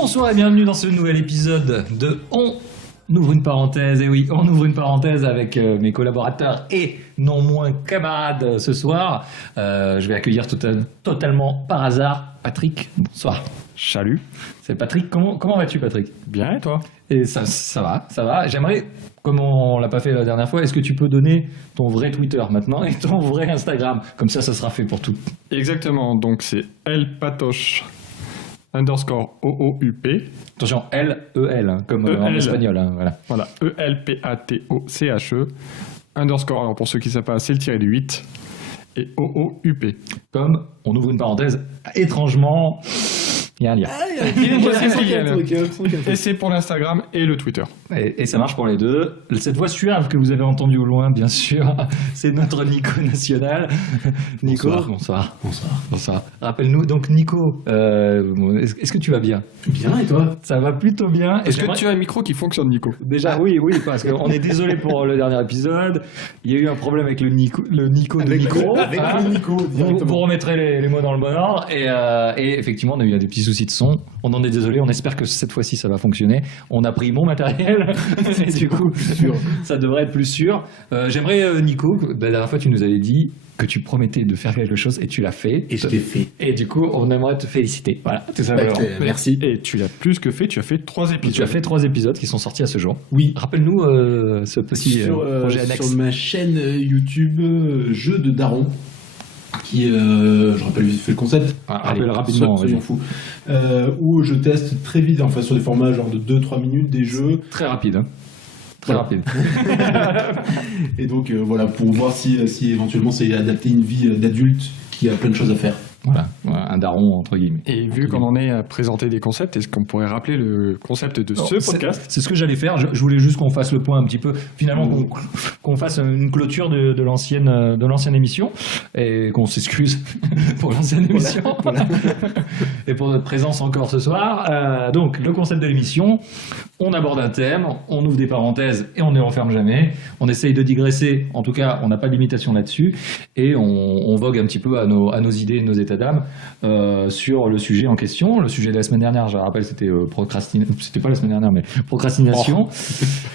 Bonsoir et bienvenue dans ce nouvel épisode de On ouvre une parenthèse. Et oui, on ouvre une parenthèse avec mes collaborateurs et non moins camarades ce soir. Je vais accueillir totalement par hasard Patrick. Bonsoir. Salut. C'est Patrick. Comment vas-tu, Patrick? Bien, et toi? Et ça va. J'aimerais, comme on l'a pas fait la dernière fois, est-ce que tu peux donner ton vrai Twitter maintenant et ton vrai Instagram? Comme ça sera fait pour tout. Exactement, donc c'est elpatoche _OOUP. Attention, L-E-L, hein, comme en espagnol. Hein, Voilà, ELPATOCHE _ alors pour ceux qui ne savent pas, c'est le tiré du 8 et OOUP. Comme on ouvre une parenthèse, étrangement, il y a un lien. Et c'est pour l'Instagram et le Twitter. Et ça marche pour les deux. Cette voix suave que vous avez entendue au loin, bien sûr, c'est notre Nico national. Nico, bonsoir. Rappelle-nous, donc Nico, est-ce que tu vas bien? Bien, et toi? Ça va plutôt bien. Est-ce que tu as un micro qui fonctionne, Nico? Déjà, oui, parce qu'on est désolé pour le dernier épisode. Il y a eu un problème avec le Nico de Nico. Avec le Nico, directement. Vous remettrez les mots dans le bon ordre. Et effectivement, on a eu des petits soucis de son. On en est désolé. On espère que cette fois-ci, ça va fonctionner. On a pris mon matériel. Et du coup, ça devrait être plus sûr. J'aimerais, Nico, la dernière fois, tu nous avais dit que tu promettais de faire quelque chose et tu l'as fait. Et je l'ai fait. Et du coup, on aimerait te féliciter. Voilà, tout simplement. Merci. Et tu l'as plus que fait, tu as fait 3 épisodes. Tu as fait 3 épisodes qui sont sortis à ce jour. Oui. Rappelle-nous ce petit projet annexe. Sur ma chaîne YouTube Jeux de Daron, qui je rappelle vite fait le concept. Rappelle rapidement, soyons fous. Où je teste très vite, enfin sur des formats genre de 2-3 minutes des jeux. Très rapide, hein. Très rapide. Et donc voilà, pour voir si éventuellement c'est adapté une vie d'adulte qui a plein de choses à faire. Voilà, un daron entre guillemets. Et vu qu'on en est à présenter des concepts, est-ce qu'on pourrait rappeler le concept de ce podcast? C'est ce que j'allais faire. Je voulais juste qu'on fasse le point un petit peu. Finalement, qu'on fasse une clôture de l'ancienne émission et qu'on s'excuse pour l'ancienne émission. Voilà. Et pour notre présence encore ce soir. Donc, le concept de l'émission, on aborde un thème, on ouvre des parenthèses et on ne les referme jamais. On essaye de digresser. En tout cas, on n'a pas de limitation là-dessus. Et on vogue un petit peu à nos idées et nos états d'âme sur le sujet en question. Le sujet de la semaine dernière, je rappelle, c'était procrastination. C'était pas la semaine dernière, mais procrastination.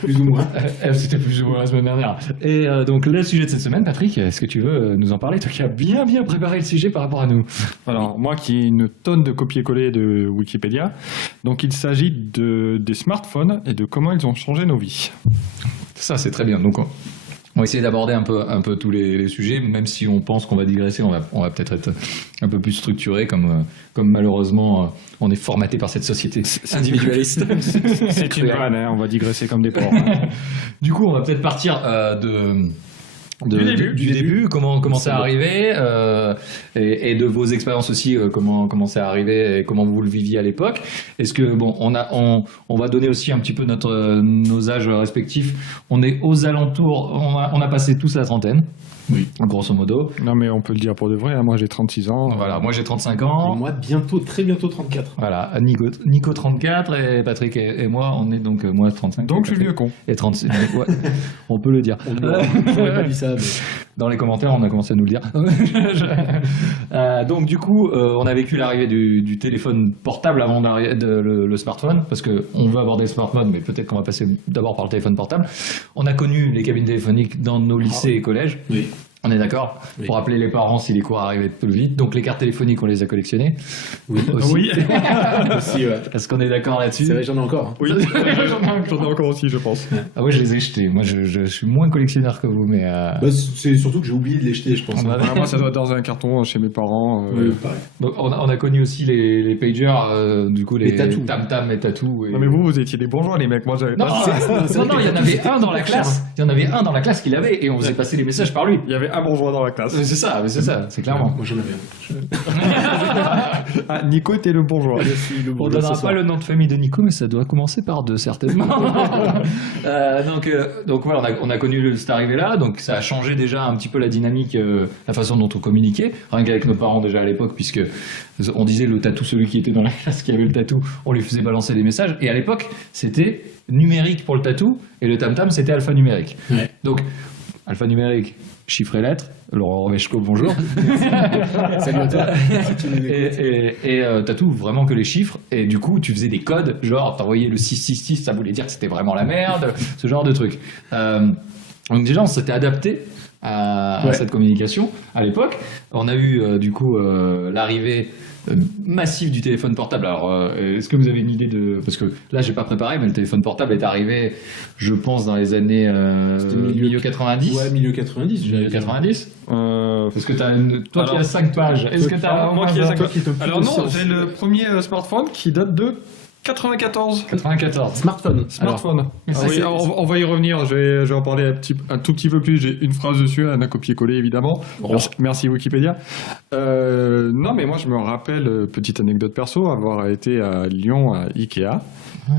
Plus ou moins. C'était plus ou moins la semaine dernière. Et donc, le sujet de cette semaine, Patrick, est-ce que tu veux nous en parler? Toi qui as bien préparé le sujet par rapport à nous. Alors, moi qui ai une tonne de copier-coller de Wikipédia, donc il s'agit des smartphones et de comment ils ont changé nos vies. Ça, c'est très bien. Donc, on va essayer d'aborder un peu tous les sujets, même si on pense qu'on va digresser, on va peut-être être un peu plus structuré, comme malheureusement on est formaté par cette société individualiste. C'est une vanne, hein, on va digresser comme des porcs. Hein. Du coup, on va peut-être partir du début, comment c'est arrivé, et de vos expériences aussi, comment c'est arrivé et comment vous le viviez à l'époque. Est-ce que on va donner aussi un petit peu nos âges respectifs. On est aux alentours, on a passé tous la trentaine. Oui, grosso modo. Non, mais on peut le dire pour de vrai. Moi, j'ai 36 ans. Voilà, moi j'ai 35 ans. Et moi, très bientôt 34. Voilà, Nico 34 et Patrick et moi, on est donc moi 35. Donc je suis vieux con. Et 36. Ouais, on peut le dire. J'aurais pas dit ça. Mais... Dans les commentaires, on a commencé à nous le dire. Donc du coup, on a vécu l'arrivée du téléphone portable avant le smartphone, parce que on veut aborder le smartphone, mais peut-être qu'on va passer d'abord par le téléphone portable. On a connu les cabines téléphoniques dans nos lycées et collèges. Oui. On est d'accord? Oui. Pour appeler les parents si les cours arrivaient plus vite. Donc les cartes téléphoniques, on les a collectionnées. Oui. Aussi. Oui. Aussi, ouais. Est-ce qu'on est d'accord là-dessus? C'est vrai, j'en ai encore. Hein. Oui, j'en ai encore aussi, je pense. Ah ouais, je les ai jetés. Moi, je suis moins collectionneur que vous, mais... Bah, c'est surtout que j'ai oublié de les jeter, je pense. Ah bah, Voilà, moi, ça doit être dans un carton chez mes parents. Oui, pareil. Donc, on a connu aussi les pagers, du coup, les tatous. tam-tam et tatous. Et... Non, mais vous étiez des bourgeois, les mecs. Moi, j'avais Non, pas ça. non, il y en avait un dans la classe. Il y en avait un dans la classe qui l'avait et on faisait passer les messages par lui. Il y avait un bourgeois dans la classe. C'est ça, c'est clairement. Moi, j'en avais un. Ah, Nico était le bourgeois. Je suis le On bourgeois donnera ce pas soir. le nom de famille de Nico, mais ça doit commencer par 2, certainement. Donc voilà, on a connu cette arrivée-là, donc ça a changé déjà un petit peu la dynamique, la façon dont on communiquait, rien qu'avec nos parents déjà à l'époque, puisque on disait le tatou, celui qui était dans la classe qui avait le tatou, on lui faisait balancer des messages, et à l'époque, c'était numérique pour le tatou, et le tam-tam, c'était alphanumérique. Ouais. Donc, alphanumérique, chiffres et lettres. Laurent Romeshko, bonjour. Salut à toi. Si tu nous écoutes. Et t'as tout, vraiment que les chiffres. Et du coup, tu faisais des codes, genre t'envoyais le 666, ça voulait dire que c'était vraiment la merde, ce genre de truc. Donc déjà, on s'était adapté à cette communication à l'époque. On a eu du coup l'arrivée massive du téléphone portable. Alors, est-ce que vous avez une idée de... Parce que là, j'ai pas préparé, mais le téléphone portable est arrivé, je pense, dans les années milieu 90. Ouais, milieu 90. Milieu 90. Parce que toi qui alors, as 5 pages. Est-ce que t'as... moi qui ai 5 toi qui te Alors de non, science. j'ai le premier smartphone qui date de 94. 94. Smartphone. Smartphone. Mais ça, Oui, c'est- alors, on va y revenir, je vais en parler un tout petit peu plus. J'ai une phrase dessus, un copier-coller évidemment. Merci Wikipédia. Non, mais moi je me rappelle, petite anecdote perso, avoir été à Lyon à Ikea,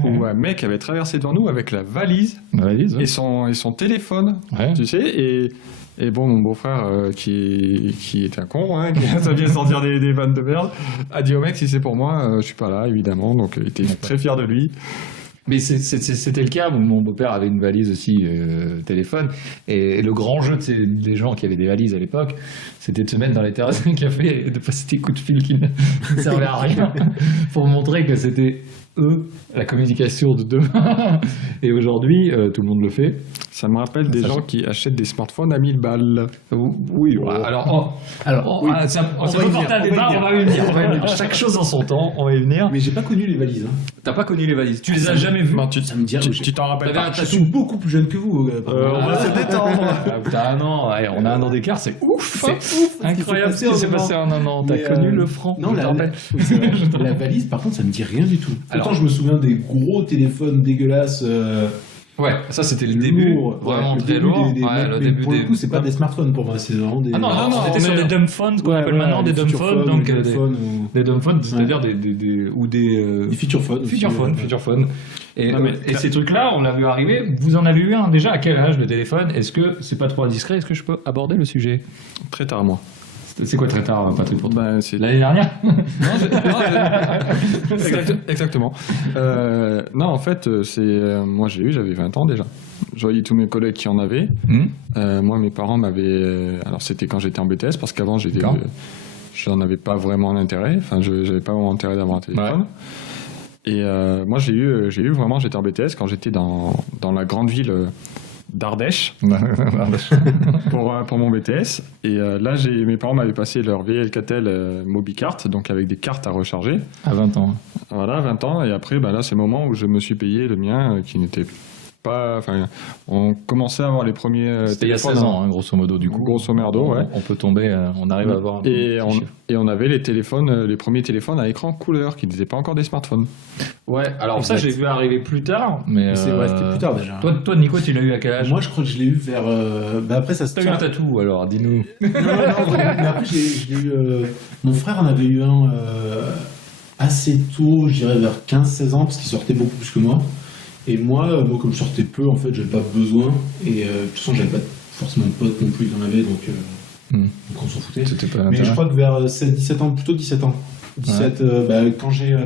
où un mec avait traversé devant nous avec la valise et son téléphone, Ouais. tu sais, et bon, mon beau-frère, qui est un con, hein, qui savait sortir des vannes de merde, a dit au mec, si c'est pour moi, je suis pas là, évidemment, donc il était très fier de lui. Mais c'était le cas. Mon beau-père avait une valise aussi téléphone. Et le grand jeu des gens qui avaient des valises à l'époque, c'était de se mettre dans les terrasses d'un café et de passer des coups de fil qui ne servaient à rien pour montrer que c'était eux la communication de demain. Et aujourd'hui, tout le monde le fait. Ça me rappelle des Ça, gens qui achètent des smartphones à 1000 balles. Oui, alors, oui. c'est On va y reporté à venir, débat, on on va y venir. On va y venir. Chaque chose en son temps, on va y venir. Mais j'ai pas connu les valises. Hein. T'as pas connu les valises. Tu les as ça jamais vues. Non, tu Ça me dit rien. tu t'en rappelles T'avais pas. un Je suis beaucoup plus jeune que vous. On va se détendre. Ah, putain, un an, ouais, on a un an d'écart, c'est ouf, C'est ouf, incroyable ce qui s'est passé en un an. T'as Mais, connu le franc? Non, je te rappelle. la valise, par contre, ça me dit rien du tout. Alors- Autant je me souviens des gros téléphones dégueulasses. Ouais, ça c'était le début, lourds, vraiment le très début lourd. des- Ouais, mais le début pour des. le coup, c'est pas des smartphones pour moi, c'est vraiment des. Ah non, on était sur des dumb phones, ce qu'on appelle maintenant des dumb phones, donc des dumb phones, c'est-à-dire des feature phones. feature phones. Et, Non, mais et ces trucs-là, on l'a vu arriver. Vous en avez eu un déjà à quel âge le téléphone? Est-ce que c'est pas trop indiscret? Est-ce que je peux aborder le sujet? Très tard, moi. C'est quoi très tard, Patrick, pour toi? Bah, c'est L'année dernière? Exactement. Non, en fait, moi je l'ai eu, j'avais 20 ans déjà. Je voyais tous mes collègues qui en avaient. Moi, mes parents m'avaient. Alors, c'était quand j'étais en BTS, parce qu'avant, D'accord. j'en avais pas vraiment l'intérêt. Enfin, j'avais pas vraiment intérêt d'avoir un téléphone. Et moi, j'ai eu vraiment, j'étais en BTS quand j'étais dans la grande ville d'Ardèche pour mon BTS. Et là, mes parents m'avaient passé leur vieille Alcatel Mobicart, donc avec des cartes à recharger. À 20 ans. Voilà, 20 ans. Et après, là, c'est le moment où je me suis payé le mien, qui n'était pas... Enfin, on commençait à avoir les premiers C'était il y a téléphones. 16 ans, hein, grosso modo, du coup. Grosso merdo, ouais. On peut tomber, on arrive à avoir un Et petit chiffre. on avait les premiers téléphones à écran couleur, qui n'étaient pas encore des smartphones. Ouais, alors Exact. ça, j'ai vu arriver plus tard, mais... C'était plus tard déjà. Toi, Nico, tu l'as eu à quel âge? Moi, je crois que je l'ai eu vers. Après, ça se T'as eu un tatou, alors, dis-nous. Non, mais après, je l'ai eu. Mon frère en avait eu un assez tôt, je dirais vers 15-16 ans, parce qu'il sortait beaucoup plus que moi. Et moi, comme je sortais peu, en fait, j'avais pas besoin. Et de toute façon, j'avais pas forcément de potes non plus qui en avaient, donc on s'en foutait. C'était pas Mais je crois que vers 17 ans, plutôt 17 ans. 17, quand j'ai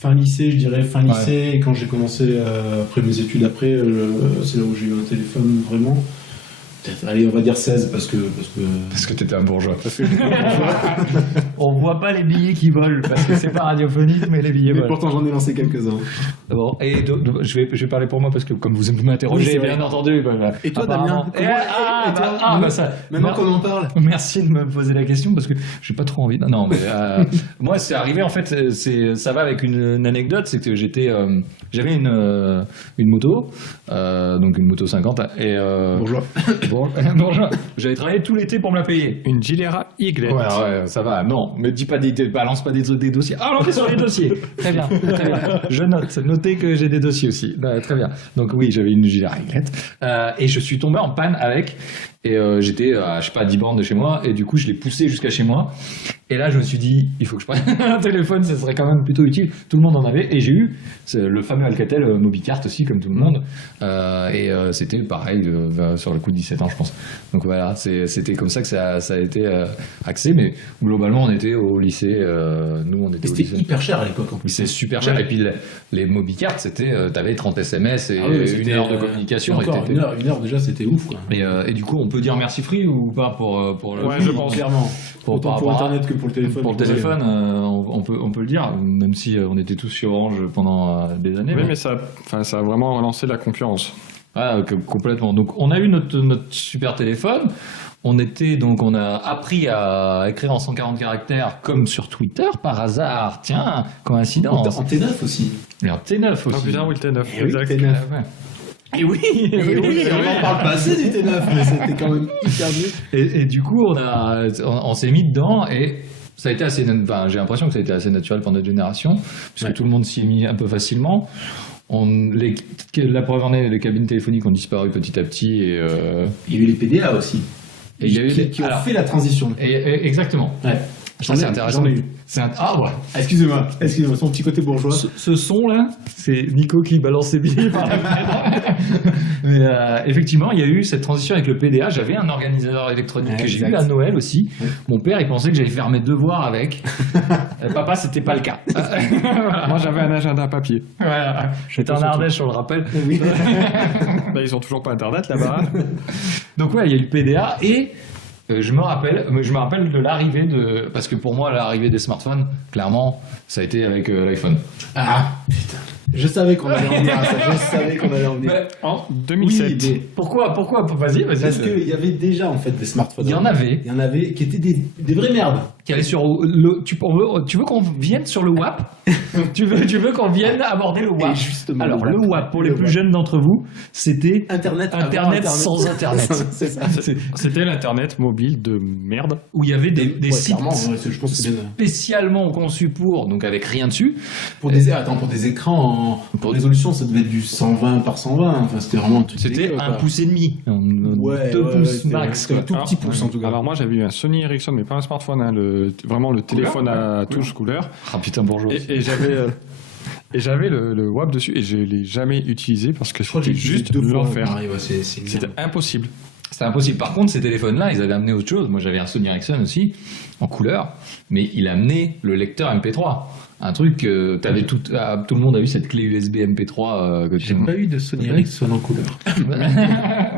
fin lycée, je dirais fin lycée, et quand j'ai commencé après mes études après, c'est là où j'ai eu un téléphone vraiment. Peut-être, allez, on va dire 16 parce que t'étais un bourgeois. On voit pas les billets qui volent, parce que c'est pas radiophonique, mais les billets mais volent. pourtant j'en ai lancé quelques-uns. Bon, et je vais parler pour moi, parce que comme vous m'interrogez, Oui, c'est vrai. bien entendu. Voilà. Et toi, Apparemment- Damien, Et toi, ça. Maintenant qu'on en parle. Merci de me poser la question parce que j'ai pas trop envie. Non, mais moi, c'est arrivé en fait. Ça va avec une anecdote, c'est que j'avais une moto, donc une moto 50 et Bourgeois. bonjour. J'avais travaillé tout l'été pour me la payer. Une Gilera Eaglet. Ouais, ça va. Non, mais dis pas balance pas des dossiers. Ah, on est sur les dossiers. Très bien, très bien. Je note. Notez que j'ai des dossiers aussi. Très bien. Donc oui, j'avais une Gilera Eaglet et je suis tombé en panne avec. Et j'étais à, je sais pas, 10 bornes de chez moi, et du coup, je l'ai poussé jusqu'à chez moi. Et là, je me suis dit, il faut que je prenne un téléphone, ça serait quand même plutôt utile. Tout le monde en avait, et j'ai eu le fameux Alcatel MobiCart aussi, comme tout le monde. C'était pareil, sur le coup de 17 ans, je pense. Donc voilà, c'était comme ça que ça a été axé, mais globalement, on était au lycée. Nous, on était au lycée. C'était hyper cher à l'époque, en plus. C'est super cher, et puis les MobiCart, c'était, t'avais 30 SMS et une heure de communication. Encore une heure déjà, c'était ouf, quoi. Et du coup, on peut dire merci Free ou pas pour le. Ouais, je pense clairement. Autant pour Internet que pour le téléphone. Pour le téléphone, on peut le dire, même si on était tous sur Orange pendant des années. Oui, mais ça a vraiment relancé la concurrence. Ah, complètement. Donc, on a eu notre super téléphone. On a appris à écrire en 140 caractères comme sur Twitter par hasard. Tiens, coïncidence. En T9 aussi. Et en T9 aussi. Oh putain, oui, le T9. Et oui, T9. Ouais. Et oui, on n'en parle pas assez du T9, mais c'était quand même hyper dur. Et du coup, on s'est mis dedans et ça a été assez. Enfin, j'ai l'impression que ça a été assez naturel pour notre génération, puisque tout le monde s'y est mis un peu facilement. La preuve en est, les cabines téléphoniques ont disparu petit à petit. Et, il y a eu les PDA aussi. Et il y a eu qui ont fait la transition. Exactement. Ouais. Ça, c'est intéressant. J'en ai eu. Ah ouais. Excusez-moi, son petit côté bourgeois. Ce son-là, c'est Nico qui balance ses billets par la fenêtre. Mais effectivement, il y a eu cette transition avec le PDA. J'avais un organisateur électronique que j'ai eu à Noël aussi. Ouais. Mon père, il pensait que j'allais faire mes devoirs avec. Papa, c'était pas le cas. Voilà. Moi, j'avais un agenda papier. Voilà. J'étais en Ardèche, on le rappelle. Oui. Bah, ils ont toujours pas Internet là-bas. Donc ouais, il y a eu le PDA et... je me rappelle de l'arrivée parce que pour moi l'arrivée des smartphones, clairement, ça a été avec l'iPhone. Ah putain. Je savais qu'on allait en venir à ça. En 2007. Oui, mais... Pourquoi Vas-y. Parce qu'il y avait déjà en fait des smartphones. Il y en avait qui étaient des vraies merdes. Qui allaient sur le. Tu veux qu'on vienne sur le WAP tu veux qu'on vienne aborder le WAP. Justement. Alors le WAP pour les plus jeunes d'entre vous, c'était Internet sans Internet. C'est ça. C'était l'Internet mobile de merde. Où il y avait des sites je pense spécialement conçus donc avec rien dessus. Pour des écrans en résolution, ça devait être du 120 par 120. Enfin, c'était vraiment un truc. C'était 1,5 pouce. 2 pouces max. Quoi. Tout petit pouce en tout cas. Alors moi, j'avais eu un Sony Ericsson, mais pas un smartphone, hein, vraiment le téléphone à touche couleur. Ah putain, bonjour. Et j'avais le WAP dessus et je l'ai jamais utilisé parce que c'était juste de l'enfer. C'était impossible. C'était impossible. Par contre, ces téléphones-là, ils avaient amené autre chose. Moi, j'avais un Sony Ericsson aussi, en couleur, mais il amenait le lecteur MP3. Un truc que t'avais tout le monde a eu cette clé USB MP3 que j'ai pas eu de Sony Ericsson en couleur.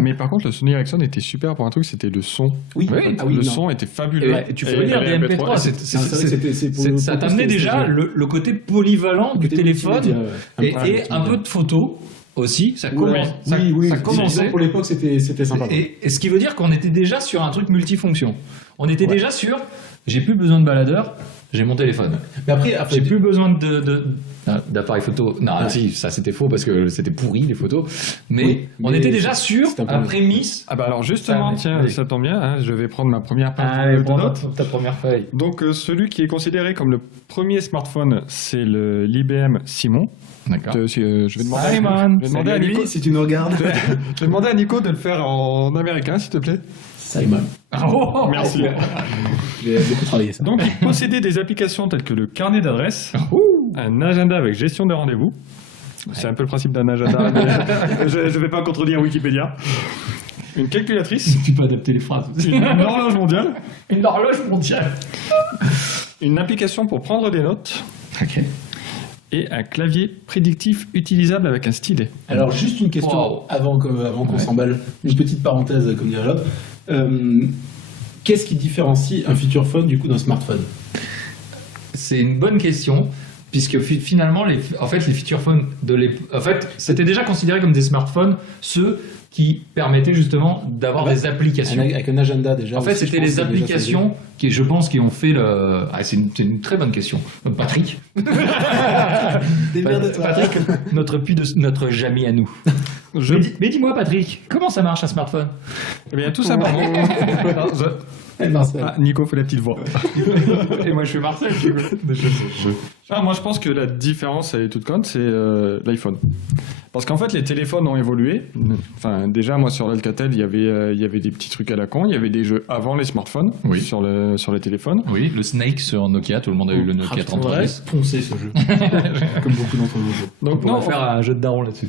Mais par contre, le Sony Ericsson était super pour un truc, c'était le son. Oui, le son était fabuleux. Et tu peux dire des MP3, ça t'amenait déjà le côté polyvalent du téléphone et un peu de photos. Aussi, ça commençait. Pour l'époque, c'était sympa. Et ce qui veut dire qu'on était déjà sur un truc multifonction. On était déjà sur j'ai plus besoin de baladeur, j'ai mon téléphone. Mais après j'ai plus besoin d'appareil photo. Non, si, ça c'était faux parce que c'était pourri les photos. Mais on était déjà sur un prémisse. Ah bah alors justement, tiens, ça tombe bien, hein, je vais prendre ma première page de notes. Ta première feuille. Donc celui qui est considéré comme le premier smartphone, c'est l'IBM Simon. D'accord. Je vais demander à Nico si tu nous regardes. Je vais demander à Nico de le faire en américain, s'il te plaît. Simon. Oh, merci. J'ai beaucoup travaillé ça. Donc, il possédait des applications telles que le carnet d'adresses, un agenda avec gestion des rendez-vous. C'est un peu le principe d'un agenda. Je ne vais pas contredire Wikipédia. Une calculatrice. Tu peux adapter les phrases. Une horloge mondiale. Une horloge mondiale. Une application pour prendre des notes. Ok. Et un clavier prédictif utilisable avec un stylet. Alors, juste une question avant qu'on s'emballe. Une petite parenthèse, comme dirait l'autre. Qu'est-ce qui différencie un feature phone du coup d'un smartphone? C'est une bonne question, puisque finalement, les feature phones c'était déjà considéré comme des smartphones, ceux qui permettaient justement d'avoir des applications. Avec un agenda déjà. En fait, c'était les applications qui, je pense, qui ont fait le... c'est une très bonne question. Patrick. Patrick, notre Jamy à nous. Mais dis-moi, Patrick, comment ça marche un smartphone? Eh bien, tout simplement. Nico fait la petite voix. Et moi, je fais Marcel. Moi, je pense que la différence, elle est toute conne, c'est l'iPhone. Parce qu'en fait, les téléphones ont évolué. Enfin, déjà, moi, sur l'Alcatel, il y avait des petits trucs à la con. Il y avait des jeux avant les smartphones sur les téléphones. Oui, le Snake sur Nokia, tout le monde a eu le Nokia 3310. Poncé ce jeu. Comme beaucoup d'entre vos jeux. Donc, On va faire un jeu de daron là-dessus.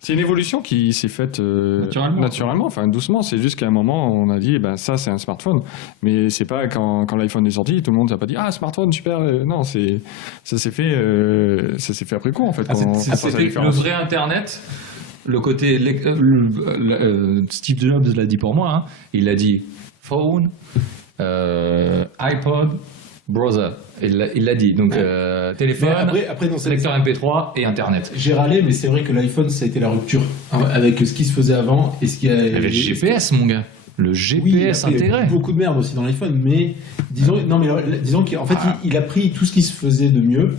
c'est une évolution qui s'est faite naturellement, enfin doucement. C'est juste qu'à un moment, on a dit, ça, c'est un smartphone. Mais c'est pas quand l'iPhone est sorti, tout le monde n'a pas dit, smartphone, super. Non, ça s'est fait après coup, en fait. C'était le vrai Internet. Le côté Steve Jobs l'a dit pour moi. Hein. Il a dit phone, iPod, browser. Il l'a dit. Donc téléphone, après dans lecteur MP3 et Internet. J'ai râlé, mais c'est vrai que l'iPhone, ça a été la rupture avec ce qui se faisait avant et ce qui a. Il y avait le GPS, mon gars. Le GPS intégré. Il y a beaucoup de merde aussi dans l'iPhone, mais disons qu'en fait, il a pris tout ce qui se faisait de mieux.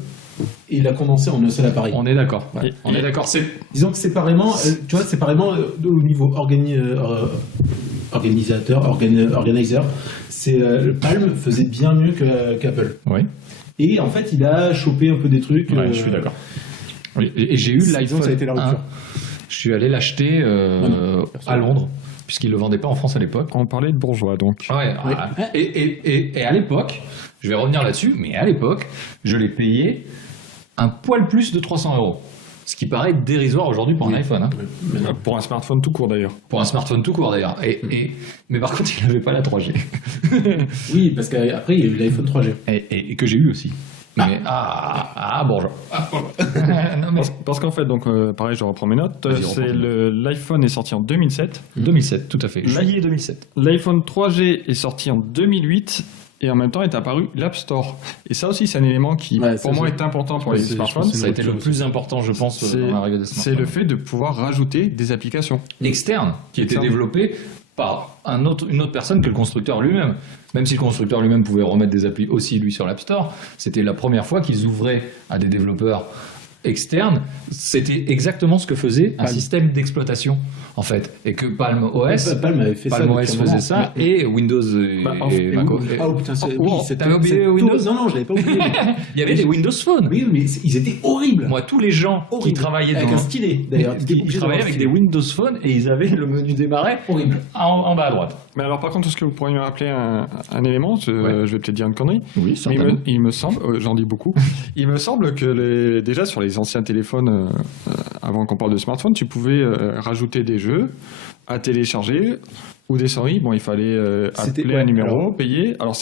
Et il a condensé en un seul appareil. On est d'accord. Ouais. On est d'accord. Disons que séparément, au niveau organizer, c'est le Palm faisait bien mieux qu'Apple. Oui. Et en fait, il a chopé un peu des trucs. Ouais, je suis d'accord. Oui. Et j'ai eu l'iPhone. Ça a été la rupture. Je suis allé l'acheter à Londres, puisqu'il ne le vendait pas en France à l'époque. On parlait de bourgeois, donc. Ouais. Et à l'époque, je vais revenir là-dessus, mais à l'époque, je l'ai payé un poil plus de 300 €. Ce qui paraît dérisoire aujourd'hui pour un iPhone. Hein. Pour un smartphone tout court, d'ailleurs. Pour un smartphone tout court, d'ailleurs. Mais par contre, il n'avait pas la 3G. Oui, parce qu'après, il y a eu l'iPhone 3G. Et que j'ai eu aussi. Mais bonjour. Parce qu'en fait, donc pareil, je reprends mes notes. L'iPhone est sorti en 2007. 2007, tout à fait. Juillet 2007. L'iPhone 3G est sorti en 2008. Et en même temps est apparu l'App Store. Et ça aussi, c'est un élément qui, pour moi, est important pour les smartphones. Ça a été le plus important, je pense, dans l'arrivée des smartphones. C'est le fait de pouvoir rajouter des applications externes qui étaient développées par une autre personne que le constructeur lui-même. Même si le constructeur lui-même pouvait remettre des applis aussi, lui, sur l'App Store, c'était la première fois qu'ils ouvraient à des développeurs externes. C'était exactement ce que faisait un système d'exploitation, en fait. Et que Palm OS, Palm OS faisait ça, et Windows et Mac OS. T'avais oublié Windows? Non, je l'avais pas oublié. Il y avait des Windows Phone. Oui, mais ils étaient horribles. Moi, tous les gens qui travaillaient avec un stylet, d'ailleurs. Ils travaillaient avec des Windows Phone et ils avaient le menu démarrer horrible en bas à droite. Mais alors, par contre, est-ce que vous pourriez me rappeler un élément je vais peut-être dire une connerie. Oui, mais il me semble, j'en dis beaucoup, il me semble que déjà sur les anciens téléphones, avant qu'on parle de smartphone, tu pouvais rajouter des jeux à télécharger ou des sonneries. Bon, il fallait appeler un numéro, payer. Alors,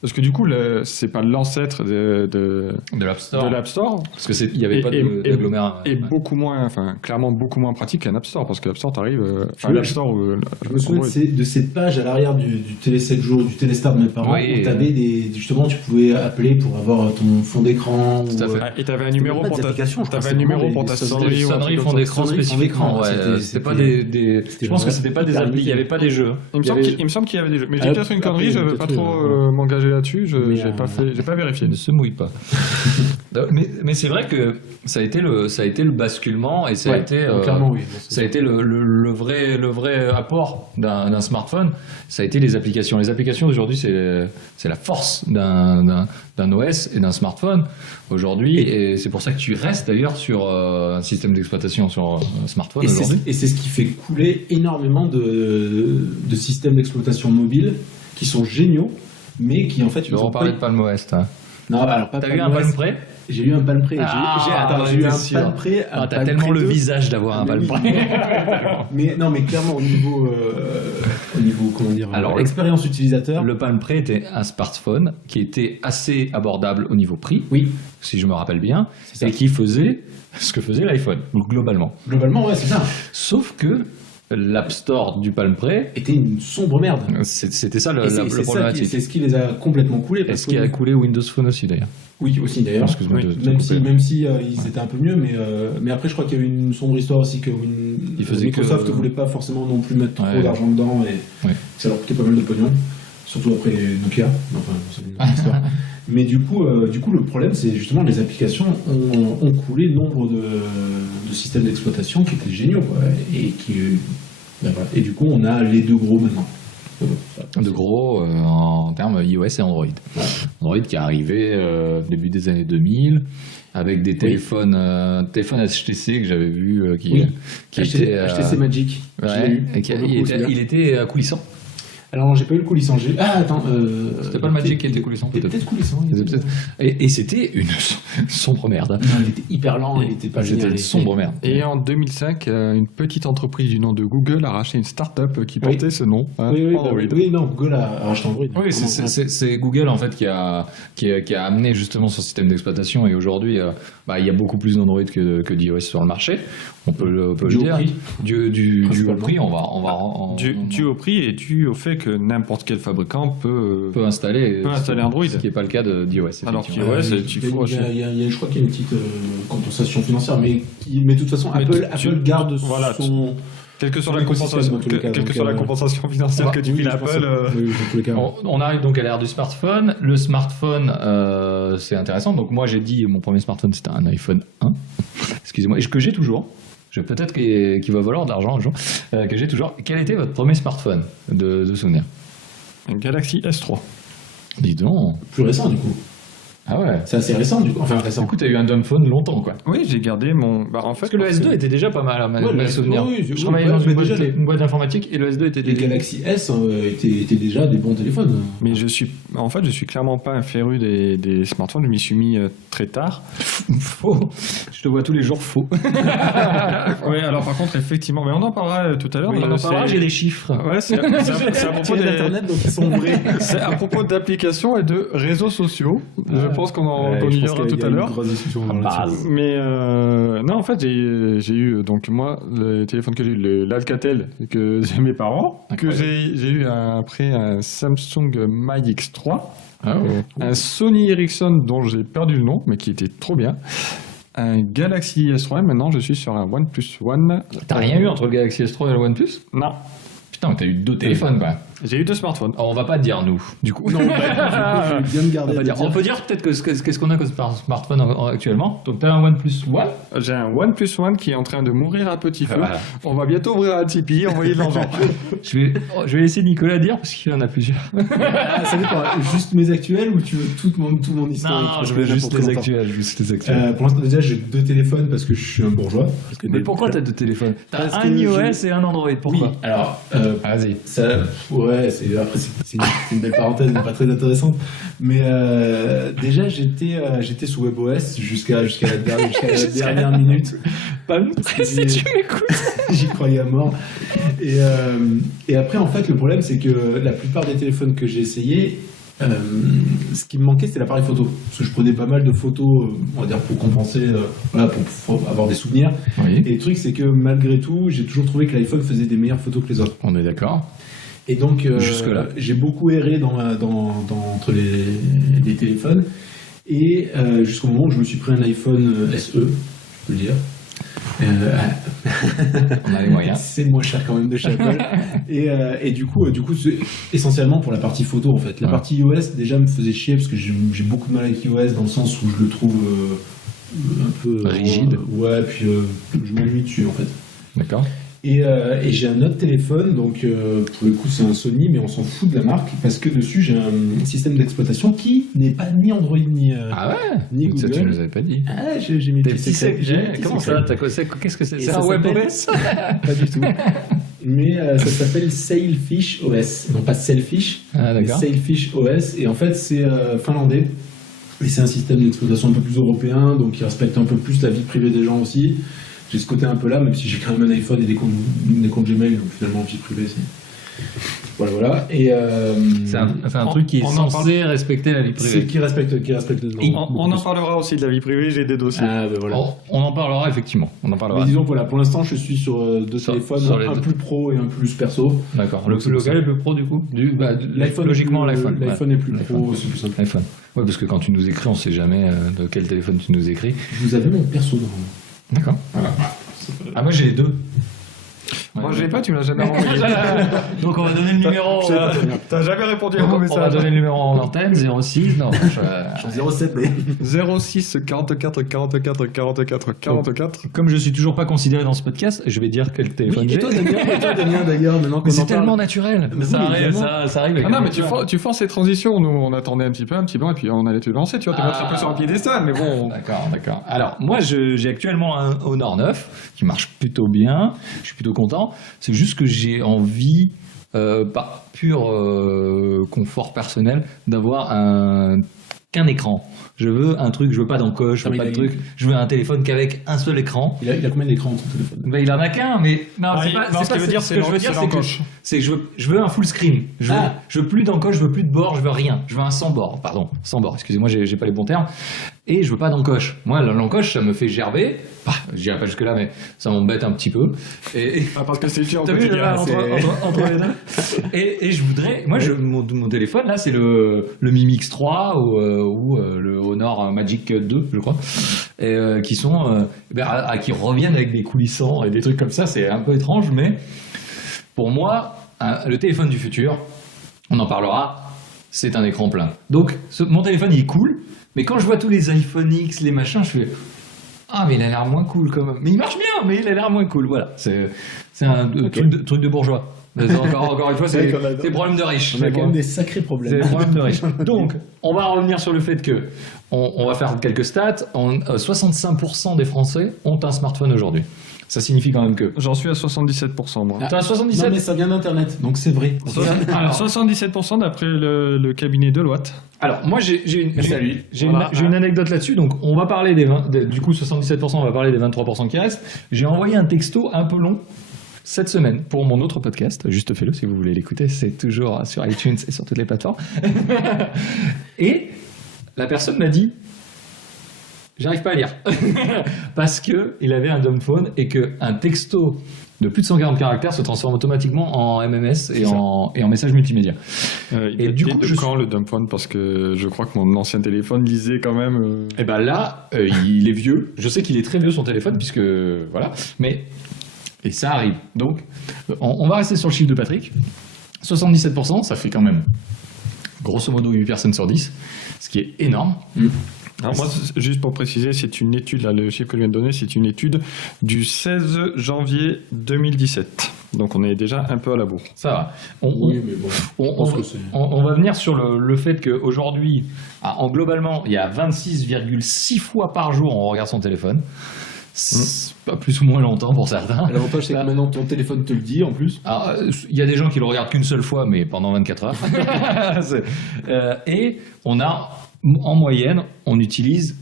parce que du coup, c'est pas l'ancêtre de l'App Store. Parce qu'il n'y avait pas d'agglomérat. Et beaucoup moins, clairement beaucoup moins pratique qu'un App Store. Parce que l'App Store, t'arrives. l'App Store. Je me souviens de ces pages à l'arrière du Télé 7 jours, du Téléstar de mes parents, où t'avais justement, tu pouvais appeler pour avoir ton fond d'écran. Tout à fait. Et t'avais un numéro pour ta sonnerie. Sonnerie, fond d'écran spécifiquement. C'était pas des. Je pense que c'était pas des applis, il n'y avait pas des jeux. Il me semble qu'il y avait des jeux. Mais j'ai peut-être une connerie, je ne veux pas trop m'engager là-dessus, j'ai pas vérifié. Ne se mouille pas. mais c'est vrai que ça a été le basculement et ça a été clairement, oui. Ça a été le vrai apport d'un smartphone. Ça a été les applications. Les applications aujourd'hui, c'est la force d'un OS et d'un smartphone aujourd'hui, et c'est pour ça que tu restes d'ailleurs sur un système d'exploitation sur un smartphone aujourd'hui. Et c'est ce qui fait couler énormément de systèmes d'exploitation mobile qui sont géniaux, mais qui en fait... Tu veux reparler de Palm OS, toi? Non, alors pas. T'as eu un Palm Pre? J'ai eu un Palm Pre. J'ai eu un Palm Pre. T'as tellement le visage d'avoir un Palm Pre. Mais clairement au niveau comment dire, alors expérience utilisateur. Le Palm Pre était un smartphone qui était assez abordable au niveau prix. Oui. Si je me rappelle bien, et qui faisait ce que faisait l'iPhone globalement. Globalement, ouais, c'est ça. Sauf que l'App Store du Palm Pre était une sombre merde. C'était ça le problématique. C'est ce qui les a complètement coulés. Et ce qui a coulé Windows Phone aussi d'ailleurs. Oui, aussi d'ailleurs. Même si ils étaient un peu mieux, mais après je crois qu'il y a eu une sombre histoire aussi que Microsoft ne voulait pas forcément non plus mettre trop d'argent dedans et ça leur coûtait pas mal de pognon. Surtout après les Nokia. Enfin, c'est une autre histoire. Mais du coup, le problème, c'est justement les applications ont coulé nombre de systèmes d'exploitation qui étaient géniaux, quoi, et du coup, on a les deux gros maintenant. De gros en termes iOS et Android. Android qui est arrivé début des années 2000 avec des téléphones HTC que j'avais vu qui étaient HTC Magic. ouais, et il était coulissant. Alors non, j'ai pas eu le coulissant. Ah attends, c'était pas le Magic qui était coulissant, peut-être coulissant. Et c'était une sombre merde. Non, il était hyper lent, il était pas C'était génial. une sombre merde. Et en 2005, une petite entreprise du nom de Google a racheté une start-up qui portait ce nom. Oui, non, Google a racheté Android. Oui, c'est Google en fait qui a amené justement son système d'exploitation et aujourd'hui il y a beaucoup plus d'Android que d'iOS sur le marché. On peut le dire. Dû au prix, on va dû au prix et dû au fait que n'importe quel fabricant peut installer Android. Ce qui n'est pas le cas d'iOS. Alors qu'iOS, je crois qu'il y a une petite compensation financière, mais de toute façon, Apple garde son... Quelle que soit la compensation financière que tu files à Apple. On arrive donc à l'ère du smartphone. Le smartphone, c'est intéressant. Donc moi j'ai dit, mon premier smartphone c'était un iPhone 1. Excusez-moi, et que j'ai toujours. Peut-être qu'il va valoir de l'argent un jour. Que j'ai toujours. Quel était votre premier smartphone de souvenir? Un Galaxy S3. Dis donc. Plus récent du coup. Ah ouais. C'est assez récent du coup. Enfin récent. Du coup, t'as eu un dumb phone longtemps quoi. Oui, j'ai gardé mon. En fait, parce que le S2 était déjà pas mal à mes souvenirs. Je travaillais dans une boîte d'informatique et le S2 était déjà. Les Galaxy S étaient déjà des bons téléphones. Mais je suis clairement pas un féru des smartphones. Je m'y suis mis très tard. Faux. Je te vois tous les jours faux. Oui, alors par contre, effectivement, mais on en parlera tout à l'heure. Oui, on en parlera, j'ai les chiffres. Ouais, c'est à propos d'Internet, donc ils sont vrais. C'est à propos d'applications et de réseaux sociaux. Je pense qu'on y aura tout à l'heure. Mais non, en fait, j'ai eu donc moi le téléphone que j'ai eu, l'Alcatel que j'ai mes parents, que j'ai eu après un Samsung My X3, un Sony Ericsson dont j'ai perdu le nom, mais qui était trop bien. Un Galaxy S3, et maintenant je suis sur un OnePlus One. T'as rien eu entre le Galaxy S3 et le OnePlus? Non. Putain, t'as eu 2 téléphones quoi. J'ai eu 2 smartphones. Alors, on va pas dire nous, du coup. Non, je vais bien me garder. On peut dire peut-être qu'est-ce qu'on a comme smartphone actuellement. Donc t'as un OnePlus One. J'ai un OnePlus One qui est en train de mourir à petit feu. Voilà. On va bientôt ouvrir un Tipeee, envoyer de l'argent. je vais laisser Nicolas dire parce qu'il en a plusieurs. Ça dépend. Juste mes actuels ou tu veux tout mon historique? Non, je veux juste les actuels. Pour l'instant déjà j'ai 2 téléphones parce que je suis un bourgeois. Mais pourquoi t'as 2 téléphones? T'as un iOS et un Android. Pourquoi? Oui. Alors vas-y. Ouais, c'est une belle parenthèse, mais pas très intéressante. Mais déjà, j'étais sous WebOS jusqu'à la dernière minute. Pas me presser, tu m'écoutes. J'y croyais à mort. Et après, en fait, le problème, c'est que la plupart des téléphones que j'ai essayés, ce qui me manquait, c'était l'appareil photo. Parce que je prenais pas mal de photos, on va dire, pour compenser, pour avoir des souvenirs. Oui. Et le truc, c'est que malgré tout, j'ai toujours trouvé que l'iPhone faisait des meilleures photos que les autres. On est d'accord. Et donc, jusque-là, j'ai beaucoup erré entre les téléphones. Et jusqu'au moment où je me suis pris un iPhone SE, je peux le dire. On a les moyens. C'est le moins cher quand même de chez Apple. Et du coup, c'est essentiellement pour la partie photo en fait. La partie iOS déjà me faisait chier parce que j'ai beaucoup de mal avec iOS dans le sens où je le trouve un peu rigide. Puis je m'ennuie dessus en fait. D'accord. Et j'ai un autre téléphone, donc pour le coup c'est un Sony, mais on s'en fout de la marque parce que dessus j'ai un système d'exploitation qui n'est pas ni Android ni Google. Ça tu nous avais pas dit. Ah, j'ai mis des petits secrets. Comment ça? Qu'est-ce que c'est? C'est un WebOS? Pas du tout. Mais ça s'appelle Sailfish OS, non pas Selfish, mais Sailfish OS. Et en fait c'est finlandais. Et c'est un système d'exploitation un peu plus européen, donc qui respecte un peu plus la vie privée des gens aussi. J'ai ce côté un peu là, même si j'ai quand même un iPhone et des comptes Gmail, donc finalement vie privée, c'est... Voilà. Et c'est un truc qui est censé respecter la vie privée. C'est qui respecte les gens. On en parlera aussi de la vie privée, j'ai des dossiers. Voilà. On en parlera effectivement. Mais disons pour l'instant je suis sur 2 téléphones, un plus pro et un plus perso. D'accord. Lequel est plus pro du coup? L'iPhone. Logiquement l'iPhone. L'iPhone est plus pro, c'est plus simple. L'iPhone. Ouais, parce que quand tu nous écris, on sait jamais de quel téléphone tu nous écris. Vous avez mon perso normalement. D'accord. Voilà. Ah moi j'ai les 2. Moi, je l'ai pas, tu me l'as jamais envoyé. Donc on va donner le numéro. T'as jamais répondu à On mon va message. donner le numéro en antenne, 06. Non, 07, mais. 06 44 44 44 44. Comme je suis toujours pas considéré dans ce podcast, je vais dire quel téléphone Et j'ai. toi, Damien, d'ailleurs, maintenant qu'on Mais c'est en parle. tellement naturel. Mais ça, oui, arrive, évidemment. ça arrive. Avec Ah non, le mais voiture. tu forces ces transitions. Nous, on attendait un petit peu, et puis on allait te lancer. Tu vois, t'es un peu sur un piédestal, mais bon. D'accord. Alors, moi, j'ai actuellement un Honor 9 qui marche plutôt bien. Je suis plutôt content. C'est juste que j'ai envie, par pur confort personnel, d'avoir qu'un écran. Je veux un truc, je veux pas d'encoche, je veux pas de truc. Je veux un téléphone qu'avec un seul écran. Il a combien d'écrans ton téléphone? Ben, il en a qu'un, mais non, c'est pas. ce qu'il veut dire, ce que je veux dire, c'est que je veux un full screen. Je veux plus d'encoche, je veux plus de bord, je veux rien. Je veux un sans bord. Pardon, sans bord. Excusez-moi, j'ai pas les bons termes. Et je veux pas d'encoche. Moi, l'encoche, ça me fait gerber. Bah, je dirais pas jusque là, mais ça m'embête un petit peu. Parce que c'est chiant. T'as vu là, entre les deux. Et je voudrais, moi, mon téléphone là, c'est le Mi Mix 3 ou le Honor Magic 2, je crois, et qui sont, qui reviennent avec des coulissants et des trucs comme ça. C'est un peu étrange, mais pour moi, le téléphone du futur, on en parlera. C'est un écran plein. Donc, mon téléphone, il est cool, mais quand je vois tous les iPhone X, les machins, je fais. Ah, mais il a l'air moins cool quand même. Mais il marche bien, mais il a l'air moins cool. Voilà, c'est un truc de bourgeois. Encore une fois, c'est des problèmes de riches. On a quand même des sacrés problèmes. C'est des problèmes de riches. Donc, on va revenir sur le fait que on va faire quelques stats. 65% des Français ont un smartphone aujourd'hui. Ça signifie quand même que. J'en suis à 77%, moi. T'as 77 Non, mais ça vient d'Internet, donc c'est vrai. Alors, 77% d'après le cabinet Deloitte. Alors, moi, j'ai une anecdote là-dessus. Donc, on va parler du coup, 77%, on va parler des 23% qui restent. J'ai envoyé un texto un peu long cette semaine pour mon autre podcast. Juste fais-le si vous voulez l'écouter. C'est toujours sur iTunes et sur toutes les plateformes. Et la personne m'a dit j'arrive pas à lire. Parce qu'il avait un dumb phone et qu'un texto de plus de 140 caractères se transforme automatiquement en MMS et en message multimédia. Et du coup, quand le dumb phone, parce que je crois que mon ancien téléphone lisait quand même. Et ben là, il est vieux. Je sais qu'il est très vieux son téléphone puisque voilà. Et ça arrive. Donc, on va rester sur le chiffre de Patrick. 77%, ça fait quand même grosso modo 8 personnes sur 10, ce qui est énorme. Alors moi, juste pour préciser, c'est une étude, là, le chiffre que je viens de donner, c'est une étude du 16 janvier 2017. Donc on est déjà un peu à la bourre. Ça va. Oui, mais bon. On va venir sur le fait qu'aujourd'hui, globalement, il y a 26,6 fois par jour on regarde son téléphone. Pas plus ou moins longtemps pour certains. L'avantage, c'est que maintenant ton téléphone te le dit en plus. Alors, il y a des gens qui le regardent qu'une seule fois, mais pendant 24 heures. Et on a, en moyenne, on utilise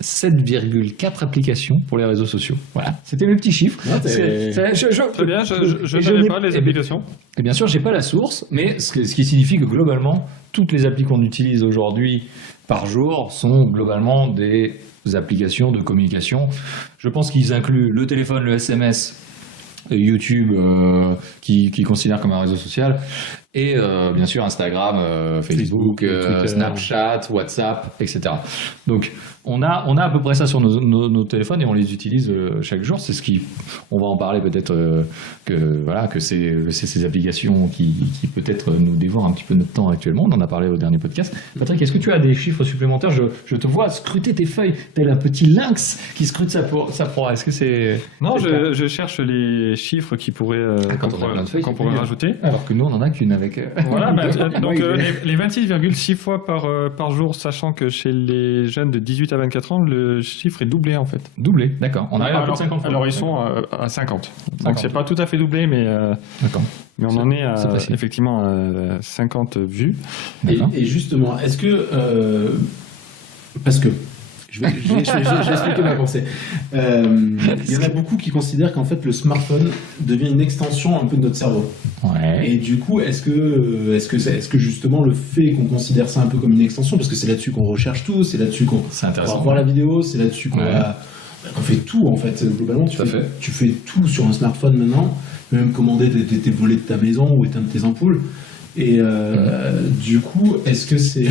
7,4 applications pour les réseaux sociaux. Voilà, c'était mes petits chiffres. Très bien, je n'avais pas les applications. Et bien sûr, j'ai pas la source, mais ce qui signifie que globalement, toutes les applis qu'on utilise aujourd'hui par jour sont globalement des applications de communication. Je pense qu'ils incluent le téléphone, le SMS, YouTube, qui considère comme un réseau social, et bien sûr Instagram, Facebook, Snapchat, WhatsApp, etc. Donc on a à peu près ça sur nos téléphones et on les utilise chaque jour. C'est on va en parler peut-être que c'est ces applications qui peut-être nous dévorent un petit peu notre temps actuellement. On en a parlé au dernier podcast. Patrick, est-ce que tu as des chiffres supplémentaires? Je te vois scruter tes feuilles tel un petit lynx qui scrute sa proie. Est-ce que c'est... Non, je cherche les chiffres qui pourraient qu'on pourrait rajouter. Alors que nous on en a qu'une avec. Voilà, donc les 26,6 fois par jour, sachant que chez les jeunes de 18 à 24 ans, le chiffre est doublé en fait. Doublé, d'accord. On arrive à 50 fois. Alors ils sont à 50. Donc c'est pas tout à fait doublé, mais on en est effectivement à 50 vues. Et justement, est-ce que parce que je vais expliquer ma pensée. Il y en a beaucoup qui considèrent qu'en fait le smartphone devient une extension un peu de notre cerveau. Ouais. Et du coup, est-ce que justement le fait qu'on considère ça un peu comme une extension, parce que c'est là-dessus qu'on recherche tout, c'est là-dessus qu'on va voir la vidéo, c'est là-dessus qu'on fait tout en fait. Globalement, tu fais tout sur un smartphone maintenant, même commander tes volets de ta maison ou éteindre tes ampoules. Et du coup, est-ce que c'est...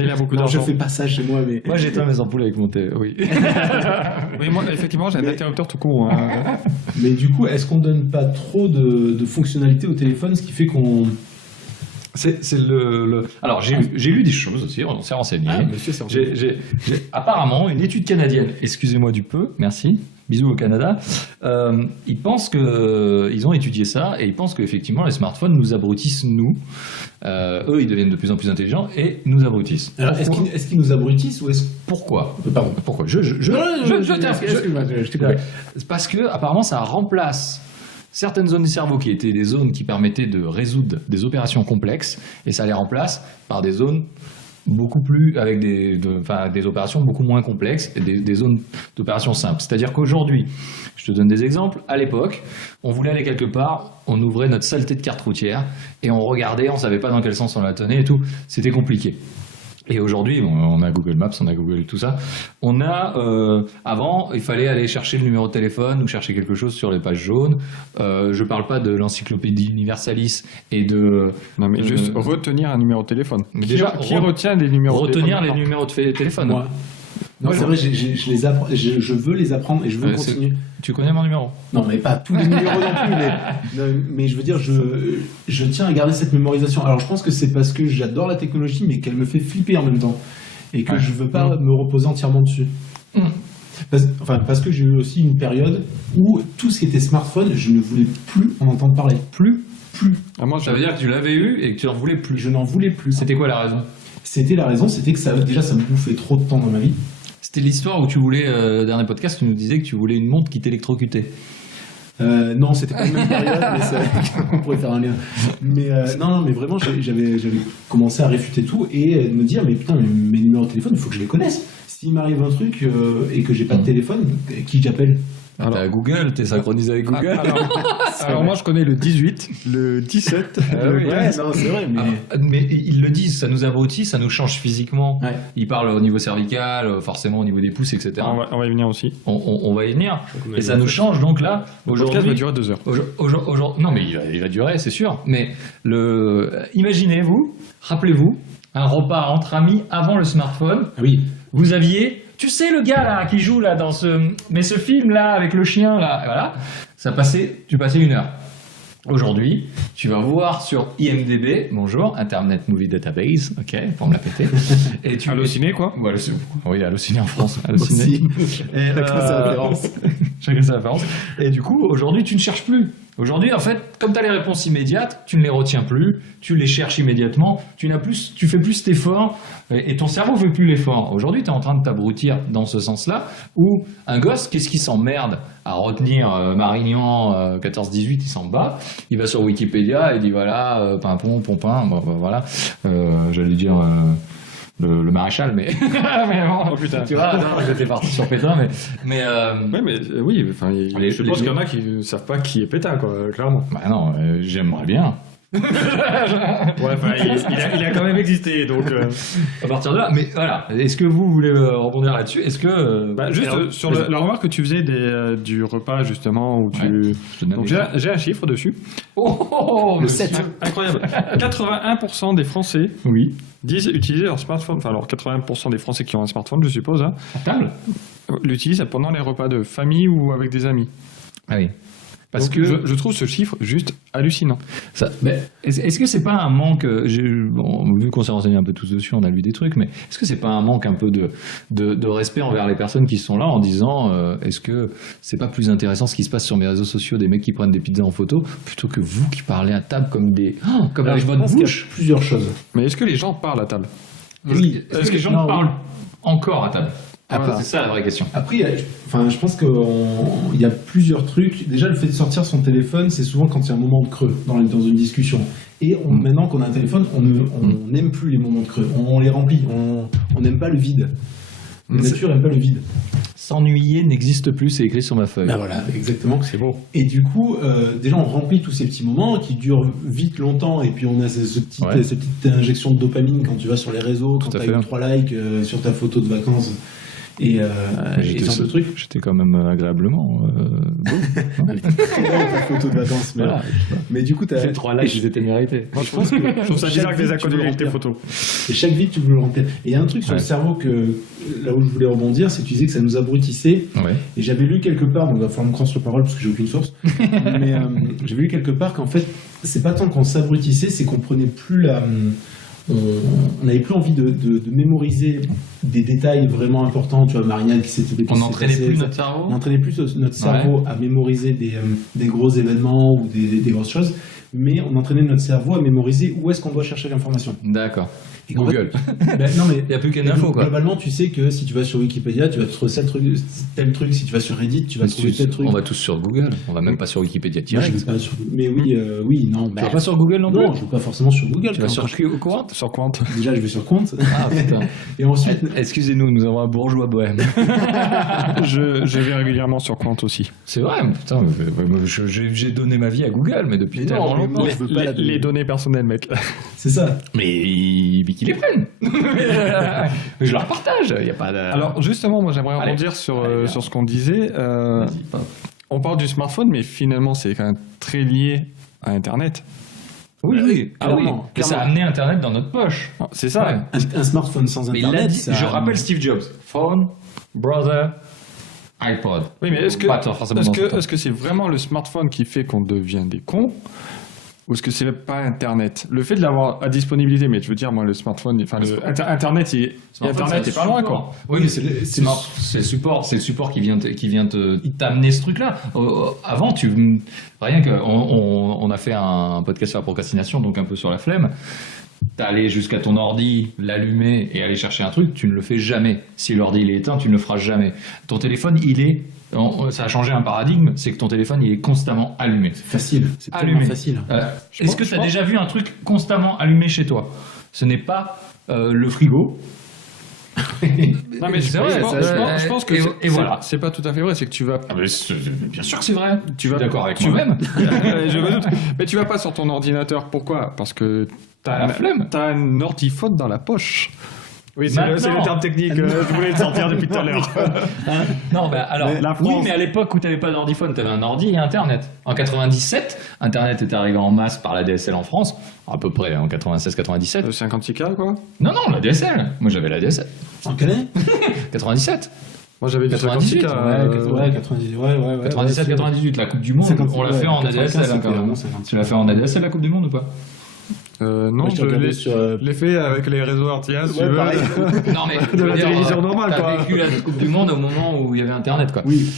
Il a beaucoup Non, je d'argent. fais pas ça chez moi, mais... Moi, j'éteins mes ampoules avec mon thé, oui. Oui, moi, effectivement, j'ai un interrupteur tout court. Hein. Mais du coup, est-ce qu'on donne pas trop de fonctionnalités au téléphone, ce qui fait qu'on... C'est le... Alors, j'ai lu des choses aussi, on s'est renseigné. Monsieur, c'est J'ai apparemment une étude canadienne, excusez-moi du peu, merci, bisous au Canada. Ils pensent ils ont étudié ça et ils pensent qu'effectivement les smartphones nous abrutissent, nous. Eux, ils deviennent de plus en plus intelligents et nous abrutissent. Alors, est-ce qu'ils nous abrutissent ou est-ce... Pourquoi? Pardon. Pourquoi? Je t'ai coupé. Parce que apparemment ça remplace certaines zones du cerveau qui étaient des zones qui permettaient de résoudre des opérations complexes et ça les remplace par des zones beaucoup plus avec des opérations beaucoup moins complexes et des zones d'opérations simples. C'est-à-dire qu'aujourd'hui, je te donne des exemples, à l'époque, on voulait aller quelque part, on ouvrait notre saleté de carte routière et on regardait, on savait pas dans quel sens on la tenait et tout, c'était compliqué. Et aujourd'hui, on a Google Maps, on a Google tout ça. On a avant, il fallait aller chercher le numéro de téléphone ou chercher quelque chose sur les pages jaunes. Je parle pas de l'encyclopédie Universalis et de. Non, mais juste retenir un numéro de téléphone. Mais Qui, déjà, qui retient des numéros de téléphone? Retenir les numéros de téléphone. Moi. Non, c'est vrai, je les apprends, je veux les apprendre et je veux continuer. Tu connais mon numéro? Non, mais pas tous les numéros non plus, mais je veux dire, je tiens à garder cette mémorisation. Alors, je pense que c'est parce que j'adore la technologie, mais qu'elle me fait flipper en même temps. Et que je veux pas me reposer entièrement dessus. Parce que j'ai eu aussi une période où tout ce qui était smartphone, je ne voulais plus en entendre parler. Plus. Ah, moi, Ça veut dire que tu l'avais eu et que tu n'en voulais plus. Je n'en voulais plus. C'était quoi la raison? C'était la raison, c'était que ça me bouffait trop de temps dans ma vie. C'était l'histoire où tu voulais, dernier podcast, tu nous disais que tu voulais une montre qui t'électrocutait. Non, c'était pas la même période, mais on pourrait faire un lien. Mais non, mais vraiment, j'avais commencé à réfuter tout et me dire, mais putain, mes numéros de téléphone, il faut que je les connaisse. S'il m'arrive un truc et que j'ai pas de téléphone, qui j'appelle? T'as Google, t'es synchronisé avec Google. Alors moi je connais le 18, le 17. Ouais, non, c'est vrai, mais ils le disent, ça nous abrutit, ça nous change physiquement. Ouais. Ils parlent au niveau cervical, forcément au niveau des pouces, etc. On va y venir aussi. On va y venir. Et ça nous change donc là. Le podcast va durer 2 heures. Non, mais il va durer, c'est sûr. Mais imaginez-vous, rappelez-vous, un repas entre amis avant le smartphone. Oui. Vous aviez, tu sais, le gars là qui joue là dans ce film là avec le chien là, voilà, tu passais 1 heure. Aujourd'hui, tu vas voir sur IMDb, bonjour, Internet Movie Database, ok, pour me la péter. Et tu Allociné quoi? Ouais, oui, Allociné en France. Allociné. Chacun sa référence. Chacun sa référence. Et du coup, aujourd'hui, tu ne cherches plus. Aujourd'hui, en fait, comme tu as les réponses immédiates, tu ne les retiens plus, tu les cherches immédiatement, tu fais plus cet effort et ton cerveau ne fait plus l'effort. Aujourd'hui, tu es en train de t'abrutir dans ce sens-là, où un gosse, qu'est-ce qui s'emmerde à retenir Marignan 14-18, il s'en bat, il va sur Wikipédia et dit voilà, pimpon, pompin, voilà, j'allais dire... Le maréchal, mais bon, oh putain, tu vois, non, j'étais parti sur Pétain, mais oui, enfin, je pense qu'il y en a qui ne savent pas qui est Pétain, quoi, clairement. Bah non, j'aimerais bien. Ouais, enfin, il a quand même existé, donc. À partir de là, mais voilà. Est-ce que vous voulez rebondir là-dessus? Est-ce que juste sur la remarque que tu faisais du repas justement où tu. Donc j'ai un chiffre dessus. Oh, le 7. Incroyable. 81% des Français. Oui. Disent utiliser leur smartphone. Enfin, alors 80% des Français qui ont un smartphone, je suppose. Hein, à table. L'utilisent pendant les repas de famille ou avec des amis. Ah oui. Parce que je trouve ce chiffre juste hallucinant. Mais est-ce que c'est pas un manque, vu qu'on s'est renseigné un peu tous dessus, on a lu des trucs, mais est-ce que c'est pas un manque un peu de respect envers les personnes qui sont là en disant est-ce que c'est pas plus intéressant ce qui se passe sur mes réseaux sociaux, des mecs qui prennent des pizzas en photo, plutôt que vous qui parlez à table comme comme avec votre bouche? Plusieurs choses. Mais est-ce que les gens parlent à table? Oui. Est-ce que les gens parlent encore à table? Après, c'est ça la vraie question. Après, je pense qu'il y a plusieurs trucs. Déjà, le fait de sortir son téléphone, c'est souvent quand il y a un moment de creux dans une discussion. Et maintenant qu'on a un téléphone, on n'aime plus les moments de creux. On les remplit. On n'aime pas le vide. La nature n'aime pas le vide. S'ennuyer n'existe plus, c'est écrit sur ma feuille. Ben voilà, exactement. C'est beau. Et du coup, déjà, on remplit tous ces petits moments qui durent vite longtemps. Et puis, on a cette petite injection de dopamine quand tu vas sur les réseaux, quand tu as eu 3 likes sur ta photo de vacances. et J'étais ce genre de trucs. J'étais quand même agréablement beau. Très bien ta photo de vacances, mais, Voilà. mais du coup, t'as. Les 3 likes, ils étaient mérités. Moi, je pense que Je trouve ça chaque bizarre que vie, les tu veux inconnus le avec tes remplir. photos. Et chaque vie, tu veux le remplir. Et il y a un truc sur le cerveau là où je voulais rebondir, c'est que tu disais que ça nous abrutissait. Ouais. Et j'avais lu quelque part, donc il va falloir me croire sur parole parce que j'ai aucune source, mais j'avais lu quelque part qu'en fait, c'est pas tant qu'on s'abrutissait, c'est qu'on prenait plus on n'avait plus envie de mémoriser des détails vraiment importants. Tu vois, Marianne qui s'était On n'entraînait plus notre on cerveau. n'entraînait plus notre cerveau à mémoriser des gros événements ou des grosses choses, mais on entraînait notre cerveau à mémoriser où est-ce qu'on doit chercher l'information. D'accord. Et qu'en Google. Non mais Il n'y a plus qu'une info, quoi. globalement, tu sais que si tu vas sur Wikipédia, tu vas trouver tel truc. Si tu vas sur Reddit, tu vas trouver tel truc. On va tous sur Google. On va même pas sur Wikipédia Moi, je direct. vais pas sur... Mais oui, non. Tu vas pas sur Google non plus? Non, je vais pas forcément sur Google. Tu vas sur Quant? Sur Quant. Déjà, je vais sur Compte. Ah putain. Et ensuite, Excusez-nous, nous avons un bourgeois bohème. Je vais régulièrement sur Quant aussi. C'est vrai, putain, j'ai donné ma vie à Google, mais depuis tellement mais longtemps. moi, je veux pas la donner. Les données personnelles, mec. c'est ça. Mais qu'ils les prennent. Mais je leur partage. Il y a pas de. Alors justement, moi j'aimerais Allez. rebondir sur, Allez, bien. sur ce qu'on disait. Vas-y, pas. On parle du smartphone, mais finalement c'est quand même très lié à Internet. Oui, oui. Ah oui. clairement, Mais ça a amené Internet dans notre poche. C'est ça. Ouais. Un smartphone sans Mais il l'a Internet. dit. ça- Je rappelle Steve Jobs. Phone, brother, iPod. Oui, mais est-ce Pas forcément dans ce temps. que c'est vraiment le smartphone qui fait qu'on devient des cons ou est-ce que c'est pas Internet? Le fait de l'avoir à disponibilité, mais je veux dire, moi, le smartphone, enfin, Internet, Internet est pas loin, quoi. Oui, mais c'est le support, c'est le support qui vient t'amener ce truc-là. Avant, rien que, on a fait un podcast sur la procrastination, donc un peu sur la flemme. T'allais jusqu'à ton ordi, l'allumer et aller chercher un truc, tu ne le fais jamais. Si l'ordi il est éteint, tu ne le feras jamais. Ton téléphone, ça a changé un paradigme, c'est que ton téléphone il est constamment allumé. Facile. C'est Allumé. tellement facile. Est-ce que tu as déjà vu un truc constamment allumé chez toi? Ce n'est pas le frigo. Non, mais C'est vrai, je pense que et voilà. c'est pas tout à fait vrai, c'est que tu vas. Bien sûr que c'est vrai. Tu vas d'accord avec moi-même. Je me doute. Mais tu vas pas sur ton ordinateur. Pourquoi? Parce que T'as la flemme. T'as un ordiphone dans la poche. Oui, Maintenant. c'est le terme technique. Je voulais le sortir depuis tout à l'heure. Non, bah alors, Mais la oui, France- mais à l'époque où tu n'avais pas d'ordiphone, tu avais un ordi et Internet. En 97, Internet est arrivé en masse par la DSL en France, à peu près en 96-97. 56K, quoi. Non, la DSL. Moi, j'avais la DSL. En quelle année 97. Moi, j'avais du 98, 56K. Ouais, 98. Ouais. 97-98, la Coupe du Monde, 50, on l'a fait en 95, ADSL. c'était quand même. vraiment 50. Tu l'as fait en ADSL la Coupe du Monde ou pas? Non, je je regardais l'ai sur. je l'ai fait avec les réseaux RTL, si tu veux. pareil. Non, mais De je veux la dire, télévision normale, t'as quoi. vécu la Coupe du Monde au moment où il y avait Internet, quoi. Oui.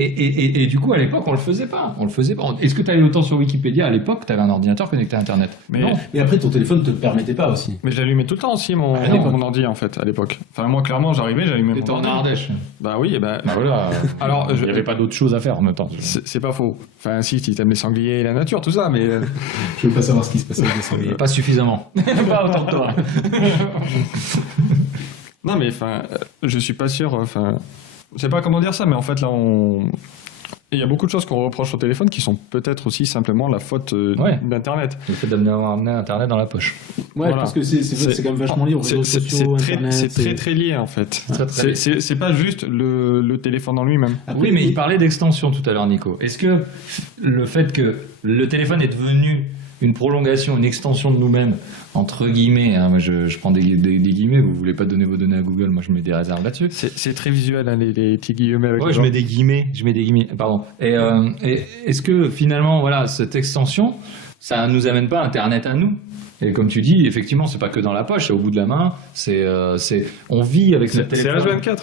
Et du coup, à l'époque, on le faisait pas. Est-ce que tu avais le temps sur Wikipédia à l'époque? Tu avais un ordinateur connecté à Internet? Mais- Non. Mais après, ton téléphone te le permettait pas aussi. Mais je l'allumais tout le temps aussi, mon ordi, en fait, à l'époque. Enfin, moi, clairement, j'allumais T'étais mon en ordi. Ardèche. Bah oui, et bah. Voilà. Alors, Il n'y avait pas d'autre chose à faire en même temps. c'est pas faux. Enfin, si t'aimes les sangliers et la nature, tout ça, mais. Je veux pas savoir ce qui se passait avec les sangliers. Pas suffisamment. Pas autant que toi. Non, mais enfin, je suis pas sûr. Enfin, je sais pas comment dire ça, mais en fait, là, il y a beaucoup de choses qu'on reproche au téléphone qui sont peut-être aussi simplement la faute Ouais. d'Internet. Le fait d'avoir amené Internet dans la poche. Ouais, Voilà. parce que c'est quand même vachement lié aux réseaux sociaux, Internet. C'est très très lié en fait. Très, très lié. C'est pas juste le téléphone en lui-même. Après, Oui, mais il parlait d'extension tout à l'heure, Nico. Est-ce que le fait que le téléphone est devenu une prolongation, une extension de nous-mêmes, entre guillemets, hein, moi je prends des guillemets, vous voulez pas donner vos données à Google, moi je mets des réserves là-dessus. C'est très visuel, hein, les petits guillemets avec Ouais, les je gens. mets des guillemets, pardon. Et est-ce que finalement, voilà, cette extension, ça nous amène pas Internet à nous? Et comme tu dis, effectivement, c'est pas que dans la poche, c'est au bout de la main, on vit avec cette C'est téléphone. H24.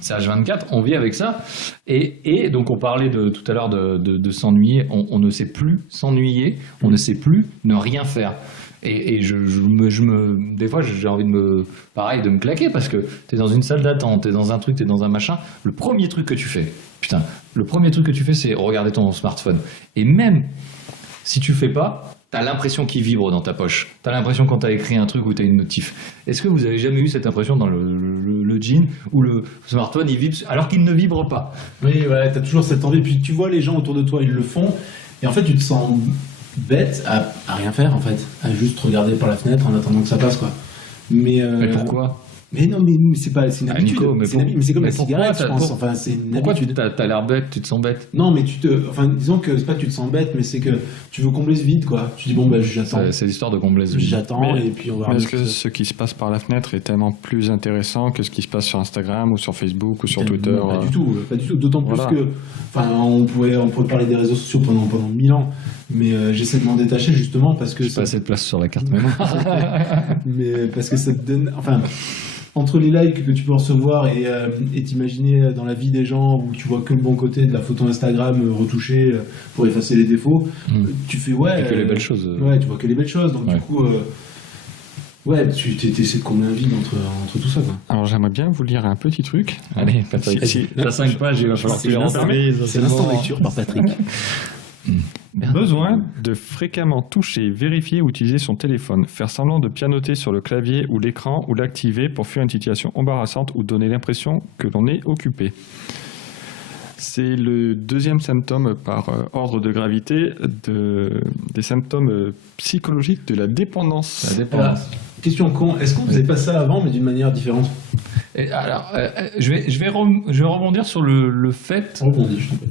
C'est H24, on vit avec ça. Et donc on parlait tout à l'heure de s'ennuyer, on ne sait plus s'ennuyer, on ne sait plus ne rien faire. Et des fois j'ai envie de me claquer parce que t'es dans une salle d'attente, t'es dans un truc, t'es dans un machin, le premier truc que tu fais, c'est regarder ton smartphone. Et même si tu fais pas, t'as l'impression qu'il vibre dans ta poche. T'as l'impression quand t'as écrit un truc ou t'as une notif. Est-ce que vous avez jamais eu cette impression dans le jean où le smartphone il vibre alors qu'il ne vibre pas? Oui, ouais, t'as toujours cette envie. Puis tu vois les gens autour de toi, ils le font. Et en fait, tu te sens bête à rien faire, en fait. À juste regarder par la fenêtre en attendant que ça passe, quoi. Mais pourquoi? Mais non, mais c'est pas, c'est une habitude. Nico, mais c'est comme mais la cigarette, je pense. pourquoi Enfin, c'est une Pourquoi habitude. t'as l'air bête, tu te sens bête? Non, mais enfin, disons que c'est pas que tu te sens bête, mais c'est que tu veux combler ce vide, quoi. Tu dis bon, bah, j'attends. C'est l'histoire de combler ce vide. J'attends Mais- et puis on va. Mais est-ce que ce qui se passe par la fenêtre est tellement plus intéressant que ce qui se passe sur Instagram ou sur Facebook ou sur Twitter? Pas du tout, pas du tout. D'autant plus Voilà. que, enfin, on pourrait parler des réseaux sociaux pendant 1000 ans, mais j'essaie de m'en détacher justement parce que J'ai pas assez de place sur la carte mémoire. mais parce que ça te donne, enfin, entre les likes que tu peux recevoir et t'imaginer dans la vie des gens où tu vois que le bon côté de la photo Instagram retouchée pour effacer les défauts, tu fais ouais. Et que les belles choses. Ouais, tu vois que les belles choses, donc Ouais. du coup. Ouais, tu essaies de combler un vide entre tout ça, quoi. Alors j'aimerais bien vous lire un petit truc. Allez, Patrick. Si- T'as 5 pages, il va falloir que tu lances. C'est l'instant lecture par Patrick. Besoin de fréquemment toucher, vérifier ou utiliser son téléphone, faire semblant de pianoter sur le clavier ou l'écran ou l'activer pour fuir une situation embarrassante ou donner l'impression que l'on est occupé. C'est le deuxième symptôme par ordre de gravité des symptômes psychologiques de la dépendance. Ça dépend. Question con, est-ce qu'on faisait pas ça avant, mais d'une manière différente? Et alors, je vais rebondir sur le fait. Rebondis, je t'en prie.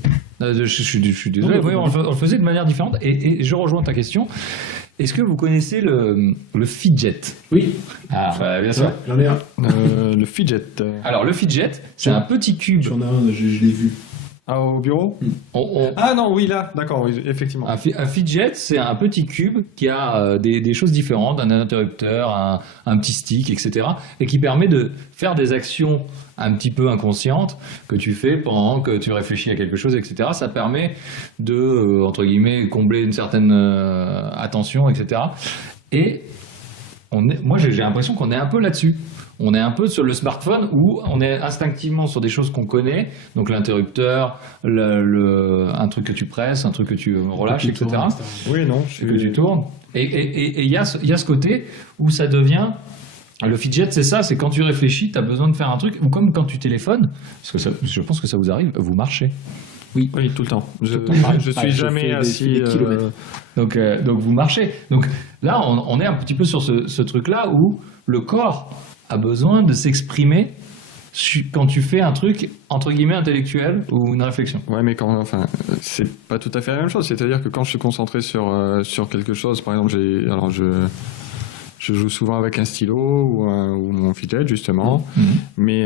Je suis désolé. Non, Oui, on le faisait de manière différente. Et je rejoins ta question. Est-ce que vous connaissez le fidget? Oui, Ah, bien sûr. ouais, j'en ai un. Le fidget. Alors, le fidget, c'est un petit cube. J'en ai un, je l'ai vu. Ah, au bureau On- Ah non, oui, là, d'accord, oui, effectivement. Un fidget, c'est un petit cube qui a des choses différentes, un interrupteur, un petit stick, etc. Et qui permet de faire des actions un petit peu inconscientes que tu fais pendant que tu réfléchis à quelque chose, etc. Ça permet de, entre guillemets, combler une certaine attention, etc. Et moi, j'ai l'impression qu'on est un peu là-dessus. On est un peu sur le smartphone où on est instinctivement sur des choses qu'on connaît, donc l'interrupteur, un truc que tu presses, un truc que tu relâches, etc. Oui, non, Que tu tournes. Et il y a ce côté où ça devient... Le fidget, c'est ça, c'est quand tu réfléchis, tu as besoin de faire un truc, ou comme quand tu téléphones, parce que je pense que ça vous arrive, vous marchez. Oui, tout le temps. Je suis je jamais fais assis. des kilomètres. Donc vous marchez. Donc là, on est un petit peu sur ce truc-là où le corps a besoin de s'exprimer quand tu fais un truc, entre guillemets, intellectuel ou une réflexion. Ouais, mais c'est pas tout à fait la même chose. C'est-à-dire que quand je suis concentré sur quelque chose, par exemple, je joue souvent avec un stylo ou mon fidget, justement, mais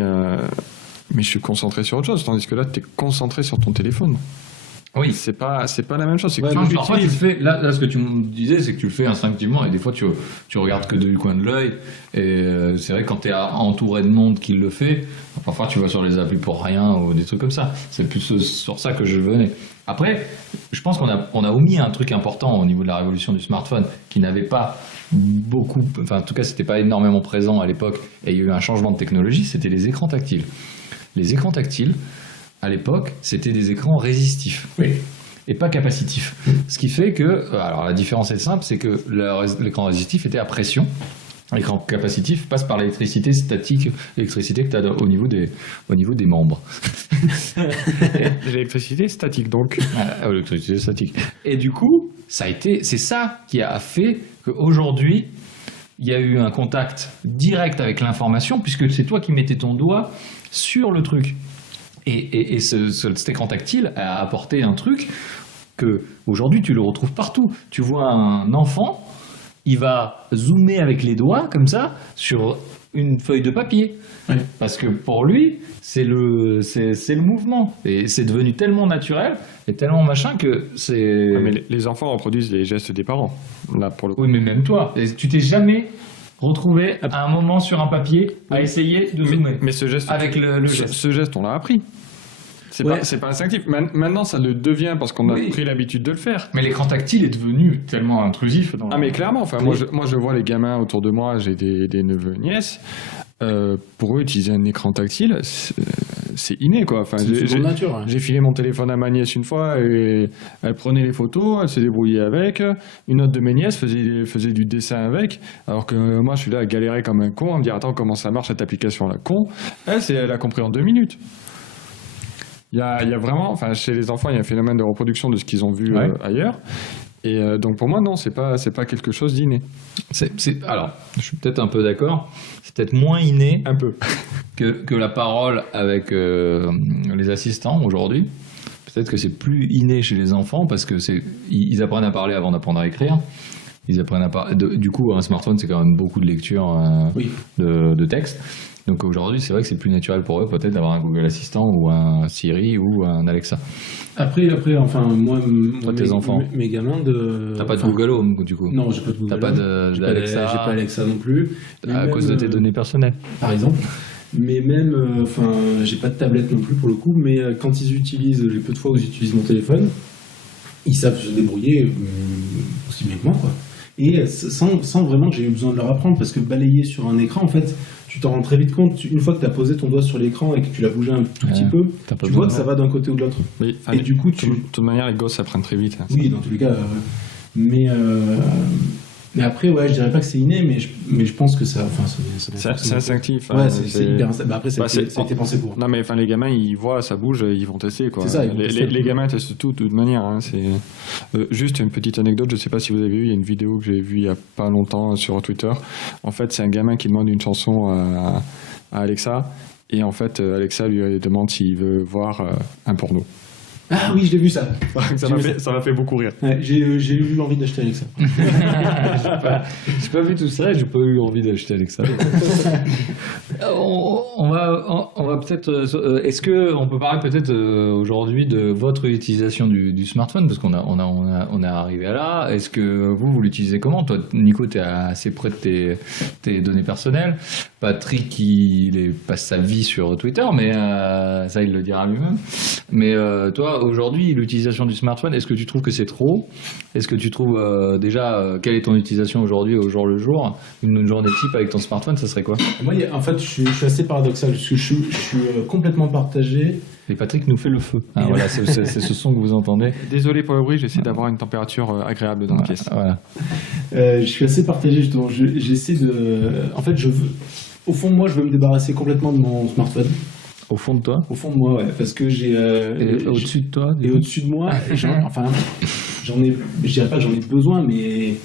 je suis concentré sur autre chose, tandis que là, tu es concentré sur ton téléphone. Oui. C'est pas la même chose. C'est que Ouais, tu Non, parfois, tu le l'utilises. fais, là, ce que tu me disais, c'est que tu le fais instinctivement et des fois, tu regardes que du coin de l'œil. Et c'est vrai que quand tu es entouré de monde qui le fait, parfois tu vas sur les applis pour rien ou des trucs comme ça. C'est plus sur ça que je venais. Après, je pense qu'on a omis un truc important au niveau de la révolution du smartphone qui n'avait pas beaucoup, enfin en tout cas, c'était pas énormément présent à l'époque et il y a eu un changement de technologie, c'était les écrans tactiles. Les écrans tactiles, à l'époque, c'était des écrans résistifs. Oui. Et pas capacitifs. Ce qui fait que, alors la différence est simple, c'est que l'écran résistif était à pression. L'écran capacitif passe par l'électricité statique, l'électricité que tu as au niveau des membres. L'électricité statique, donc. L'électricité statique. Et du coup, c'est ça qui a fait qu'aujourd'hui, il y a eu un contact direct avec l'information, puisque c'est toi qui mettais ton doigt sur le truc. Et cet écran tactile a apporté un truc que aujourd'hui tu le retrouves partout. Tu vois un enfant, il va zoomer avec les doigts comme ça sur une feuille de papier. Oui. Parce que pour lui, c'est le mouvement. Et c'est devenu tellement naturel et tellement machin que c'est... Ouais, mais les enfants reproduisent les gestes des parents. Là, pour le coup. Oui, mais même toi, tu t'es jamais retrouvé à un moment sur un papier à essayer de zoomer. Mais ce geste, Avec le geste. ce geste, on l'a appris. C'est pas instinctif. Maintenant, ça le devient parce qu'on a Oui. pris l'habitude de le faire. Mais l'écran tactile est devenu tellement intrusif. Ah, mais clairement, enfin, moi, je vois les gamins autour de moi, j'ai des neveux, nièces. Pour eux, utiliser un écran tactile, c'est inné, quoi. Enfin, C'est une seconde nature. Ouais. j'ai filé mon téléphone à ma nièce une fois et elle prenait les photos, elle s'est débrouillée avec. Une autre de mes nièces faisait du dessin avec, alors que moi, je suis là à galérer comme un con, à me dire attends, comment ça marche cette application là, con. Elle a compris en 2 minutes. Il y a vraiment, enfin, chez les enfants, il y a un phénomène de reproduction de ce qu'ils ont vu Ouais. ailleurs. Et donc pour moi, non, c'est pas quelque chose d'inné. Alors, je suis peut-être un peu d'accord. C'est peut-être moins inné Un peu. que la parole avec les assistants aujourd'hui. Peut-être que c'est plus inné chez les enfants parce que ils apprennent à parler avant d'apprendre à écrire. Ils apprennent à parler. Du coup, un smartphone, c'est quand même beaucoup de lecture de texte. Donc aujourd'hui, c'est vrai que c'est plus naturel pour eux peut-être d'avoir un Google Assistant ou un Siri ou un Alexa. Après, enfin, moi, tes enfants. Mes gamins de. T'as pas de Google Home, du coup? Non, j'ai pas de Google Home. T'as pas d'Alexa? J'ai pas Alexa non plus. À cause de tes données personnelles. Par exemple. Mais même, enfin, j'ai pas de tablette non plus pour le coup, mais quand ils utilisent, les peu de fois où j'utilise mon téléphone, ils savent se débrouiller aussi bien que moi, quoi. Et sans vraiment que j'ai eu besoin de leur apprendre, parce que balayer sur un écran, en fait, tu t'en rends très vite compte. Une fois que tu as posé ton doigt sur l'écran et que tu l'as bougé un tout petit peu, tu vois que ça va d'un côté ou de l'autre. Oui, et du coup, de toute manière, les gosses apprennent très vite. Hein, oui, dans tous les cas. Mais après, ouais, je dirais pas que c'est inné, mais je pense que ça. Enfin, c'est instinctif. Ouais, c'est hyper. Bah après, ça a été pensé pour. Non, mais enfin, les gamins, ils voient, ça bouge, ils vont tester, quoi. C'est ça. Les gamins testent tout, de toute manière. Hein, juste une petite anecdote, je sais pas si vous avez vu, il y a une vidéo que j'ai vue il y a pas longtemps sur Twitter. En fait, c'est un gamin qui demande une chanson à Alexa, et en fait, Alexa lui demande s'il veut voir un porno. Ah oui, je l'ai vu ça. Ça m'a fait beaucoup rire. Ouais, j'ai eu envie d'acheter Alexa. J'ai pas vu tout ça, j'ai pas eu envie d'acheter Alexa. on va peut-être. Est-ce que on peut parler peut-être aujourd'hui de votre utilisation du smartphone, parce qu'on est arrivé à là. Est-ce que vous l'utilisez comment? Toi, Nico, t'es assez près de tes données personnelles. Patrick, il passe sa vie sur Twitter, mais ça, il le dira lui-même. Mais toi, aujourd'hui, l'utilisation du smartphone, est-ce que tu trouves que c'est trop? Est-ce que tu trouves déjà, quelle est ton utilisation aujourd'hui au jour le jour? Une journée type avec ton smartphone, ça serait quoi? Moi, en fait, je suis assez paradoxal, parce que je suis complètement partagé. Et Patrick nous fait le feu. Ah, voilà, c'est ce son que vous entendez. Désolé pour le bruit, j'essaie d'avoir une température agréable dans la pièce. Voilà. Je suis assez partagé, justement. J'essaie de... En fait, au fond de moi, je veux me débarrasser complètement de mon smartphone. Au fond de toi? Au fond de moi, ouais, parce que j'ai... et au-dessus de toi? Et au-dessus de moi, je dirais pas que j'en ai besoin, mais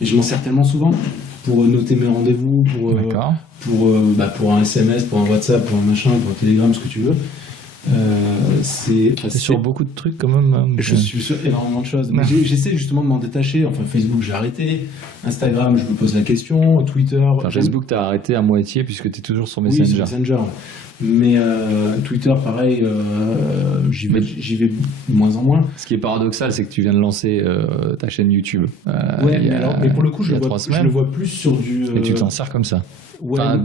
je m'en sers tellement souvent pour noter mes rendez-vous, pour un SMS, pour un WhatsApp, pour un machin, pour un Telegram, ce que tu veux. C'est sur beaucoup de trucs quand même. Hein, je suis sur énormément de choses. Mais j'essaie justement de m'en détacher. Enfin, Facebook, j'ai arrêté. Instagram, je me pose la question. Twitter. Enfin, Facebook, t'as arrêté à moitié puisque t'es toujours sur Messenger. Oui, sur Messenger. Mais Twitter, pareil, j'y vais de moins en moins. Ce qui est paradoxal, c'est que tu viens de lancer ta chaîne YouTube. Mais pour le coup, je le vois plus sur du. Et tu t'en sers comme ça. Ouais, enfin,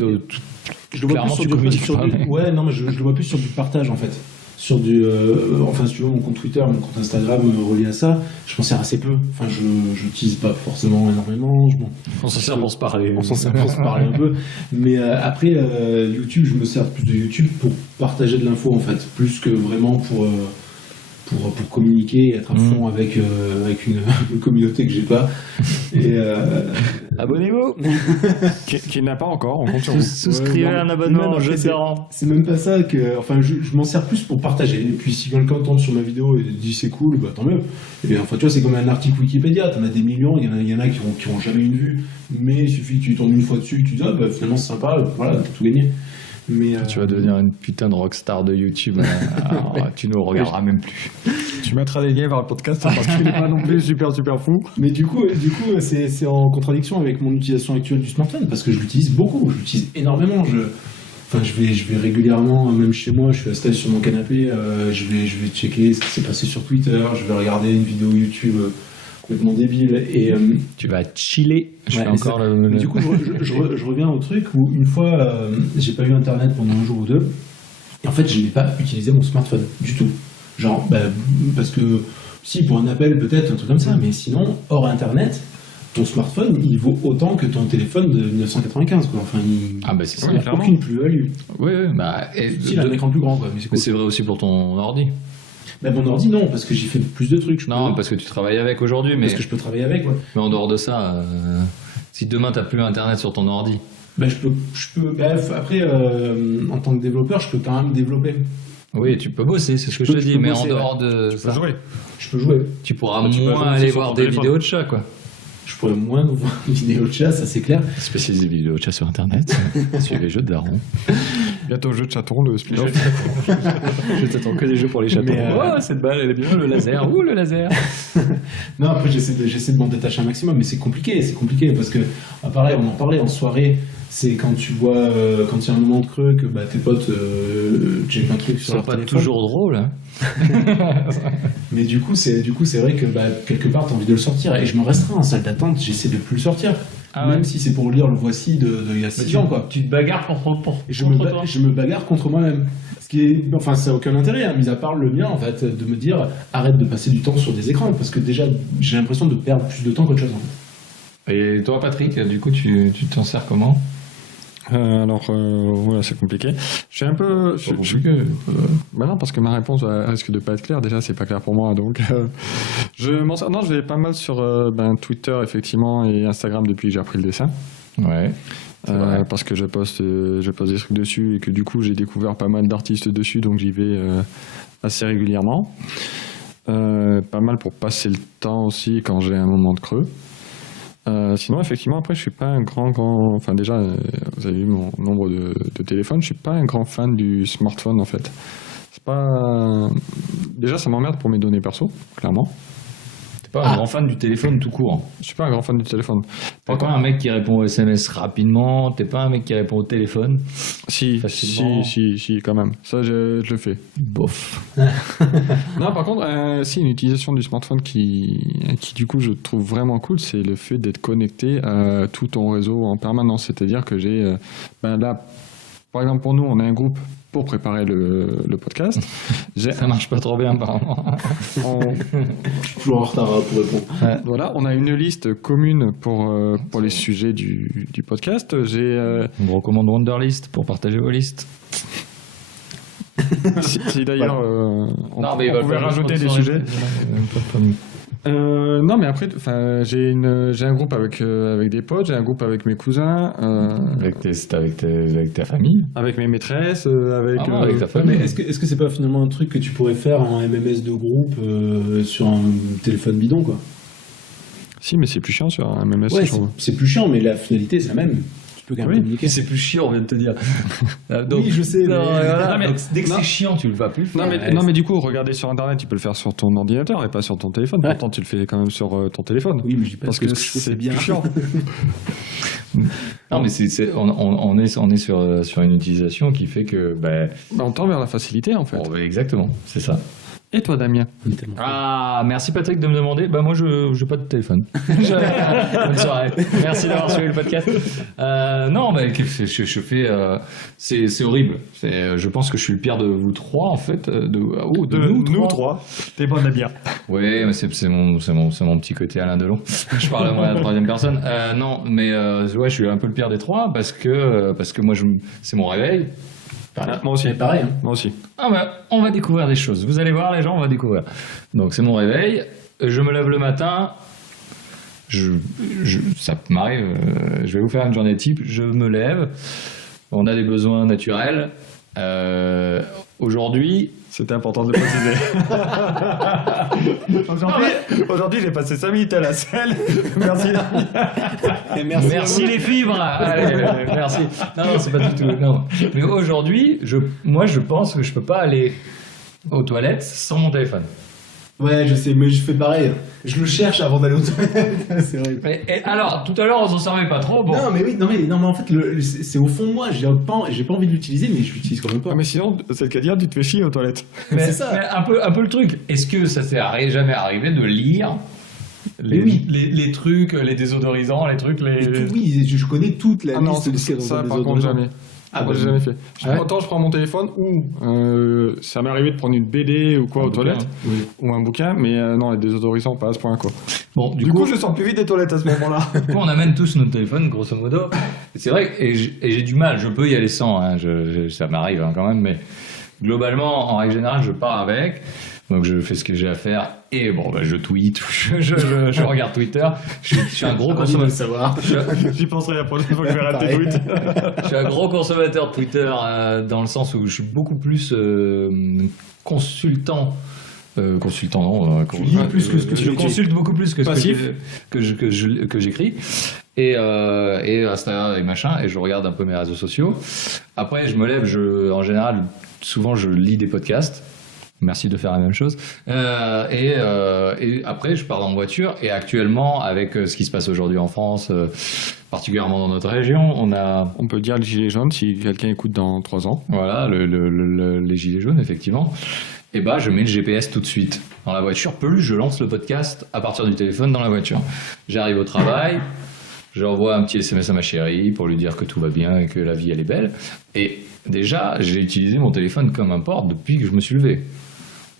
je le vois plus sur du ouais, non, mais je le vois plus sur du partage en fait. Sur du. Enfin, si tu veux, mon compte Twitter, mon compte Instagram relié à ça, je m'en sers assez peu. Enfin, je n'utilise pas forcément énormément. On s'en sert pour se parler. On s'en sert pour se parler un peu. Mais après, YouTube, je me sers plus de YouTube pour partager de l'info en fait, plus que vraiment pour communiquer et être à fond avec une communauté que j'ai pas. Et abonnez-vous qui n'a pas encore, on compte sur vous. Souscrivez un abonnement, c'est même pas ça que. Enfin, je m'en sers plus pour partager. Et puis si quelqu'un tombe sur ma vidéo et dit c'est cool, bah tant mieux. Et enfin, tu vois, c'est comme un article Wikipédia, t'en as des millions, il y en a qui ont jamais une vue, mais il suffit que tu tombes une fois dessus, tu dis ah bah finalement c'est sympa, voilà, t'as tout gagné. Mais tu vas devenir une putain de rockstar de YouTube. Alors, tu nous regarderas même plus. Tu mettras des liens vers le podcast parce qu'il n'est pas non plus super fou. Mais du coup c'est en contradiction avec mon utilisation actuelle du smartphone parce que je l'utilise beaucoup, je l'utilise énormément. Je vais régulièrement, même chez moi, je suis assis sur mon canapé, je vais checker ce qui s'est passé sur Twitter, je vais regarder une vidéo YouTube complètement débile et tu vas chiller. Du coup, je reviens au truc où une fois, j'ai pas eu internet pendant un jour ou deux, et en fait, je n'ai pas utilisé mon smartphone du tout. Genre, parce que si pour un appel peut-être un truc comme ça, mais sinon hors internet. Ton smartphone, il vaut autant que ton téléphone de 1995, quoi. Enfin, c'est ça, il n'y a aucune plus-value. Oui, il a un écran plus grand, quoi. Mais c'est vrai aussi pour ton ordi. Mon ordi, non, parce que j'ai fait plus de trucs. Parce que tu travailles avec aujourd'hui. Parce que je peux travailler avec, ouais. Mais en dehors de ça, si demain tu n'as plus internet sur ton ordi. Je peux. Après, en tant que développeur, je peux quand même développer. Oui, tu peux bosser, c'est ce que je te dis, mais en dehors de Tu ça, peux jouer. Je peux jouer. tu pourras Tu peux moins jouer aller sur voir ton des téléphone. vidéos de chats, quoi. Je pourrais moins voir une vidéo de chat, ça c'est clair. Spécialisé vidéos de chats sur Internet. Suivez Jeux de Daron. Bientôt jeu de chaton, le spin-off. Je t'attends que des jeux pour les chatons. Mais, Oh, cette balle, elle est bien, le laser. Ouh, le laser. Non, après j'essaie de m'en détacher un maximum, mais c'est compliqué parce que, pareil, on en parlait en soirée, c'est quand tu vois, quand il y a un moment de creux, que tes potes checkent un truc sur C'est leur pas téléphone. toujours drôle. Hein. Mais du coup, c'est vrai que quelque part, t'as envie de le sortir. Et je me restreins en salle d'attente, j'essaie de plus le sortir. Ah Même ouais. si c'est pour lire le voici de il y a 6 ans, quoi. Tu te bagarres pour Et je contre toi. me bagarre contre moi-même. Ce qui est, enfin, ça n'a aucun intérêt, hein, mis à part le mien, en fait, de me dire arrête de passer du temps sur des écrans, parce que déjà, j'ai l'impression de perdre plus de temps qu'autre chose. En fait. Et toi, Patrick, du coup, tu t'en sers comment? Voilà, c'est compliqué. Je suis un peu. Bah non, parce que ma réponse risque de pas être claire. Déjà, c'est pas clair pour moi, donc je m'en sers. Non, je vais pas mal sur Twitter effectivement et Instagram depuis que j'ai repris le dessin. Ouais. Parce que je poste des trucs dessus et que du coup j'ai découvert pas mal d'artistes dessus, donc j'y vais assez régulièrement. Pas mal pour passer le temps aussi quand j'ai un moment de creux. Sinon, effectivement, après, je suis pas un grand. Enfin, déjà, vous avez vu mon nombre de téléphones. Je suis pas un grand fan du smartphone, en fait. C'est pas. Déjà, ça m'emmerde pour mes données perso, clairement. T'es pas un grand fan du téléphone tout court. Je suis pas un grand fan du téléphone. T'es pas un mec qui répond aux SMS rapidement. T'es pas un mec qui répond au téléphone. Si, Facilement. si, quand même. Ça, je le fais. Bof. Non, par contre, si, une utilisation du smartphone qui, du coup, je trouve vraiment cool, c'est le fait d'être connecté à tout ton réseau en permanence. C'est-à-dire que j'ai, là, par exemple, pour nous, on a un groupe pour préparer le podcast. Ça marche pas trop bien, apparemment. Je suis toujours en retard pour répondre. Voilà, on a une liste commune pour les sujets du podcast. On vous recommande Wonderlist pour partager vos listes. Si d'ailleurs, on pouvait rajouter des sujets. Non, mais après, j'ai un groupe avec des potes, j'ai un groupe avec mes cousins, Avec ta famille. avec mes maîtresses, avec avec ta Mais famille. est-ce que c'est pas finalement un truc que tu pourrais faire en MMS de groupe sur un téléphone bidon, quoi? Si, mais c'est plus chiant sur un MMS. Ouais, je trouve. c'est plus chiant, mais la finalité c'est la même. Tu peux quand même communiquer. C'est plus chiant, on vient de te dire. Donc, Oui, je sais, non, mais- voilà, Non, mais- donc, dès que non. c'est chiant, tu le vas plus faire. Non, mais du coup, regarder sur Internet, tu peux le faire sur ton ordinateur et pas sur ton téléphone. Ouais. Pourtant, tu le fais quand même sur ton téléphone. Oui, mais je dis pas Parce que c'est bien. plus chiant. Non, mais on est sur une utilisation qui fait que. On tend vers la facilité, en fait. Exactement, c'est ça. Et toi, Damien? Ah, merci Patrick de me demander. Moi, je n'ai pas de téléphone. Bonne soirée. Merci d'avoir suivi le podcast. Non, je fais. C'est horrible. Je pense que je suis le pire de vous trois, en fait. De nous trois. T'es bon, Damien. Oui, mais c'est mon petit côté Alain Delon. Je parle à moi à la troisième personne. Non, mais ouais, je suis un peu le pire des trois parce que moi, c'est mon réveil. Moi aussi. C'est pareil. Hein. Moi aussi. On va découvrir des choses. Vous allez voir, les gens, on va découvrir. Donc, c'est mon réveil. Je me lève le matin. Ça m'arrive. Je vais vous faire une journée type. Je me lève. On a des besoins naturels. Aujourd'hui. C'était important de le préciser. Aujourd'hui, j'ai passé 5 minutes à la selle. Merci. Merci les fibres. Allez, merci. Non, c'est pas du tout. Non. Mais aujourd'hui, moi, je pense que je peux pas aller aux toilettes sans mon téléphone. Ouais, je sais, mais je fais pareil. Je le cherche avant d'aller aux toilettes. C'est vrai. Et alors, tout à l'heure, on s'en servait pas trop. Bon. Non, mais oui, non, mais en fait, c'est au fond de moi. J'ai pas envie de l'utiliser, mais je l'utilise quand même pas. Mais sinon, c'est le cas de dire, tu te fais chier aux toilettes. Mais, c'est ça. mais un peu le truc. Est-ce que ça s'est jamais arrivé de lire Oui. les trucs, les désodorisants, les trucs, Oui, je connais toute la Ah non, liste de ce qu'il y a ça, dans par les contre, odorisants. jamais. Ah, Moi, bah, j'ai jamais fait. Ouais. Autant je prends mon téléphone ou ça m'est arrivé de prendre une BD ou quoi aux toilettes Oui. ou un bouquin, mais non, les désodorisants pas à ce point quoi. Bon, Du coup, je sors plus vite des toilettes à ce moment-là. du coup, on amène tous notre téléphone, grosso modo. Et c'est vrai que et j'ai du mal. Je peux y aller sans. Hein, ça m'arrive hein, quand même, globalement, en règle générale, je pars avec. Donc je fais ce que j'ai à faire et bon, je tweete, je regarde Twitter. Je suis un gros consommateur. J'y penserai la prochaine fois que je vais rater tweet. Je suis un gros consommateur de Twitter dans le sens où je suis beaucoup plus consultant. Consultant, non. Je consulte beaucoup plus que que j'écris. Et Instagram et machin, et je regarde un peu mes réseaux sociaux. Après, je me lève, en général, souvent je lis des podcasts. Merci de faire la même chose. Et après, je pars en voiture. Et actuellement, avec ce qui se passe aujourd'hui en France, particulièrement dans notre région, on peut dire les gilets jaunes si quelqu'un écoute dans 3 ans. Voilà, les gilets jaunes, effectivement. Et bah, je mets le GPS tout de suite dans la voiture. Plus je lance le podcast à partir du téléphone dans la voiture. J'arrive au travail. J'envoie un petit SMS à ma chérie pour lui dire que tout va bien et que la vie elle est belle. Et déjà, j'ai utilisé mon téléphone comme un port depuis que je me suis levé.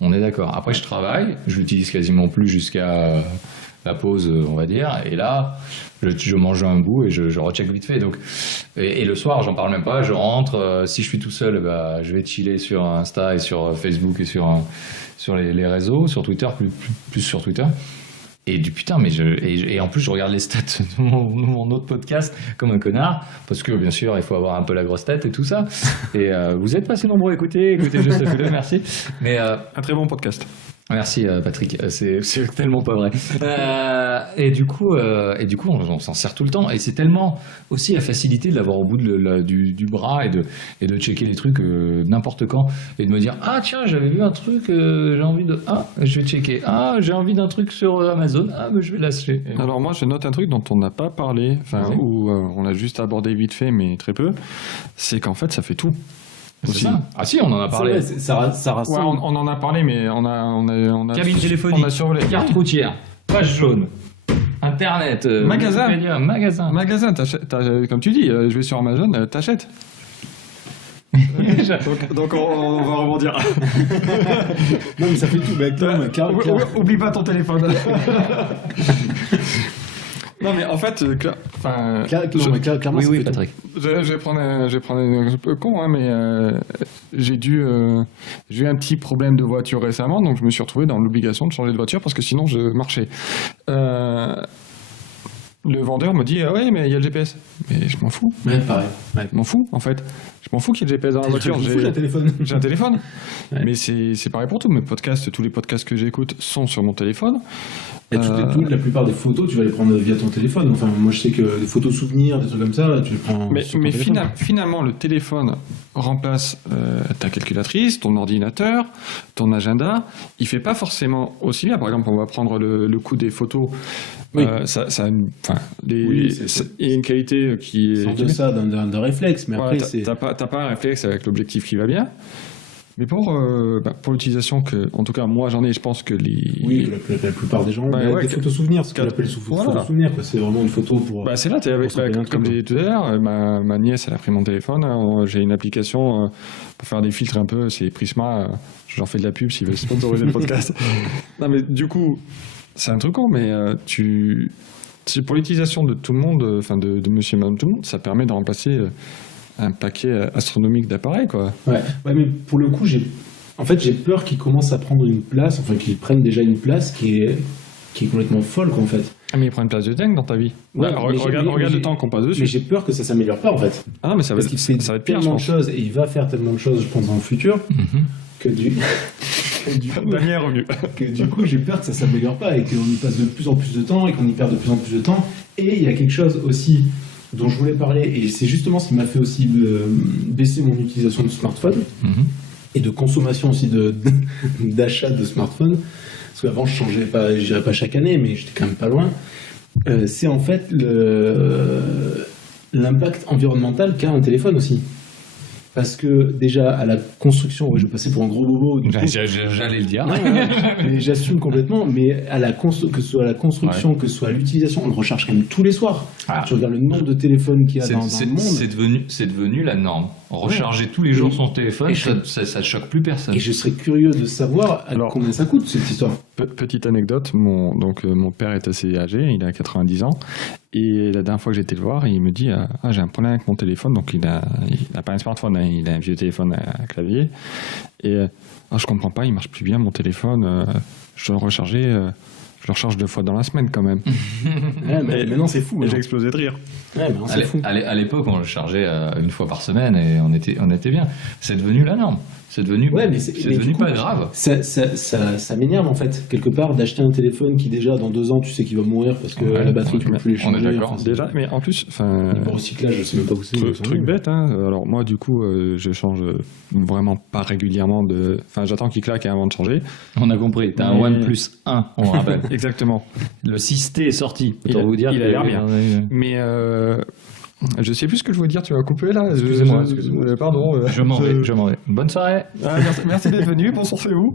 On est d'accord. Après, je travaille, je l'utilise quasiment plus jusqu'à la pause, on va dire. Et là, je mange un bout et je recheck vite fait. Donc, et le soir, j'en parle même pas. Je rentre. Si je suis tout seul, bah, je vais chiller sur Insta et sur Facebook et sur les réseaux, sur Twitter, plus sur Twitter. Et et en plus je regarde les stats de mon autre podcast comme un connard, parce que bien sûr il faut avoir un peu la grosse tête et tout ça. Et vous êtes pas si nombreux à écouter Juste à Philo, merci. Mais un très bon podcast. Merci Patrick, c'est tellement pas vrai. Et du coup on s'en sert tout le temps, et c'est tellement aussi la facilité de l'avoir au bout du bras et de checker les trucs n'importe quand, et de me dire ah tiens, j'avais vu un truc, j'ai envie de je vais checker, j'ai envie d'un truc sur Amazon, mais je vais l'acheter. Alors moi je note un truc dont on n'a pas parlé, où on a juste abordé vite fait mais très peu, c'est qu'en fait ça fait tout. C'est ça. Ah si, on en a parlé. C'est vrai, ça rassemble. Ouais, on en a parlé, mais on a cabine téléphonique, on a survolé. Carte routière, page jaune, internet, magasin. Comme tu dis, je vais sur Amazon, t'achètes. donc on va rebondir. Non mais ça fait tout. Oublie pas ton téléphone. Non mais en fait, clairement, oui Patrick. Je vais prendre un peu con, mais j'ai eu un petit problème de voiture récemment, donc je me suis retrouvé dans l'obligation de changer de voiture parce que sinon je marchais. Le vendeur me dit ouais mais il y a le GPS. Mais je m'en fous. Ouais, pareil. Ouais. Je m'en fous en fait. Je m'en fous qu'il y ait le GPS dans la voiture. J'ai un téléphone. J'ai un téléphone. Ouais. Mais c'est pareil pour tout. Tous les podcasts que j'écoute sont sur mon téléphone. Et la plupart des photos, tu vas les prendre via ton téléphone. Enfin, moi, je sais que des photos souvenirs, des trucs comme ça, tu les prends. Mais sur ton téléphone. Finalement, le téléphone remplace ta calculatrice, ton ordinateur, ton agenda. Il fait pas forcément aussi bien. Par exemple, on va prendre le coup des photos. Oui. Ça a il y a une qualité qui est. C'est de ça, d'un réflexe. Mais voilà, après, t'as pas un réflexe avec l'objectif qui va bien. Mais pour l'utilisation que, en tout cas, moi j'en ai, je pense que Oui, la plupart des gens. Des photos souvenirs, ce qu'on appelle photos souvenirs. C'est vraiment une photo pour. C'est là, comme je disais tout à l'heure, ma nièce, elle a pris mon téléphone. J'ai une application pour faire des filtres un peu, c'est Prisma. J'en fais de la pub s'ils veulent sponsoriser le podcast. Non, mais du coup, c'est un truc con, mais c'est pour l'utilisation de tout le monde, de monsieur et madame tout le monde, ça permet de remplacer un paquet astronomique d'appareils, quoi. Ouais, mais pour le coup, j'ai peur qu'ils commencent à prendre une place, qu'ils prennent déjà une place qui est complètement folle, quoi, en fait. Ah, mais ils prennent une place de dingue dans ta vie. Ouais, regarde le temps qu'on passe dessus. Mais j'ai peur que ça s'améliore pas, en fait. Ah non, mais ça va être pire, tellement de choses, et il va faire tellement de choses, je pense, dans le futur, que du coup, j'ai peur que ça s'améliore pas, et qu'on y passe de plus en plus de temps, et qu'on y perd de plus en plus de temps. Et il y a quelque chose aussi dont je voulais parler, et c'est justement ce qui m'a fait aussi baisser mon utilisation de smartphone, et de consommation aussi d'achat de smartphone, parce qu'avant je changeais pas, je dirais pas chaque année, mais j'étais quand même pas loin. C'est en fait l'impact environnemental qu'a un téléphone aussi. Parce que déjà à la construction, je vais passer pour un gros bobo. J'allais le dire. Non, mais j'assume complètement. Mais que ce soit à la construction, que ce soit à l'utilisation, on le recharge quand même tous les soirs. Tu regardes le nombre de téléphones qu'il y a dans le monde. C'est devenu la norme. recharger tous les jours son téléphone, Et ça choque plus personne. Et je serais curieux de savoir combien ça coûte cette histoire. Petite anecdote, mon père est assez âgé, il a 90 ans, et la dernière fois que j'ai été le voir, il me dit j'ai un problème avec mon téléphone, donc il a pas un smartphone, hein, il a un vieux téléphone à clavier, et je comprends pas, il marche plus bien mon téléphone, je dois le recharger, je le recharge 2 fois dans la semaine quand même. Ouais, mais maintenant c'est fou. Et j'ai explosé de rire. Ouais, maintenant c'est fou. À l'époque, on le chargeait 1 fois par semaine et on était bien. C'est devenu la norme. C'est devenu, c'est devenu pas grave. Ça m'énerve en fait, quelque part, d'acheter un téléphone qui déjà dans 2 ans tu sais qu'il va mourir parce que la batterie tu peux plus les changer. On est d'accord. Déjà, mais en plus, le recyclage, je sais même pas où c'est. Truc bête, hein. Alors moi du coup, je change vraiment pas régulièrement Enfin, j'attends qu'il claque avant de changer. On a compris. T'as un OnePlus 1, on rappelle. Exactement. Le 6T est sorti. Il a l'air bien. Mais je sais plus ce que je voulais dire, tu m'as coupé là. Excusez-moi. Pardon. Je m'en vais. Bonne soirée. Merci d'être venu. Bonsoir, c'est où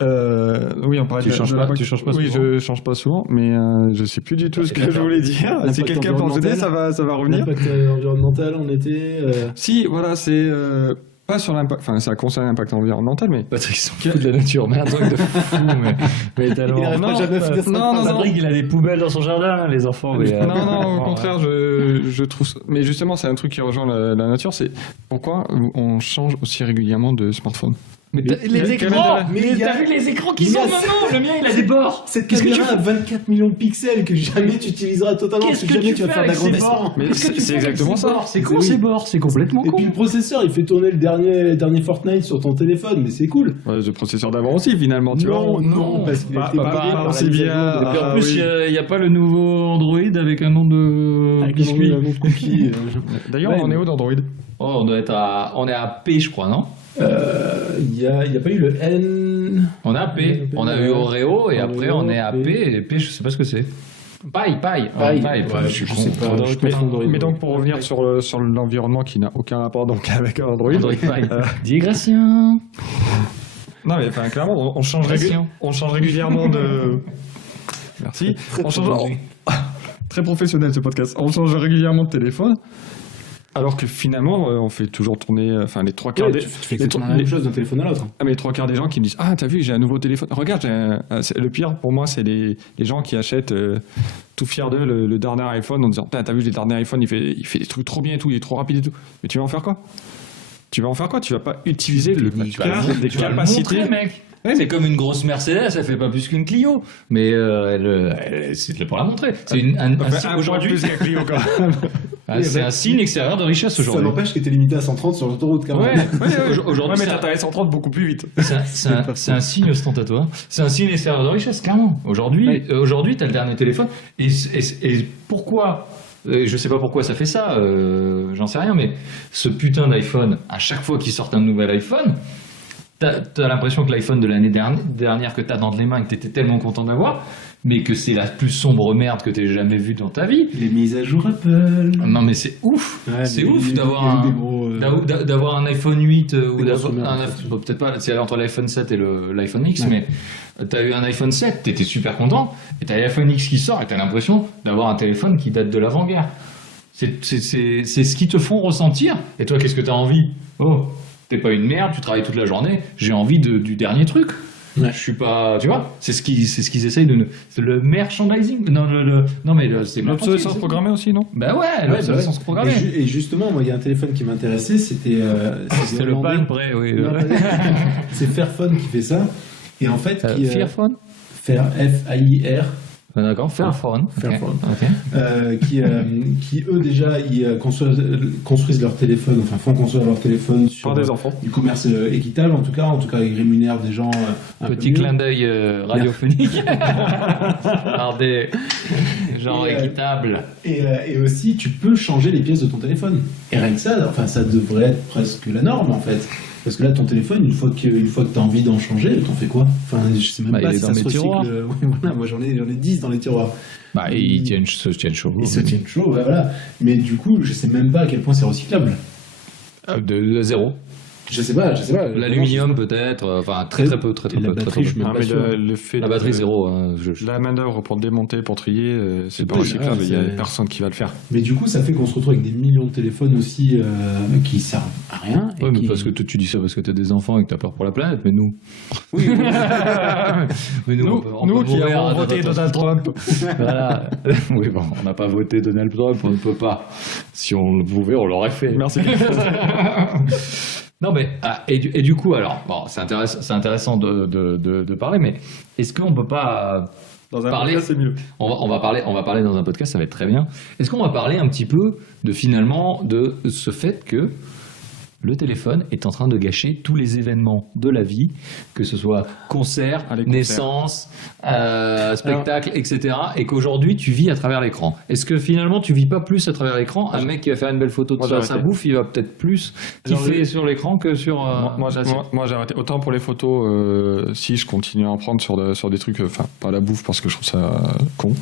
Oui, on parlait. Tu changes pas souvent. Oui, je change pas souvent, mais je sais plus du tout ce que je voulais dire. Si quelqu'un peut en aider, ça va revenir. L'impact environnemental en été. Si, voilà, c'est pas sur l'impact. Enfin, ça concerne l'impact environnemental, mais Patrick s'en fout de la nature, mais un truc de fou. Mais tellement. Il n'arrivera jamais à faire ça. non. Patrick, il a des poubelles dans son jardin, les enfants. Non, au contraire, je trouve. Mais justement, c'est un truc qui rejoint la nature, c'est pourquoi on change aussi régulièrement de smartphone. Mais les écrans, t'as vu les écrans qui sont maintenant. Le mien, il a des bords. Cette caméra a 24 millions de pixels que jamais tu utiliseras totalement. Qu'est-ce que jamais tu vas fais faire avec ces d'agrandissement. bords? Mais c'est exactement ça. C'est con ces bords, c'est complètement Et con. puis le processeur, il fait tourner le dernier Fortnite sur ton téléphone, mais c'est cool. Ouais, le processeur d'avant aussi, finalement, tu vois. Non, parce qu'il a été pas barré par la aussi mise à bien. jour de- Et puis en plus, il n'y a pas le nouveau Android avec un nom de Avec biscuit. le nom de cookie. D'ailleurs, on en est où d'Android? Oh, on est à P, je crois, non? Il y a pas eu le N. On est à P. On a eu Oreo et après on est à P. Et P, je sais pas ce que c'est. Paille. Ouais, je sais pas. Je suis pas fan d'Android. Mais donc, pour revenir sur l'environnement qui n'a aucun rapport donc avec Android. Android Pie. Digression. Non, mais enfin, clairement, on change régulièrement de. Merci. On change. Très professionnel ce podcast. On change régulièrement de téléphone. Alors que finalement, on fait toujours tourner, enfin les 3 quarts Ouais, des. tu fais exactement la même chose d'un téléphone à l'autre. Ah, mais les 3 quarts des gens qui me disent t'as vu, j'ai un nouveau téléphone. Regarde, le pire pour moi, c'est les gens qui achètent tout fiers d'eux le dernier iPhone en disant t'as vu, le dernier iPhone, il fait des trucs trop bien et tout, il est trop rapide et tout. Mais tu vas en faire quoi? Tu vas pas utiliser des capacités. Montrer, mec. Ouais, c'est comme une grosse Mercedes, ça fait pas plus qu'une Clio. Mais c'est pour la montrer. C'est un signe aujourd'hui. C'est un signe extérieur de richesse Ça aujourd'hui. n'empêche que t'es limité à 130 sur l'autoroute quand même. Aujourd'hui, mais t'as 130 beaucoup plus vite. c'est un signe ostentatoire. C'est un signe extérieur de richesse, clairement. Aujourd'hui, t'as le dernier téléphone. Et pourquoi je sais pas pourquoi ça fait ça, j'en sais rien, mais ce putain d'iPhone, à chaque fois qu'ils sortent un nouvel iPhone, t'as l'impression que l'iPhone de l'année dernière que t'as dans les mains et que t'étais tellement content d'avoir, mais que c'est la plus sombre merde que t'aies jamais vue dans ta vie. Les mises à jour Apple. Non mais c'est ouf, Ouais, c'est mais ouf il y a d'avoir eu des gros, d'avoir un iPhone 8 ou des d'avoir grosses un rumeurs, en fait. bon, peut-être pas, c'est entre l'iPhone 7 et l'iPhone X, Ouais. mais t'as eu un iPhone 7, t'étais super content, et t'as l'iPhone X qui sort et t'as l'impression d'avoir un téléphone qui date de l'avant-guerre. C'est ce qu'ils te font ressentir. Et toi, qu'est-ce que t'as envie? Oh, t'es pas une merde, tu travailles toute la journée, j'ai envie du dernier truc. Ouais. Je suis pas, tu vois, c'est ce qu'ils essayent de, c'est le merchandising. Non mais c'est L'obsolescence programmée aussi, non? Bah ouais, l'obsolescence programmée. Et justement, moi, il y a un téléphone qui m'intéressait, c'était C'est le Palm Pre, oui. Non, c'est Fairphone qui fait ça. Et en fait, Fairphone. F-A-I-R. D'accord, Fairphone. Fairphone. Ok. Qui eux déjà ils construisent leur téléphone, enfin font construire leur téléphone sur Par des enfants. du commerce équitable en tout cas ils rémunèrent des gens un Petit peu mieux. clin d'œil radiophonique. Par des gens Et, équitables. Et aussi tu peux changer les pièces de ton téléphone. Et rien que ça, enfin ça devrait être presque la norme en fait. Parce que là, ton téléphone, une fois que tu as envie d'en changer, t'en fais quoi? Enfin, je sais même Bah, pas il est si dans ça se mes recycle. tiroirs. Oui, voilà, moi j'en ai 10 dans les tiroirs. Bah, ils se tiennent chaud. Ils se tiennent chaud, voilà. Mais du coup, je sais même pas à quel point c'est recyclable. De zéro. Je sais pas. L'aluminium peut-être, enfin très peu, très la peu. batterie, je me Ah, pas mais sûr. le fait La de- batterie zéro. Hein, La main-d'œuvre pour démonter, pour trier, c'est pas Oui, recyclable. ouais, Il y a c'est- personne qui va le faire. Mais du coup, ça fait qu'on se retrouve avec des millions de téléphones aussi qui servent à rien. Et Ouais, mais qui... parce que tu dis ça parce que t'as des enfants et que t'as peur pour la planète, mais nous. Oui, Mais nous peut qui mourir avons à voté notre Donald Trump. Voilà. Oui, bon, on n'a pas voté Donald Trump, on ne peut pas. Si on le pouvait, on l'aurait fait. Merci. Non, mais et du coup, alors, bon, c'est intéressant de parler, mais est-ce qu'on peut pas Dans un parler, podcast, c'est mieux. on va parler dans un podcast, ça va être très bien. Est-ce qu'on va parler un petit peu de finalement de ce fait que le téléphone est en train de gâcher tous les événements de la vie, que ce soit concert, Ah, les concerts. naissance, spectacle, etc. Et qu'aujourd'hui tu vis à travers l'écran. Est-ce que finalement tu vis pas plus à travers l'écran? Un mec qui va faire une belle photo de Moi, j'ai sa arrêté. bouffe, il va peut-être plus Alors, kiffer sur l'écran que sur. Moi, j'ai arrêté. Autant pour les photos, si je continue à en prendre sur des trucs, enfin pas la bouffe parce que je trouve ça con,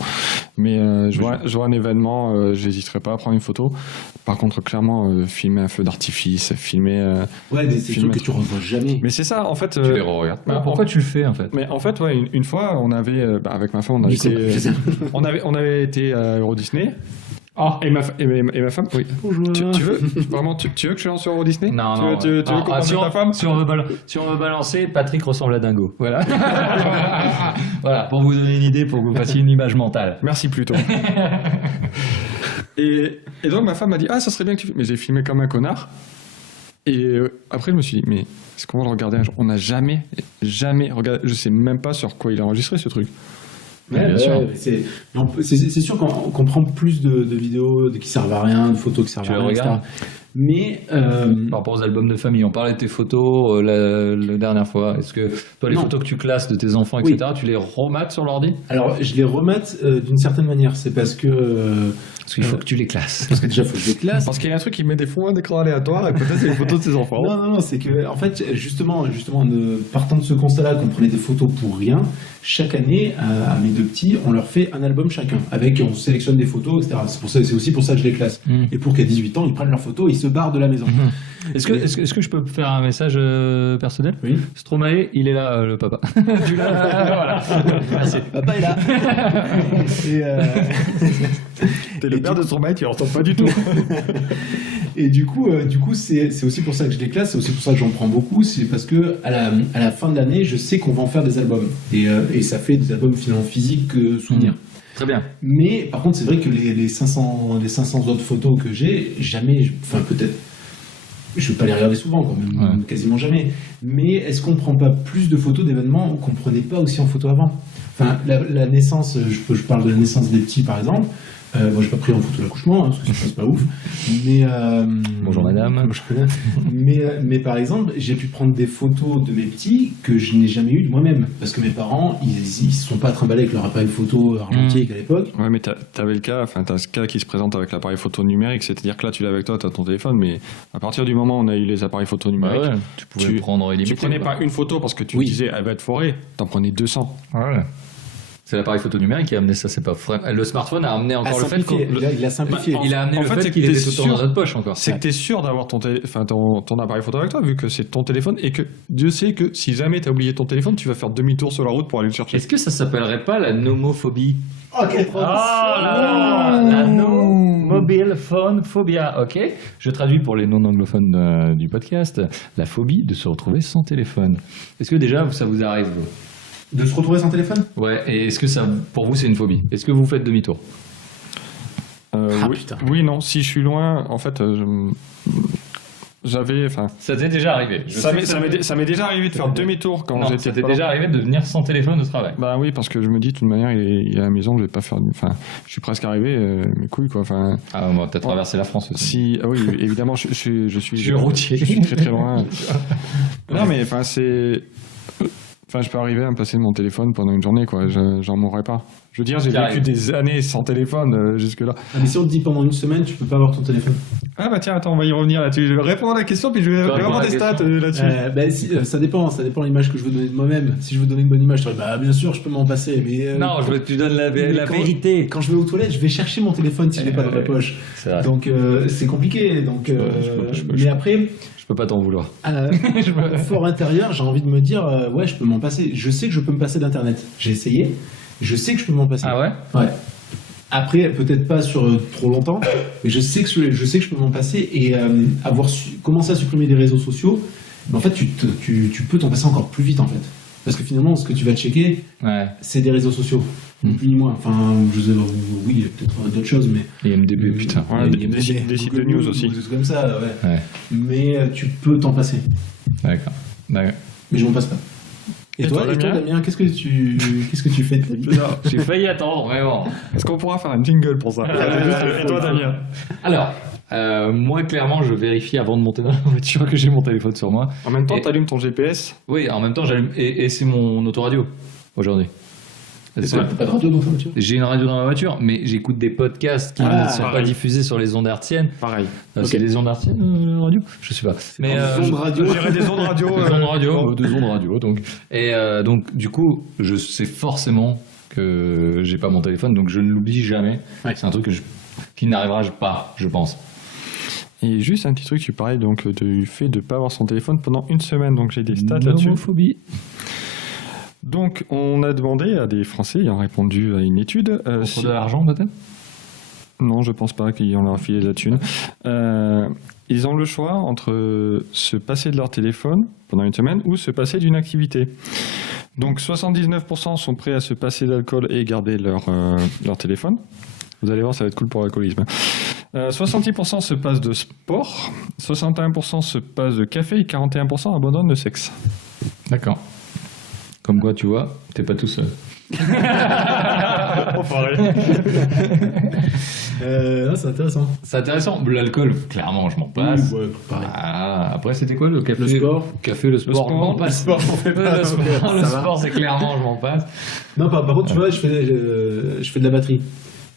mais je vois un événement, j'hésiterai pas à prendre une photo. Par contre, clairement, filmer un feu d'artifice, filmer. Ouais, des ces Film trucs que tu revois jamais. Mais c'est ça, en fait. Tu les regardes. Pourquoi tu le fais en fait? Mais en fait, ouais, une fois, on avait, avec ma femme, on avait Nico, été, je sais. on avait été à Euro Disney. Ah. Et ma femme, oui. Bonjour. Tu veux vraiment, tu veux que je lance sur Euro Disney? Non, tu non. veux, tu veux Ah, comprendre si ta femme? si on veut balancer, Patrick ressemble à Dingo. Voilà. Voilà, pour vous donner une idée, pour que vous fassiez une image mentale. Merci plutôt. et donc ma femme m'a dit ça serait bien que tu filmes. Mais j'ai filmé comme un connard. Et après je me suis dit mais est-ce qu'on va le regarder un jour? On n'a jamais regardé. Je sais même pas sur quoi il a enregistré ce truc. Ouais, bien sûr. C'est sûr qu'on prend plus de vidéos qui servent à rien, de photos qui servent Tu à les rien, regardes etc. Mais Par rapport aux albums de famille, on parlait de tes photos la dernière fois. Est-ce que toi, les Non. photos que tu classes de tes enfants, etc., tu les remates sur l'ordi? alors, je les remate d'une certaine manière. C'est parce que Parce qu'il faut que tu les classes. parce que déjà, faut que je les classe. Parce qu'il y a un truc qui met des fonds d'écran aléatoires et peut-être c'est une photo de ses enfants. Non, c'est que, en fait, justement, partant de ce constat-là qu'on prenait des photos pour rien, chaque année, à mes deux petits, on leur fait un album chacun. On sélectionne des photos, etc. C'est aussi pour ça que je les classe. Mm. Et pour qu'à 18 ans, ils prennent leurs photos et ils se barrent de la maison. Est-ce que je peux faire un message personnel? Oui. Stromae, il est là, le papa. Tu l'as. Voilà. Merci. Papa est là. T'es le père de son mec, tu l'entends pas du tout. Et du coup, c'est aussi pour ça que je les classe, c'est aussi pour ça que j'en prends beaucoup, c'est parce que à la fin de l'année, je sais qu'on va en faire des albums. Et ça fait des albums finalement physiques souvenirs. Très bien. Mais par contre, c'est vrai que les 500 autres photos que j'ai, jamais, enfin peut-être, je ne vais pas les regarder souvent, quand même, Ouais. quasiment jamais. Mais est-ce qu'on ne prend pas plus de photos d'événements qu'on ne prenait pas aussi en photo avant? Enfin, la naissance, je parle de la naissance des petits par exemple. Moi, j'ai pas pris en photo l'accouchement, parce que ça passe pas ouf. Mais Bonjour madame. mais par exemple, j'ai pu prendre des photos de mes petits que je n'ai jamais eues de moi-même, parce que mes parents, ils se sont pas trimballés avec leur appareil photo argentique à l'époque. Ouais, mais t'avais le cas, enfin, t'as ce cas qui se présente avec l'appareil photo numérique, c'est-à-dire que là, tu l'as avec toi, t'as ton téléphone, mais à partir du moment où on a eu les appareils photo numériques, Tu pouvais prendre illimité. tu prenais quoi. pas une photo parce que tu Oui. disais elle va être forée, t'en prenais 200. Ouais. C'est l'appareil photo numérique qui a amené ça, c'est pas vrai. Le smartphone a amené encore le fait qu'on... Il a simplifié. Il a amené En le fait, fait c'est qu'il que était t'es tout le temps dans sûr- notre poche encore. C'est que t'es sûr d'avoir ton appareil photo avec toi, vu que c'est ton téléphone, et que Dieu sait que si jamais t'as oublié ton téléphone, tu vas faire demi-tour sur la route pour aller le chercher. Est-ce que ça s'appellerait pas la nomophobie? Oh, quelle La no mobile phone phobia, ok. Je traduis pour les non-anglophones du podcast, la phobie de se retrouver sans téléphone. Est-ce que déjà ça vous arrive vous? De se retrouver sans téléphone? Ouais, et est-ce que ça, pour vous, c'est une phobie? Est-ce que vous faites demi-tour? Oui, putain. oui, non, si je suis loin, en fait, j'avais, enfin, Ça t'est déjà arrivé? ça m'est déjà arrivé de faire demi-tour quand Non, j'étais ça t'est pas déjà loin. arrivé de venir sans téléphone au travail? Bah oui, parce que je me dis, de toute manière, il est à la maison, je vais pas faire, enfin, je suis presque arrivé, mes couilles, quoi, enfin. Ah, moi, t'as traversé la France aussi. Si, ah oui, évidemment, je suis Je suis routier. Je suis très très loin. Non, mais enfin, je peux arriver à me passer de mon téléphone pendant une journée, quoi. J'en mourrais pas. Je veux dire, j'ai vécu des années sans téléphone jusque-là. Ah, mais si on te dit pendant une semaine, tu peux pas avoir ton téléphone. Ah bah tiens, attends, on va y revenir là-dessus. Je vais répondre à la question, puis je vais vraiment des stats là-dessus. Ça dépend de l'image que je veux donner de moi-même. Si je veux donner une bonne image, je dirais, bah bien sûr, je peux m'en passer. Mais, Non, je veux que tu donnes la vérité. Quand je vais aux toilettes, je vais chercher mon téléphone si je l'ai pas dans ma poche. C'est vrai. Donc c'est compliqué. Donc, mais après, Je peux pas t'en vouloir. fort intérieur, j'ai envie de me dire, ouais, je peux m'en passer. Je sais que je peux me passer d'Internet. J'ai essayé. Je sais que je peux m'en passer. Ah ouais? Ouais. Après, peut-être pas sur trop longtemps, mais je sais que je peux m'en passer et commencé à supprimer des réseaux sociaux. Mais en fait, tu peux t'en passer encore plus vite en fait. Parce que finalement, ce que tu vas checker, c'est des réseaux sociaux. Ni plus ni moins. Enfin, je sais, oui, il y a peut-être d'autres choses, mais. IMDb, putain. Ouais, des sites de news aussi. Des trucs comme ça, ouais. Mais tu peux t'en passer. D'accord. Mais je m'en passe pas. Et toi, Damien, qu'est-ce que tu fais de ta vie? J'ai failli attendre, vraiment. Est-ce qu'on pourra faire un jingle pour ça? Et toi, Damien? Alors, moi, clairement, je vérifie avant de monter dans la voiture que j'ai mon téléphone sur moi. En même temps, t'allumes ton GPS? Oui, en même temps, j'allume. Et c'est mon autoradio aujourd'hui. T'as pas de radio dans ta voiture? J'ai une radio dans ma voiture, mais j'écoute des podcasts qui ne sont pas diffusés sur les ondes hertziennes. Pareil. C'est des ondes hertziennes, la radio? Je sais pas. Mais ondes radio. Je dirais des ondes radio. Des ondes radio. Des ondes radio, donc. Et donc, du coup, je sais forcément que j'ai pas mon téléphone, donc je ne l'oublie jamais. Ouais. C'est un truc qui n'arrivera pas, je pense. Et juste un petit truc, tu parlais donc du fait de ne pas avoir son téléphone pendant une semaine, donc j'ai des stats là-dessus. L'homophobie. Donc, on a demandé à des Français, ils ont répondu à une étude. Pour de l'argent, peut-être? Non, je pense pas qu'ils ont leur filé la thune. Ils ont le choix entre se passer de leur téléphone pendant une semaine ou se passer d'une activité. Donc, 79% sont prêts à se passer d'alcool et garder leur téléphone. Vous allez voir, ça va être cool pour l'alcoolisme. 66% se passent de sport, 61% se passent de café et 41% abandonnent le sexe. D'accord. Comme quoi, tu vois, t'es pas tout seul. C'est intéressant. C'est intéressant. L'alcool, clairement, je m'en passe. Ouais, pareil. Après, c'était quoi le café? Le sport. Le sport, je m'en passe. Le sport, c'est clairement, je m'en passe. Non, par contre, tu vois, je fais de la batterie.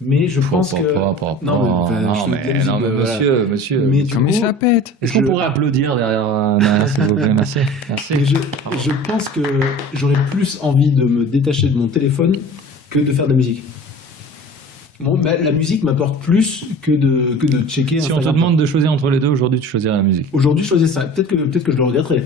Mais je pense que... Non, mais monsieur. Mais comme il se la pète. Est-ce qu'on pourrait applaudir derrière s'il vous plaît? Merci. Mais je pense que j'aurais plus envie de me détacher de mon téléphone que de faire de la musique. Bon, la musique m'apporte plus que de checker. Si on te demande de choisir entre les deux, aujourd'hui, tu choisirais la musique. Aujourd'hui, je choisis ça. Peut-être que je le regretterai.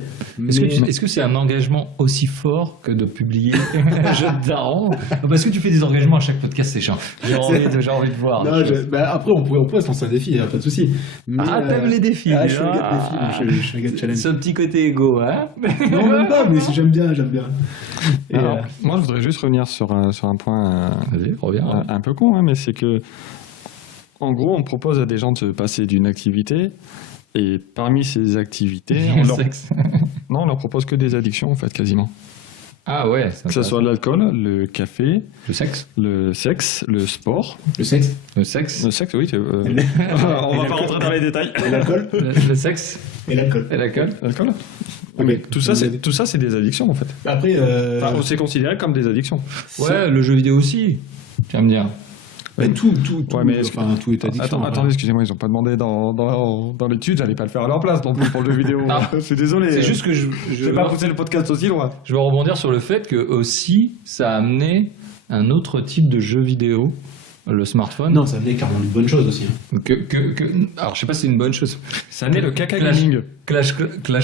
Est-ce que c'est un engagement aussi fort que de publier un jeu de daron? Parce que tu fais des engagements à chaque podcast, c'est chiant. J'ai envie de voir. Non, après, on pourrait se lancer un défi, pas de souci. T'aimes les défis? Je suis un gars de défi. Je suis un gars de challenge. Ce petit côté égo, hein? Non, même pas, mais j'aime bien. Et Alors, moi, je voudrais juste revenir sur un point Vas-y, reviens. un peu con, hein, mais c'est que, en gros, on propose à des gens de se passer d'une activité, et parmi ces activités, on leur propose que des addictions, en fait, quasiment. Ah ouais. Que ce soit l'alcool, le café, le sexe, le sport. Le sexe, Oui. On va pas rentrer dans les détails. et l'alcool, le sexe et l'alcool. L'alcool. Mais tout ça, c'est des addictions, en fait. Après, c'est considéré comme des addictions. Ouais, le jeu vidéo aussi. Tu vas me dire. Tout est addiction. Attendez, excusez-moi, ils ont pas demandé dans l'étude, j'allais pas le faire à leur place non plus pour le jeu vidéo. Je suis désolé. C'est juste que je vais pas pousser le podcast aussi loin. Je veux rebondir sur le fait que aussi ça a amené un autre type de jeu vidéo, le smartphone. Non, ça a amené carrément une bonne chose aussi. Alors je sais pas si c'est une bonne chose. Ça a amené le caca gaming. Clash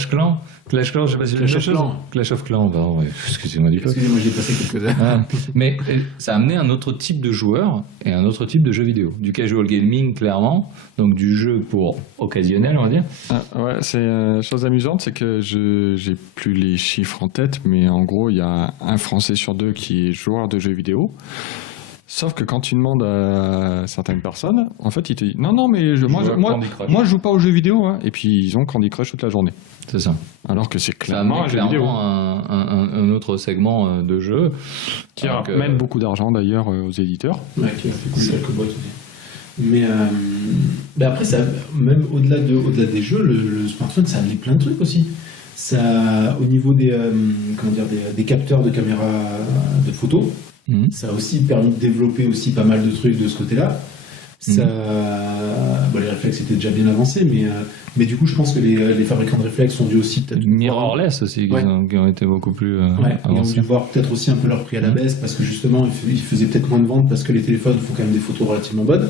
Clan, je sais pas si c'est une chose. Clash of Clans, ouais, excusez-moi du coup. Excusez-moi, j'ai passé quelques heures. Mais ça a amené un autre type de joueur et un autre type de jeu vidéo. Du casual gaming, clairement, donc du jeu pour occasionnel, on va dire. Ouais, c'est chose amusante, c'est que j'ai plus les chiffres en tête, mais en gros, il y a un Français sur deux qui est joueur de jeux vidéo. Sauf que quand tu demandes à certaines personnes, en fait, ils te disent non, mais moi je joue pas aux jeux vidéo, hein. Et puis ils ont Candy Crush toute la journée. C'est ça. Alors que c'est clairement un autre segment de jeu qui ramène beaucoup d'argent d'ailleurs aux éditeurs. Ouais, qui a fait couler quelques boîtes aussi. Mais après, ça, même au-delà des jeux, le smartphone, ça a amené plein de trucs aussi. Ça, au niveau des capteurs de caméra de photo. Ça a aussi permis de développer aussi pas mal de trucs de ce côté-là. Ça, les réflexes étaient déjà bien avancés, mais du coup, je pense que les fabricants de réflexes ont dû aussi peut-être Mirrorless aussi, qui ont été beaucoup plus ils ont avancés. dû voir peut-être aussi un peu leur prix à la baisse, parce que justement, ils faisaient peut-être moins de ventes parce que les téléphones font quand même des photos relativement bonnes.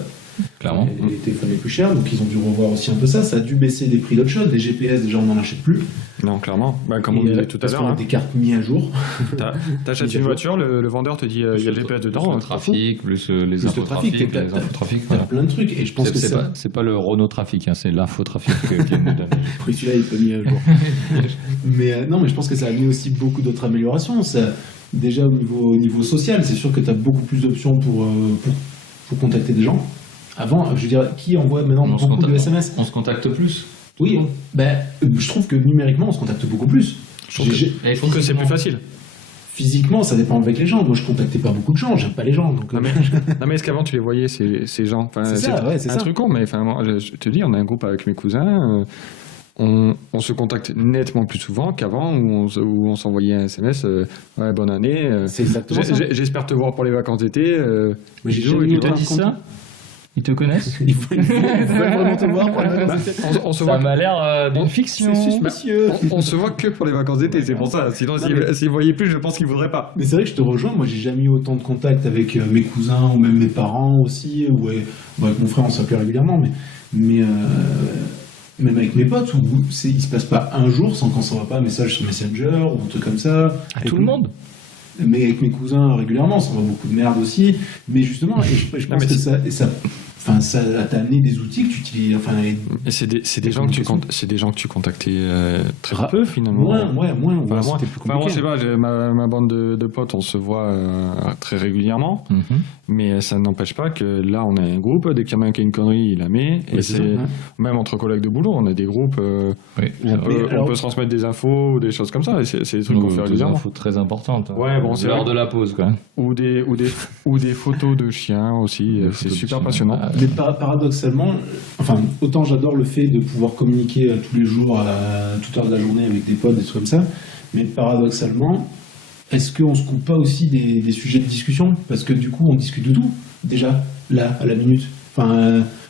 Clairement. Les téléphones les plus chers, donc ils ont dû revoir aussi un peu ça. Ça a dû baisser les prix d'autres choses. Les GPS, déjà, on n'en achète plus. Non, clairement. Comme on disait tout à parce qu'on l'heure, a des cartes mises à jour. t'achètes une voiture, le vendeur te dit il y a le GPS dedans. Le trafic, plus les infotrafics, les infotrafics. T'as plein de trucs, et je pense que c'est pas le Renault Trafic, c'est l'infotrafic qui nous donne. Oui, celui-là, il est pas mis à jour. mais non, mais je pense que ça a mis aussi beaucoup d'autres améliorations. Déjà, au niveau social, c'est sûr que tu as beaucoup plus d'options pour contacter des gens. Avant, je veux dire, qui envoie maintenant beaucoup de SMS? On se contacte plus. Oui, je trouve que numériquement, on se contacte beaucoup plus. Je trouve que c'est plus facile. Physiquement, ça dépend avec les gens. Moi, je contactais pas beaucoup de gens, j'aime pas les gens. Donc, non, mais est-ce qu'avant tu les voyais, ces gens? C'est un truc con, mais moi, je te dis, on a un groupe avec mes cousins. On se contacte nettement plus souvent qu'avant, où on s'envoyait un SMS. Ouais, bonne année. C'est exactement ça. J'espère te voir pour les vacances d'été. Mais j'ai jamais eu dit ça. Ils te connaissent? Ils veulent vraiment te voir pour les vacances d'été. Ça m'a l'air d'une fiction. C'est suspicieux. On se voit que pour les vacances d'été, c'est pour ça. Sinon, s'ils voyaient plus, je pense qu'ils voudraient pas. Mais c'est vrai que je te rejoins. Moi, j'ai jamais eu autant de contacts avec mes cousins ou même mes parents aussi. Ou avec mon frère, on s'appelait régulièrement. Mais même avec mes potes, il se passe pas un jour sans qu'on s'envoie pas un message sur Messenger ou un truc comme ça. À tout le monde. Mais avec mes cousins régulièrement, on s'envoie beaucoup de merde aussi. Mais justement, je pense que ça t'a amené des outils que tu utilises. Et c'est des gens que tu contactais très peu finalement. Moins. C'était plus compliqué. Moi, je sais pas, ma bande de potes, on se voit très régulièrement. Mais ça n'empêche pas que là, on a un groupe. Dès qu'il y en a un qui a une connerie, il la met. Et même entre collègues de boulot, on a des groupes où on peut se transmettre des infos ou des choses comme ça. Et c'est des trucs qu'on fait régulièrement. Des infos très importantes. Ouais, bon, c'est l'heure de la pause, quoi. Ou des photos de chiens aussi. C'est super passionnant. Mais paradoxalement, autant j'adore le fait de pouvoir communiquer tous les jours à toute heure de la journée avec des potes, des trucs comme ça, mais paradoxalement, est-ce qu'on se coupe pas aussi des sujets de discussion? Parce que du coup, on discute de tout, déjà, là, à la minute.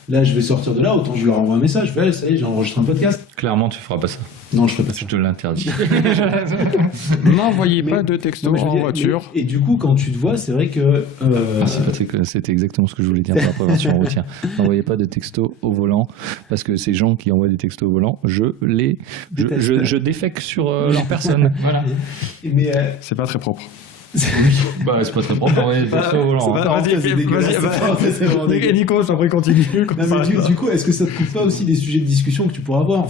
Là, je vais sortir de là, autant je leur envoie un message. Ça y est, j'ai enregistré un podcast. Clairement, tu feras pas ça. Non, je ferai pas ça. Je te l'interdis. N'envoyez pas de textos en voiture. Et du coup, quand tu te vois, c'est vrai que... C'était exactement ce que je voulais dire par rapport à la voiture en routière. N'envoyez pas de textos au volant, parce que ces gens qui envoient des textos au volant, je défèque sur leur personne. Voilà. Mais c'est pas très propre. C'est pas très propre d'envoyer des textos au volant. Vas-y, Nico, je t'en prie, continue. Du coup, est-ce que ça te coupe pas aussi des sujets de discussion que tu pourras avoir?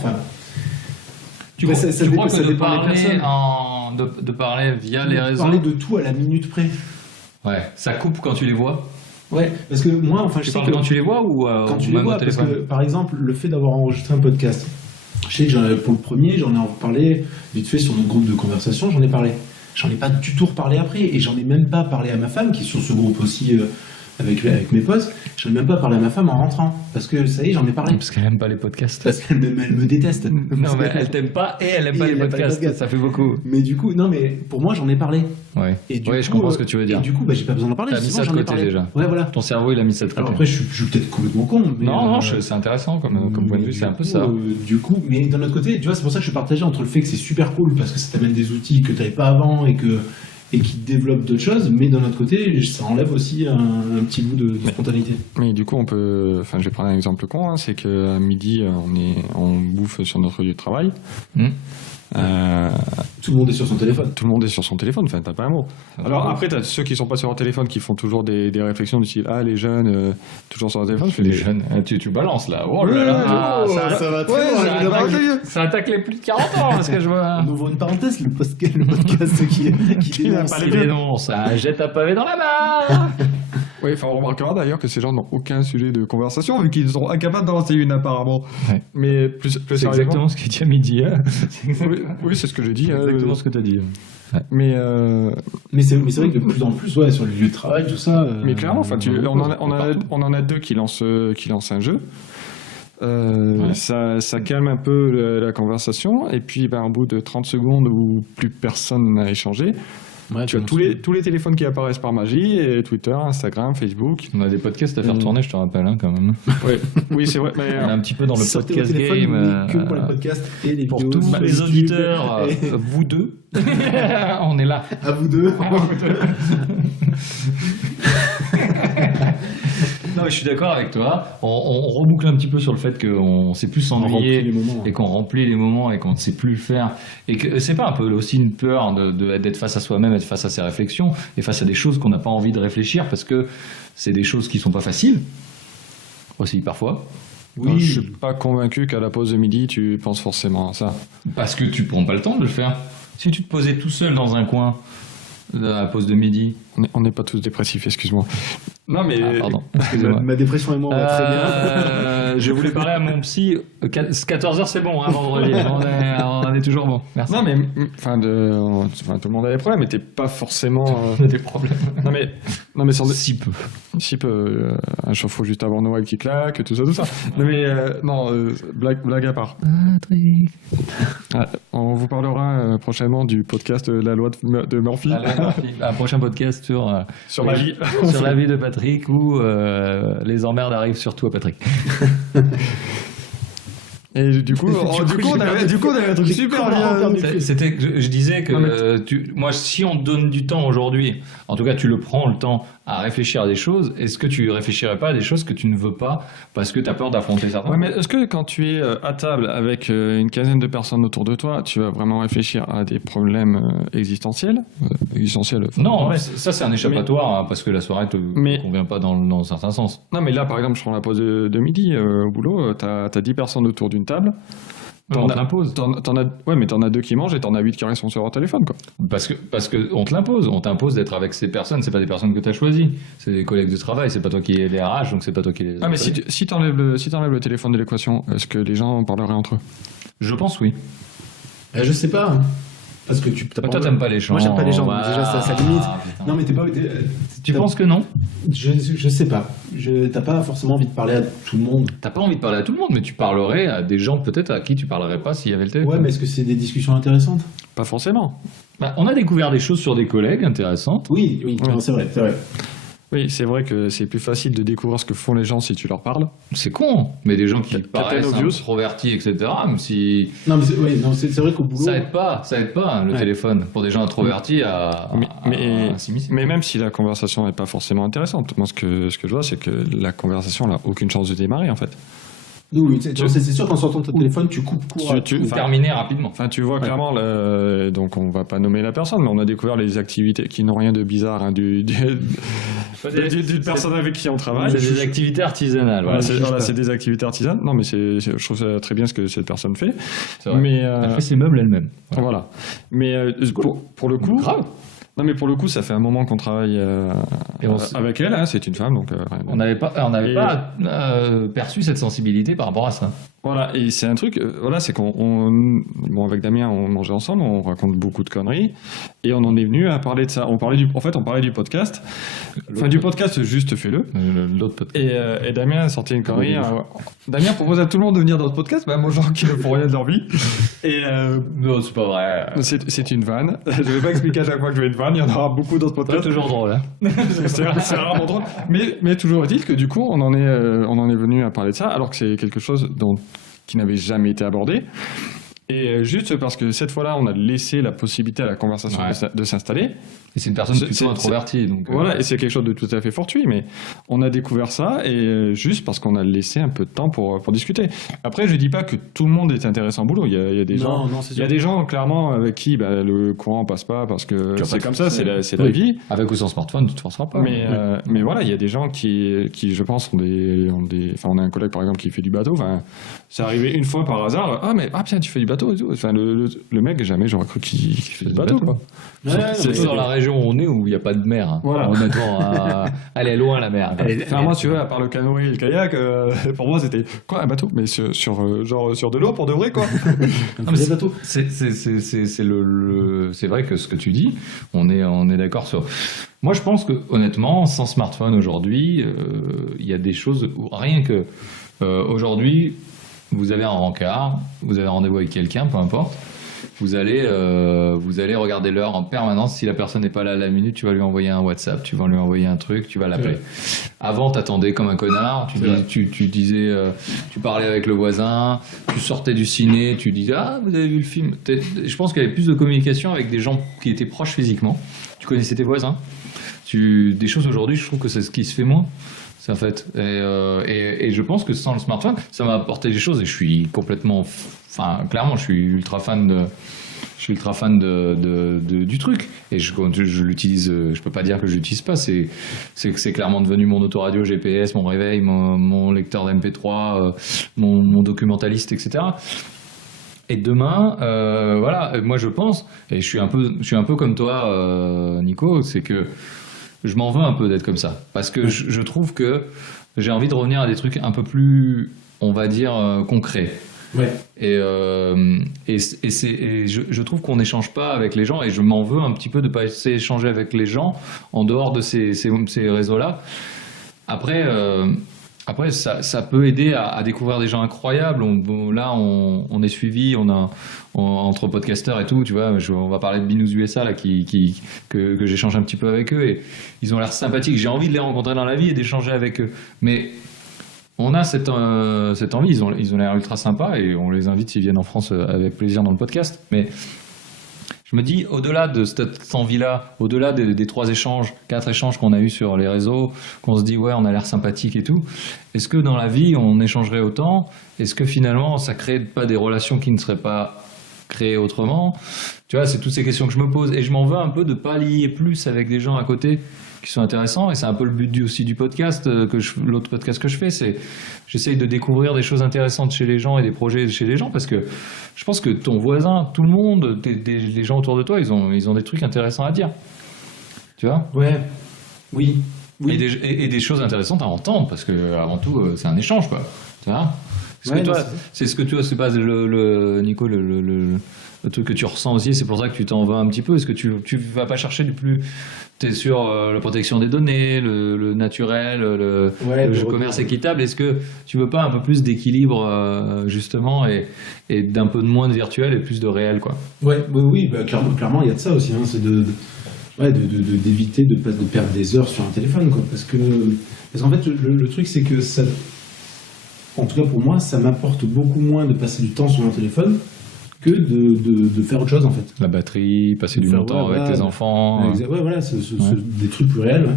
Tu crois que de parler via les réseaux, parler de tout à la minute près. Ouais, ça coupe quand tu les vois. Ouais, parce que moi, je sais que quand tu les vois ou quand tu les vois, parce que par exemple, le fait d'avoir enregistré un podcast, je sais que pour le premier, j'en ai parlé vite fait sur notre groupe de conversation, j'en ai parlé. J'en ai pas du tout reparlé après, et j'en ai même pas parlé à ma femme qui est sur ce groupe aussi avec mes potes. J'en ai même pas parlé à ma femme en rentrant, parce que ça y est, j'en ai parlé. Parce qu'elle aime pas les podcasts. Parce qu'elle me déteste. Non, mais elle t'aime pas et elle aime pas les podcasts. Ça fait beaucoup. Mais du coup, non, mais pour moi, j'en ai parlé. Ouais. Je comprends ce que tu veux dire. Et du coup, j'ai pas besoin d'en parler. T'as mis ça de côté déjà. Ouais, voilà. Ton cerveau, il a mis ça de côté. Alors après, je suis peut-être complètement con. Mais non, c'est intéressant comme point de vue. C'est un peu ça. Du coup, mais d'un autre côté, tu vois, c'est pour ça que je suis partagé entre le fait que c'est super cool parce que ça t'amène des outils que t'avais pas avant et qui développe d'autres choses, mais d'un autre côté, ça enlève aussi un petit bout de spontanéité. Mais du coup, je vais prendre un exemple con, c'est qu'à midi, on bouffe sur notre lieu de travail. Tout le monde est sur son téléphone. Tout le monde est sur son téléphone, t'as pas un mot. Alors après, t'as ceux qui sont pas sur leur téléphone qui font toujours des réflexions du style les jeunes, toujours sur leur téléphone. Les jeunes, tu balances là. Oh là là, ça va très loin. Ça attaque les plus de 40 ans, parce que je vois. On ouvre une parenthèse, le podcast qui dénonce. Jette un pavé dans la mare. Oui, on remarquera d'ailleurs que ces gens n'ont aucun sujet de conversation, vu qu'ils sont incapables d'en lancer une apparemment. Ouais. Mais plus c'est exactement ce que tu as mis dit. Oui, c'est ce que j'ai dit. C'est exactement ce que tu as dit. Ouais. Mais c'est vrai que de plus en plus, sur les lieux de travail, tout ça. Mais clairement, on en a deux qui lancent un jeu. Ça calme un peu la conversation, et puis au bout de 30 secondes où plus personne n'a échangé, Ouais, Tu as tous les téléphones qui apparaissent par magie, et Twitter, Instagram, Facebook. On a des podcasts à faire tourner, je te rappelle, quand même. Ouais. Oui, c'est vrai. Mais, On est un petit peu dans le sortez podcast vos téléphones, game. oui, que pour les podcasts et les Pour vidéos tous sur les YouTube. auditeurs, Et vous deux, on est là. à vous deux. Non, mais je suis d'accord avec toi. On reboucle un petit peu sur le fait qu'on sait plus s'ennuyer remplit les moments. et qu'on remplit les moments et qu'on ne sait plus le faire. Et que c'est pas un peu aussi une peur d'être face à soi-même, être face à ses réflexions et face à des choses qu'on n'a pas envie de réfléchir parce que c'est des choses qui sont pas faciles aussi parfois. oui. Je suis pas convaincu qu'à la pause de midi, tu penses forcément à ça. Parce que tu prends pas le temps de le faire. Si tu te posais tout seul dans un coin à la pause de midi. On n'est pas tous dépressifs, excuse-moi. Non, mais. Ah, pardon. Excusez-moi. Ma dépression et moi, on va très bien. Je voulais parler à mon psy. 14h, c'est bon, hein, vendredi. On est toujours bon. Merci. Non, mais enfin, tout le monde a des problèmes, mais t'es pas forcément. On a des problèmes. Non, mais sans Si peu. si peu, un chauffe-eau juste avant Noël qui claque, tout ça. Non, mais blague à part. Patrick. On vous parlera prochainement du podcast La loi de Murphy Un prochain podcast sur ma vie. sur la vie de Patrick où les emmerdes arrivent surtout à Patrick. Et du coup, on avait un truc super bien. C'était, je disais que moi, si on te donne du temps aujourd'hui, en tout cas, tu le prends le temps à réfléchir à des choses, est-ce que tu réfléchirais pas à des choses que tu ne veux pas parce que tu as peur d'affronter certains? Ouais, mais est-ce que quand tu es à table avec une quinzaine de personnes autour de toi, tu vas vraiment réfléchir à des problèmes existentiels? Non, mais ça c'est un échappatoire hein, parce que la soirée te convient pas dans certains sens. Non, mais là, par exemple, je prends la pause de midi au boulot, t'as 10 personnes autour d'une table. On te l'impose. Ouais, mais t'en as 2 qui mangent et t'en as 8 qui restent sur leur téléphone, quoi. Parce que on te l'impose. On t'impose d'être avec ces personnes. C'est pas des personnes que t'as choisies. C'est des collègues de travail. C'est pas toi qui es les RH, donc c'est pas toi qui les. Ah, mais si t'enlèves le téléphone de l'équation, est-ce que les gens parleraient entre eux? Je pense oui. Je sais pas. Hein. Parce que toi, t'aimes pas les gens. Moi, j'aime pas les gens. Bah, déjà, ça limite. putain. Non, mais t'es pas. Tu penses que non? Je sais pas. T'as pas forcément envie de parler à tout le monde. T'as pas envie de parler à tout le monde, mais tu parlerais à des gens peut-être à qui tu parlerais pas s'il y avait le téléphone. Ouais, mais est-ce que c'est des discussions intéressantes? Pas forcément. Bah, on a découvert des choses sur des collègues intéressantes. Oui. Non, c'est vrai. Oui, c'est vrai que c'est plus facile de découvrir ce que font les gens si tu leur parles. C'est con, mais des gens qui Captain paraissent Obvious. introvertis, etc. Même si Non, mais c'est vrai qu'au boulot. ça aide pas hein, le téléphone pour des gens introvertis à s'immiscer. Mais même si la conversation n'est pas forcément intéressante, moi ce que je vois, c'est que la conversation n'a aucune chance de démarrer en fait. Oui, c'est sûr qu'en sortant de ton téléphone, tu coupes court. Terminer rapidement. Enfin, tu vois clairement, donc on va pas nommer la personne, mais on a découvert les activités qui n'ont rien de bizarre hein, d'une personne avec qui on travaille. C'est des activités artisanales. Voilà, c'est des activités artisanes. Non, mais je trouve ça très bien ce que cette personne fait. C'est vrai. Mais elle fait ses meubles elle-même. Voilà. Mais pour le coup. Grave. Non, mais pour le coup, ça fait un moment qu'on travaille avec elle. Hein, c'est une femme, donc. On n'avait pas perçu cette sensibilité par rapport à ça. Voilà, et c'est un truc, c'est avec Damien, on mangeait ensemble, on raconte beaucoup de conneries, et on en est venu à parler de ça. On parlait du podcast, du podcast Juste Fais-le. L'autre podcast. Et Damien a sorti une connerie. Damien propose à tout le monde de venir dans le podcast, même aux gens qui ne font rien de leur vie. Et non, c'est pas vrai. c'est une vanne. Je vais pas expliquer à chaque fois que je vais une vanne, il y en aura beaucoup d'autres podcasts. C'est toujours drôle, hein. c'est rarement drôle. Mais toujours est-il que du coup, on en est venu à parler de ça, alors que c'est quelque chose qui n'avait jamais été abordé. Et juste parce que cette fois-là, on a laissé la possibilité à la conversation de s'installer. Et c'est une personne plutôt introvertie. Donc, voilà, et c'est quelque chose de tout à fait fortuit, mais on a découvert ça, et juste parce qu'on a laissé un peu de temps pour discuter. Après, je dis pas que tout le monde est intéressant au boulot. Il y a des gens, il y a des gens clairement avec qui le courant passe pas parce que c'est comme ça, c'est la vie. Avec ou sans smartphone, tu te forceras pas. Mais voilà, il y a des gens qui je pense, on a un collègue par exemple qui fait du bateau. Enfin, c'est arrivé une fois par hasard. Tiens, tu fais du bateau et tout. Enfin, le mec, jamais j'aurais cru qu'il fait du bateau, quoi. Surtout dans la région où on est, où il n'y a pas de mer. Hein. Voilà. Honnêtement, elle est loin la mer. Moi, tu vois, à part le canoë et le kayak, pour moi, c'était quoi un bateau? Mais sur de l'eau pour de vrai, quoi. C'est vrai que ce que tu dis, on est d'accord sur. Moi, je pense que honnêtement, sans smartphone aujourd'hui, il y a des choses où, rien que aujourd'hui, vous avez un rencard, vous avez rendez-vous avec quelqu'un, peu importe. vous allez regarder l'heure en permanence. Si la personne n'est pas là à la minute, tu vas lui envoyer un WhatsApp, tu vas lui envoyer un truc, tu vas l'appeler. Avant, t'attendais comme un connard, tu disais, tu parlais avec le voisin, tu sortais du ciné, tu disais ah vous avez vu le film. Je pense qu'il y avait plus de communication avec des gens qui étaient proches physiquement. Tu connaissais tes voisins. Des choses aujourd'hui, je trouve que c'est ce qui se fait moins. C'est en fait. Et je pense que sans le smartphone, ça m'a apporté des choses et je suis complètement. Enfin, clairement, je suis ultra fan du truc. Et je l'utilise, je peux pas dire que je l'utilise pas. C'est clairement devenu mon autoradio GPS, mon réveil, mon lecteur d'MP3, mon documentaliste, etc. Et demain, voilà, moi je pense, et je suis un peu comme toi, Nico, c'est que je m'en veux un peu d'être comme ça. Parce que je trouve que j'ai envie de revenir à des trucs un peu plus, on va dire, concrets. Ouais. Et je trouve qu'on n'échange pas avec les gens et je m'en veux un petit peu de ne pas essayer d'échanger avec les gens en dehors de ces réseaux-là. Après, ça peut aider à découvrir des gens incroyables. Là, on est suivi, entre podcasteurs et tout, tu vois. On va parler de Binous USA là, que j'échange un petit peu avec eux et ils ont l'air sympathiques. J'ai envie de les rencontrer dans la vie et d'échanger avec eux. Mais on a cette envie. Ils ont l'air ultra sympas et on les invite s'ils viennent en France avec plaisir dans le podcast. Mais je me dis, au-delà de cette envie-là, au-delà des 4 échanges qu'on a eus sur les réseaux, qu'on se dit, ouais, on a l'air sympathique et tout, est-ce que dans la vie, on échangerait autant ? Est-ce que finalement, ça ne crée pas des relations qui ne seraient pas créées autrement ? Tu vois, c'est toutes ces questions que je me pose. Et je m'en veux un peu de ne pas lier plus avec des gens à côté qui sont intéressants. Et c'est un peu le but aussi du podcast, l'autre podcast que je fais, c'est j'essaye de découvrir des choses intéressantes chez les gens et des projets chez les gens parce que je pense que ton voisin, tout le monde, les gens autour de toi, ils ont des trucs intéressants à dire. Tu vois ? Ouais. Oui. Et des choses intéressantes à entendre parce que avant tout, c'est un échange, quoi. Tu vois ? C'est ce que toi, c'est pas Nico, le truc que tu ressens aussi, c'est pour ça que tu t'en vas un petit peu. Est-ce que tu vas pas chercher du plus. T'es sur la protection des données, le naturel, le commerce équitable. Est-ce que tu veux pas un peu plus d'équilibre justement et d'un peu de moins de virtuel et plus de réel, quoi ? Oui, clairement, il y a de ça aussi. Hein, c'est d'éviter de perdre des heures sur un téléphone, quoi. Parce qu'en fait, le truc, c'est que ça, en tout cas pour moi, ça m'apporte beaucoup moins de passer du temps sur un téléphone que de faire autre chose, en fait. La batterie, passer du temps avec tes enfants. Voilà, des trucs plus réels. Ouais.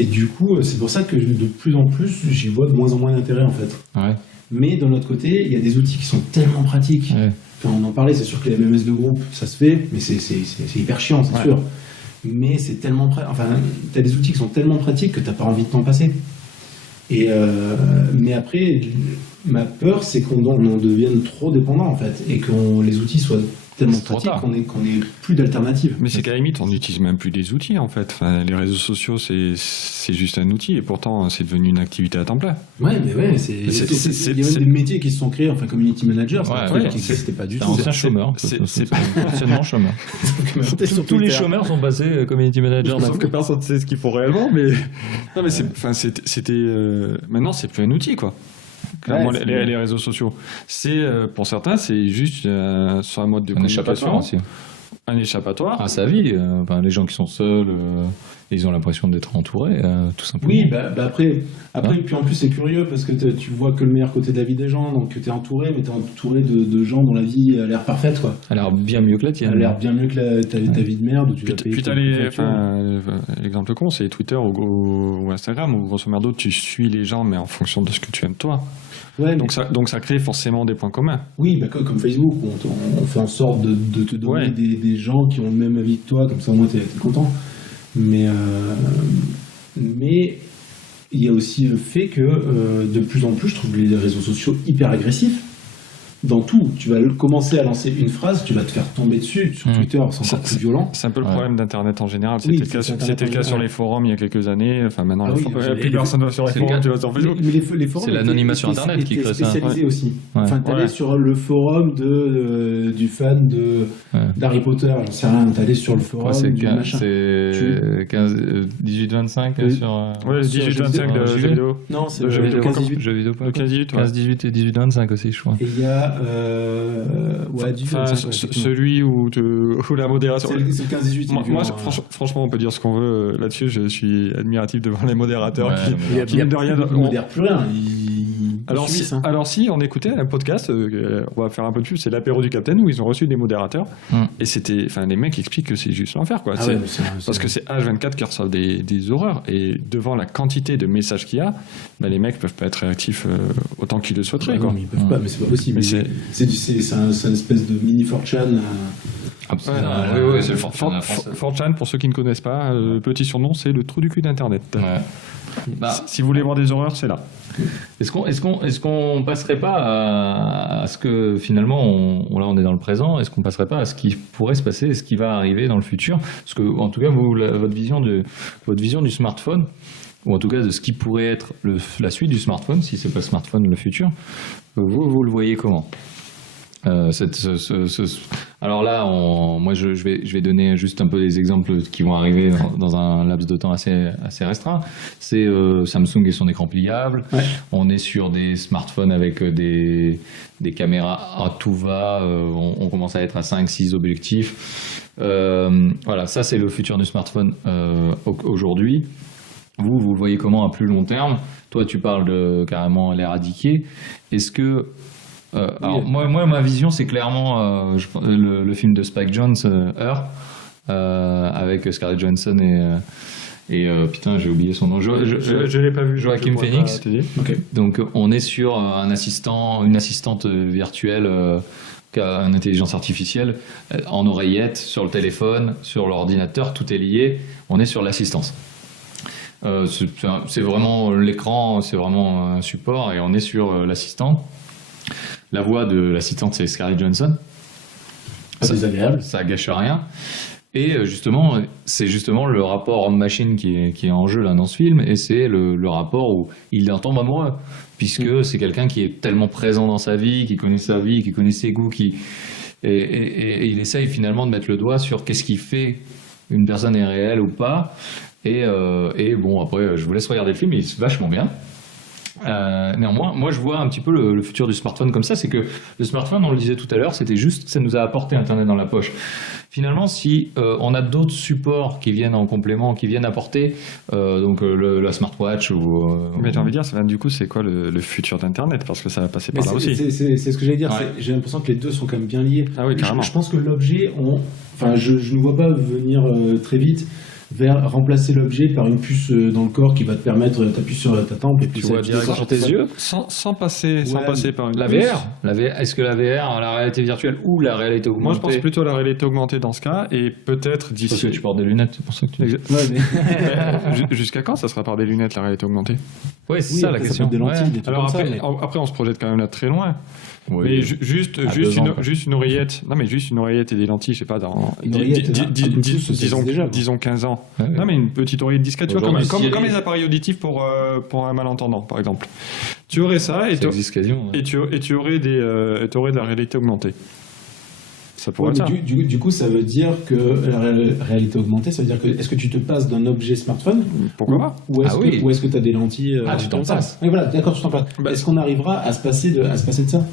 Et du coup, c'est pour ça que de plus en plus, j'y vois de moins en moins d'intérêt, en fait. Ouais. Mais d'un autre côté, il y a des outils qui sont tellement pratiques. Ouais. Enfin, on en parlait, c'est sûr que les MMS de groupe, ça se fait, mais c'est hyper chiant, c'est sûr. Mais c'est tellement t'as des outils qui sont tellement pratiques que t'as pas envie de t'en passer. Mais après, ma peur, c'est qu'on en devienne trop dépendant, en fait, et que les outils soient tellement pratiques qu'on ait plus d'alternatives. Mais c'est qu'à la limite, on n'utilise même plus des outils, en fait. Enfin, les réseaux sociaux, c'est juste un outil, et pourtant, c'est devenu une activité à temps plein. Ouais, mais ouais, il y a même des métiers qui se sont créés, enfin, community manager, c'est un truc qui n'existait pas du tout. C'est un chômeur. C'est anciennement chômeur. Tous les chômeurs sont passés community manager. Sauf que personne ne sait ce qu'ils font réellement, mais... Non, mais c'était... Maintenant, c'est plus un outil, quoi. Clairement, les réseaux sociaux. Pour certains, c'est juste sur un mode de communication. Un échappatoire à sa vie. Les gens qui sont seuls, ils ont l'impression d'être entourés, tout simplement. Oui, après, puis en plus, c'est curieux parce que tu vois que le meilleur côté de la vie des gens, donc tu es entouré, mais tu es entouré de gens dont la vie a l'air parfaite, quoi. Elle a l'air bien mieux que la tienne. Elle a l'air bien mieux que ta vie de merde. Puis t'as l'exemple con, c'est Twitter ou Instagram, où grosso merdo, tu suis les gens, mais en fonction de ce que tu aimes toi. Ouais, donc ça crée forcément des points communs. Oui, comme Facebook, où on fait en sorte de te donner des gens qui ont le même avis que toi, comme ça au moins t'es content. Mais il y a aussi le fait que de plus en plus, je trouve les réseaux sociaux hyper agressifs. Dans tout, tu vas commencer à lancer une phrase, tu vas te faire tomber dessus. Sur Twitter, c'est encore plus violent. C'est un peu le problème d'Internet en général. C'était le cas sur les forums il y a quelques années. Enfin, maintenant, plus personne va sur les forums, tu vas sur Facebook. Mais les forums, c'est l'anonymat sur Internet qui crée ça. Spécialisé aussi. Enfin, t'allais sur le forum du fan d'Harry Potter, j'en sais rien. T'allais sur le forum du machin. C'est 18-25 sur. Ouais, le 18-25 de jeux vidéo. Non, c'est Le jeu vidéo. 15-18. Jeux vidéo. Le 15-18, ouais. 15-18 et 18-25 aussi, je crois. Et il y a. Ouais, 18-25. Enfin, celui où la modération. C'est le 15-18. Moi, franchement, on peut dire ce qu'on veut là-dessus. Je suis admiratif devant les modérateurs Ouais, qui mine de rien. Ils ne modèrent plus rien. Alors si on écoutait un podcast, on va faire un peu de pub, c'est l'apéro du Capitaine où ils ont reçu des modérateurs et les mecs expliquent que c'est juste l'enfer quoi. Parce que c'est H24 qui reçoit des horreurs et devant la quantité de messages qu'il y a, les mecs peuvent pas être réactifs autant qu'ils le souhaiteraient quoi. Non, ils peuvent pas, mais c'est pas possible. C'est une espèce de mini 4chan. Absolument. Oui, c'est 4chan pour ceux qui ne connaissent pas. Le petit surnom c'est le trou du cul d'internet. Ouais. Si vous voulez voir des horreurs, c'est là. Est-ce qu'on passerait pas à ce que finalement là on est dans le présent, est-ce qu'on passerait pas à ce qui pourrait se passer et ce qui va arriver dans le futur? Parce que en tout cas votre vision du smartphone, ou en tout cas de ce qui pourrait être la suite du smartphone, si c'est pas le smartphone le futur, vous le voyez comment? Alors là, moi je vais donner juste un peu des exemples qui vont arriver dans un laps de temps assez restreint. C'est Samsung et son écran pliable. Ouais. On est sur des smartphones avec des caméras à tout va. On commence à être à 5-6 objectifs. Voilà, ça c'est le futur du smartphone aujourd'hui. Vous le voyez comment à plus long terme? Toi, tu parles de carrément l'éradiquer. Est-ce que alors moi, ma vision, c'est clairement le film de Spike Jonze, Her, avec Scarlett Johansson et putain, j'ai oublié son nom. Je l'ai pas vu. Joaquin Phoenix. Okay. Donc, on est sur une assistante virtuelle qui a une intelligence artificielle en oreillette, sur le téléphone, sur l'ordinateur, tout est lié. On est sur l'assistance. C'est vraiment l'écran, c'est vraiment un support et on est sur l'assistant. La voix de l'assistante, c'est Scarlett Johansson. C'est agréable. Ça gâche rien. Et c'est justement le rapport homme-machine qui est en jeu là dans ce film, et c'est le rapport où il en tombe amoureux, puisque c'est quelqu'un qui est tellement présent dans sa vie, qui connaît ses goûts, et il essaye finalement de mettre le doigt sur qu'est-ce qui fait une personne est réelle ou pas. Et bon, après, je vous laisse regarder le film, il est vachement bien. Néanmoins, moi je vois un petit peu le futur du smartphone comme ça, c'est que le smartphone, on le disait tout à l'heure, c'était juste, ça nous a apporté Internet dans la poche. Finalement, si on a d'autres supports qui viennent en complément, qui viennent apporter donc la smartwatch mais j'ai envie de dire, du coup, c'est quoi le futur d'Internet? Parce que ça va passer par là aussi. C'est ce que j'allais dire, ouais. J'ai l'impression que les deux sont quand même bien liés. Ah oui, carrément. Je pense que l'objet, je ne vois pas venir très vite vers remplacer l'objet par une puce dans le corps qui va te permettre d'appuyer sur ta tempe et puis tu vois directement sur tes yeux sans passer par une la puce. VR. Est-ce que la VR, la réalité virtuelle ou la réalité augmentée? Moi je pense plutôt à la réalité augmentée dans ce cas, et peut-être d'ici. Parce que tu portes des lunettes, c'est pour ça que tu dis. Jusqu'à quand ça sera par des lunettes la réalité augmentée? Ouais, c'est ça la question. Des lentilles, des alors après on se projette quand même là très loin. Oui. Mais juste une oreillette. Non, mais juste une oreillette et des lentilles, je sais pas, disons 15 ans. Ouais. Non, mais une petite oreillette discrète, tu vois, comme les appareils auditifs pour un malentendant, par exemple. Tu aurais ça et tu aurais de la réalité augmentée. Ça pourrait être ça. Du coup, ça veut dire que la réalité augmentée, ça veut dire que est-ce que tu te passes d'un objet smartphone? Pourquoi pas? Ou est-ce que tu as des lentilles? Tu t'en passes. Oui, voilà, d'accord, tu t'en passes. Est-ce qu'on arrivera à se passer de ça?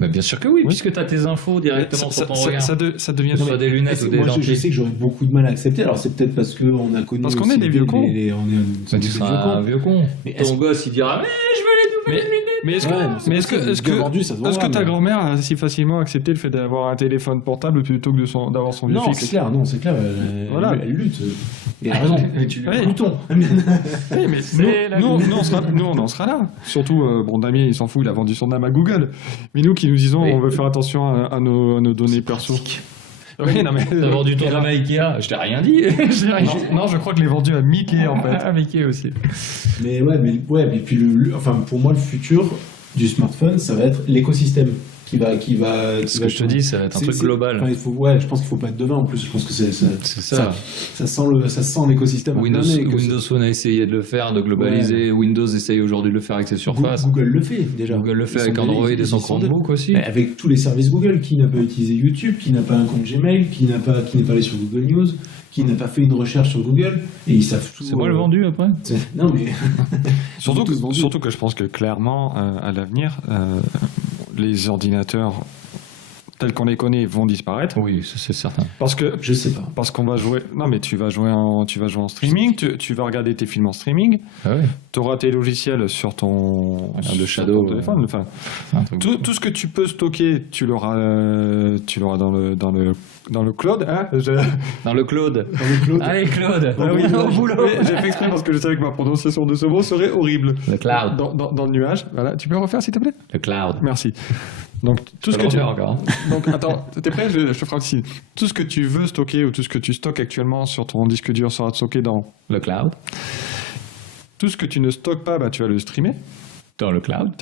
Bien sûr que oui, puisque tu as tes infos directement sur ton regard. Ça devient soit des lunettes ou des lentilles. Je sais que j'aurais beaucoup de mal à accepter. Alors c'est peut-être parce qu'on a connu. Parce qu'on est des vieux cons. Tu seras un vieux con. Ton gosse, il dira je veux les nouvelles lunettes. Mais est-ce que ta grand-mère a si facilement accepté le fait d'avoir un téléphone portable plutôt que d'avoir son vieux fixe? Non, c'est clair. Elle lutte. Et elle a raison. Tu lui bouton. Nous, on en sera là. Surtout, Damien, il s'en fout, il a vendu son âme à Google. Mais nous qui nous disons, on veut faire attention à nos données perso. Oui, non mais t'as vendu ton âme à Ikea, je t'ai rien dit. Non, je crois que je l'ai vendu à Mickey en fait. À Mickey aussi. Mais puis pour moi le futur du smartphone, ça va être l'écosystème qui va. Ce que je te dis, ça va être un truc global. Je pense qu'il faut pas être devin en plus. Je pense que c'est ça. Ça sent l'écosystème. Windows Phone a essayé de le faire, de globaliser. Ouais. Windows essaye aujourd'hui de le faire avec ses surfaces. Google le fait déjà. Google le fait avec Android et son Chromebook aussi. Mais avec tous les services Google, qui n'a pas utilisé YouTube, qui n'a pas un compte Gmail, qui n'est pas allé sur Google News, qui n'a pas fait une recherche sur Google et ils savent tout. C'est moi le vendu après. Non mais Surtout que je pense que clairement, à l'avenir, les ordinateurs tels qu'on les connaît vont disparaître. Oui, ça, c'est certain. Parce que je sais pas. Parce qu'on va jouer. Non, mais tu vas jouer en streaming. Tu vas regarder tes films en streaming. Ah ouais. Tu auras tes logiciels sur ton, de sur Shadow, ton téléphone. Enfin, tout ce que tu peux stocker, tu l'auras dans le cloud. Hein Dans le Claude. Allez, Claude. Ah oui, au boulot. j'ai fait exprès parce que je savais que ma prononciation de ce mot serait horrible. Le cloud. Dans le nuage. Voilà. Tu peux refaire s'il te plaît? Le cloud. Merci. Donc tout ce que tu encore. Donc attends, t'es prêt? Je te ferai un signe. Tout ce que tu veux stocker ou tout ce que tu stockes actuellement sur ton disque dur sera stocké dans le cloud. Tout ce que tu ne stockes pas, bah, tu vas le streamer. Dans le cloud.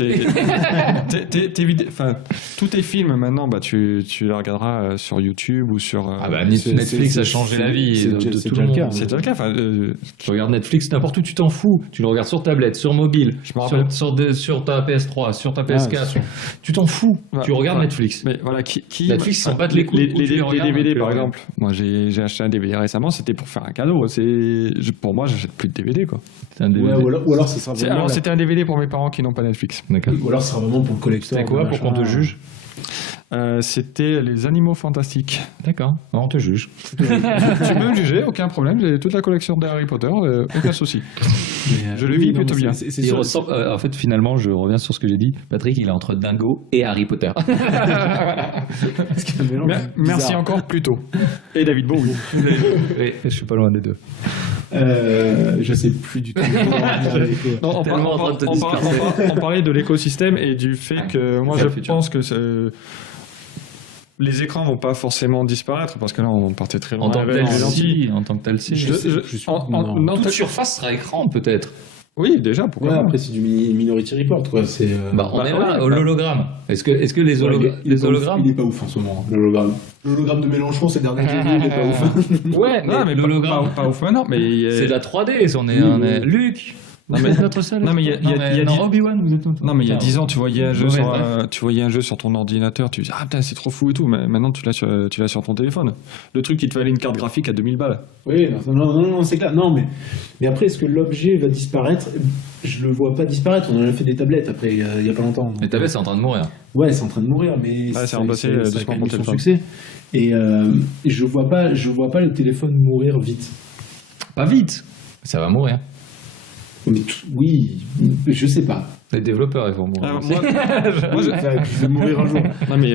Enfin, tous tes films maintenant, bah, tu les regarderas sur YouTube ou sur. Netflix a changé la vie de tout le monde. C'est déjà le cas. Enfin, tu regardes Netflix n'importe où, tu t'en fous. Tu le regardes sur tablette, sur mobile, sur ta PS3, sur ta PS4. Tu t'en fous. Tu regardes Netflix. Mais voilà, Netflix s'en battent les couilles. Les DVD, par exemple. Moi, j'ai acheté un DVD récemment. C'était pour faire un cadeau. Pour moi, j'achète plus de DVD, quoi. Ouais, ou alors ça sera vraiment. Alors, c'était un DVD pour mes parents qui n'ont pas Netflix. D'accord. Ou alors ça sera vraiment pour le collecteur. C'était quoi pour qu'on te juge? C'était les animaux fantastiques. D'accord, on te juge. Tu peux me juger, aucun problème. J'ai toute la collection d'Harry Potter, aucun souci. Je le vis plutôt bien. En fait, finalement, je reviens sur ce que j'ai dit. Patrick, il est entre Dingo et Harry Potter. Merci encore plus tôt. Et David Bowie. Oui, je suis pas loin des deux. Je sais plus du tout. On parlait de l'écosystème et du fait que moi je pense que les écrans vont pas forcément disparaître parce que là on partait très loin. En tant que tel, si. Toute surface sera écran peut-être. Oui, déjà, pourquoi pas. Après, c'est du Minority Report, quoi. On est là, l'hologramme. Est-ce que les hologrammes... Il est pas ouf en ce moment, l'hologramme. L'hologramme de Mélenchon, c'est le dernier que j'ai vu, il est pas ouf. Ouais, mais l'hologramme... Pas ouf maintenant, mais... C'est de la 3D, on est... Luc. Non mais notre salle. Non mais il y a Obi-Wan, vous êtes. Non mais il y a 10 ans, tu voyais un jeu sur ton ordinateur, tu dis ah putain c'est trop fou et tout, mais maintenant tu l'as sur ton téléphone. Le truc qui te fallait une carte graphique à 2000 balles. Oui, non, c'est clair. Non mais après est-ce que l'objet va disparaître? Je le vois pas disparaître. On en a fait des tablettes après il y a pas longtemps. Les tablettes c'est en train de mourir. Ouais, c'est en train de mourir, mais c'est remplacé doucement pour son succès. Et je vois pas le téléphone mourir vite. Pas vite. Ça va mourir. Mais oui, je sais pas. Les développeurs, ils vont mourir. Moi, je vais mourir un jour. Non, mais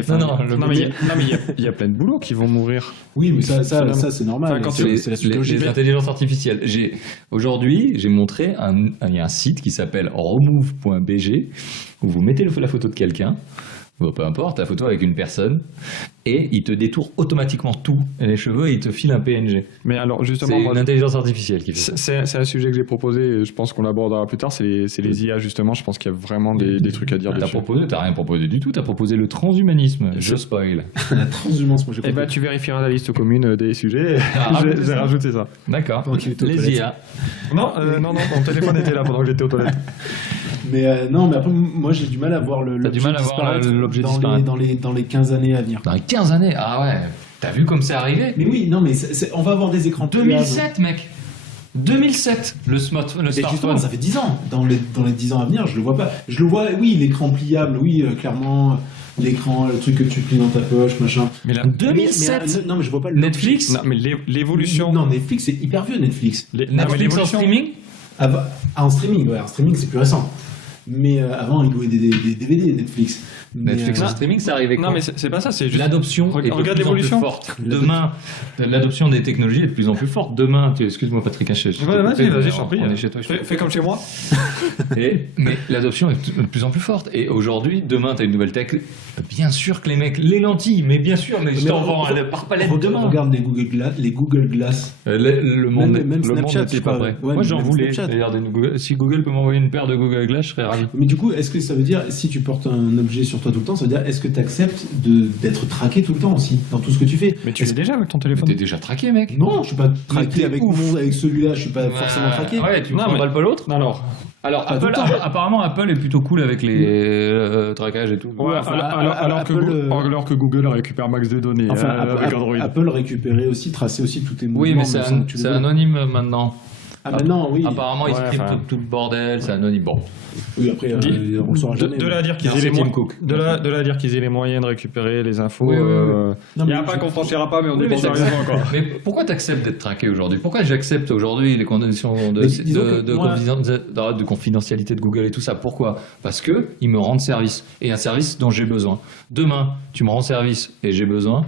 il y a plein de boulots qui vont mourir. Oui, mais ça c'est normal. C'est la psychologie. Les intelligences artificielles. Aujourd'hui, j'ai montré il y a un site qui s'appelle remove.bg où vous mettez la photo de quelqu'un. Peu importe, la photo avec une personne, et il te détourne automatiquement tout, les cheveux, et il te file un PNG. Mais alors, justement, c'est l'intelligence artificielle qui fait ça. C'est un sujet que j'ai proposé, et je pense qu'on l'abordera plus tard, c'est les IA, justement. Je pense qu'il y a vraiment des trucs à dire dessus. T'as rien proposé du tout, t'as proposé le transhumanisme. Je spoil. La transhumanisme, moi j'ai proposé. Tu vérifieras la liste commune des sujets, j'ai rajouté ça. D'accord. Les IA. Non, mon téléphone était là pendant que j'étais aux toilettes. Mais après, moi j'ai du mal à voir l'objet disparaître dans les 15 années à venir. Dans les 15 années? Ah ouais, t'as vu comme c'est arrivé? Mais oui, non, mais on va avoir des écrans 2007, mec. 2007, le smartphone. Justement, ça fait 10 ans. Dans les 10 ans à venir, je le vois pas. Je le vois, oui, l'écran pliable, oui, clairement. L'écran, le truc que tu plies dans ta poche, machin. Mais là, 2007. Non, mais je vois pas Netflix. Non, mais l'évolution. Non, Netflix, c'est hyper vieux, Netflix. Netflix en streaming. En streaming, ouais, en streaming, c'est plus récent. Mais avant, il louait des DVD, Netflix. Netflix en streaming, ça arrivait quand? Non, mais c'est pas ça, c'est juste... L'adoption est de plus en plus forte. Demain, l'adoption des technologies est de plus en plus forte. Demain, excuse-moi Patrick, vas-y, je t'en prie. On est chez toi. Fais comme chez moi. Mais l'adoption est de plus en plus forte. Et aujourd'hui, demain, t'as une nouvelle tech. Bien sûr que les mecs, les lentilles, mais bien sûr, mais je t'en vends par palette demain. Regarde les Google Glass. Le monde même Snapchat, c'est pas vrai. Moi, j'en voulais. Si Google peut m'envoyer une paire de Google Glass, je serais ravi. pareil. Mais du coup, est-ce que ça veut dire, si tu portes un objet sur toi tout le temps, ça veut dire, est-ce que tu acceptes d'être traqué tout le temps aussi, dans tout ce que tu fais? Mais tu l'es déjà avec ton téléphone. T'es déjà traqué, mec. Non, je suis pas traqué t'es avec ouf. avec celui-là, je suis pas forcément traqué. Ouais, tu Non, ne mais- pas l'autre. Alors, Pas tout le temps. apparemment, Apple est plutôt cool avec les traquages et tout. Ouais, enfin, alors que Google récupère max de données Enfin, avec Android. Apple récupérait aussi, traçait aussi tous tes mouvements. Oui, mais c'est sans que tu les vois. anonyme maintenant. Ah bah non, oui. Apparemment, ils Ouais, scriptent enfin. tout le bordel, c'est anonyme. Bon, Oui, après, on le saura jamais. De là à dire qu'ils Merci, aient les Tim moyens, Cook. de là à dire qu'ils aient les moyens de récupérer les infos. Oui, oui, oui. Non, Il n'y a mais pas je- qu'on franchira pas, mais on Oui, est mais pas c'est raison encore. mais pourquoi t'acceptes d'être traqué aujourd'hui? Pourquoi j'accepte aujourd'hui les conditions Mais disons que moi- de confidentialité de Google et tout ça? Pourquoi? Parce que ils me rendent service, et un service dont j'ai besoin. Demain, tu me rends service et j'ai besoin,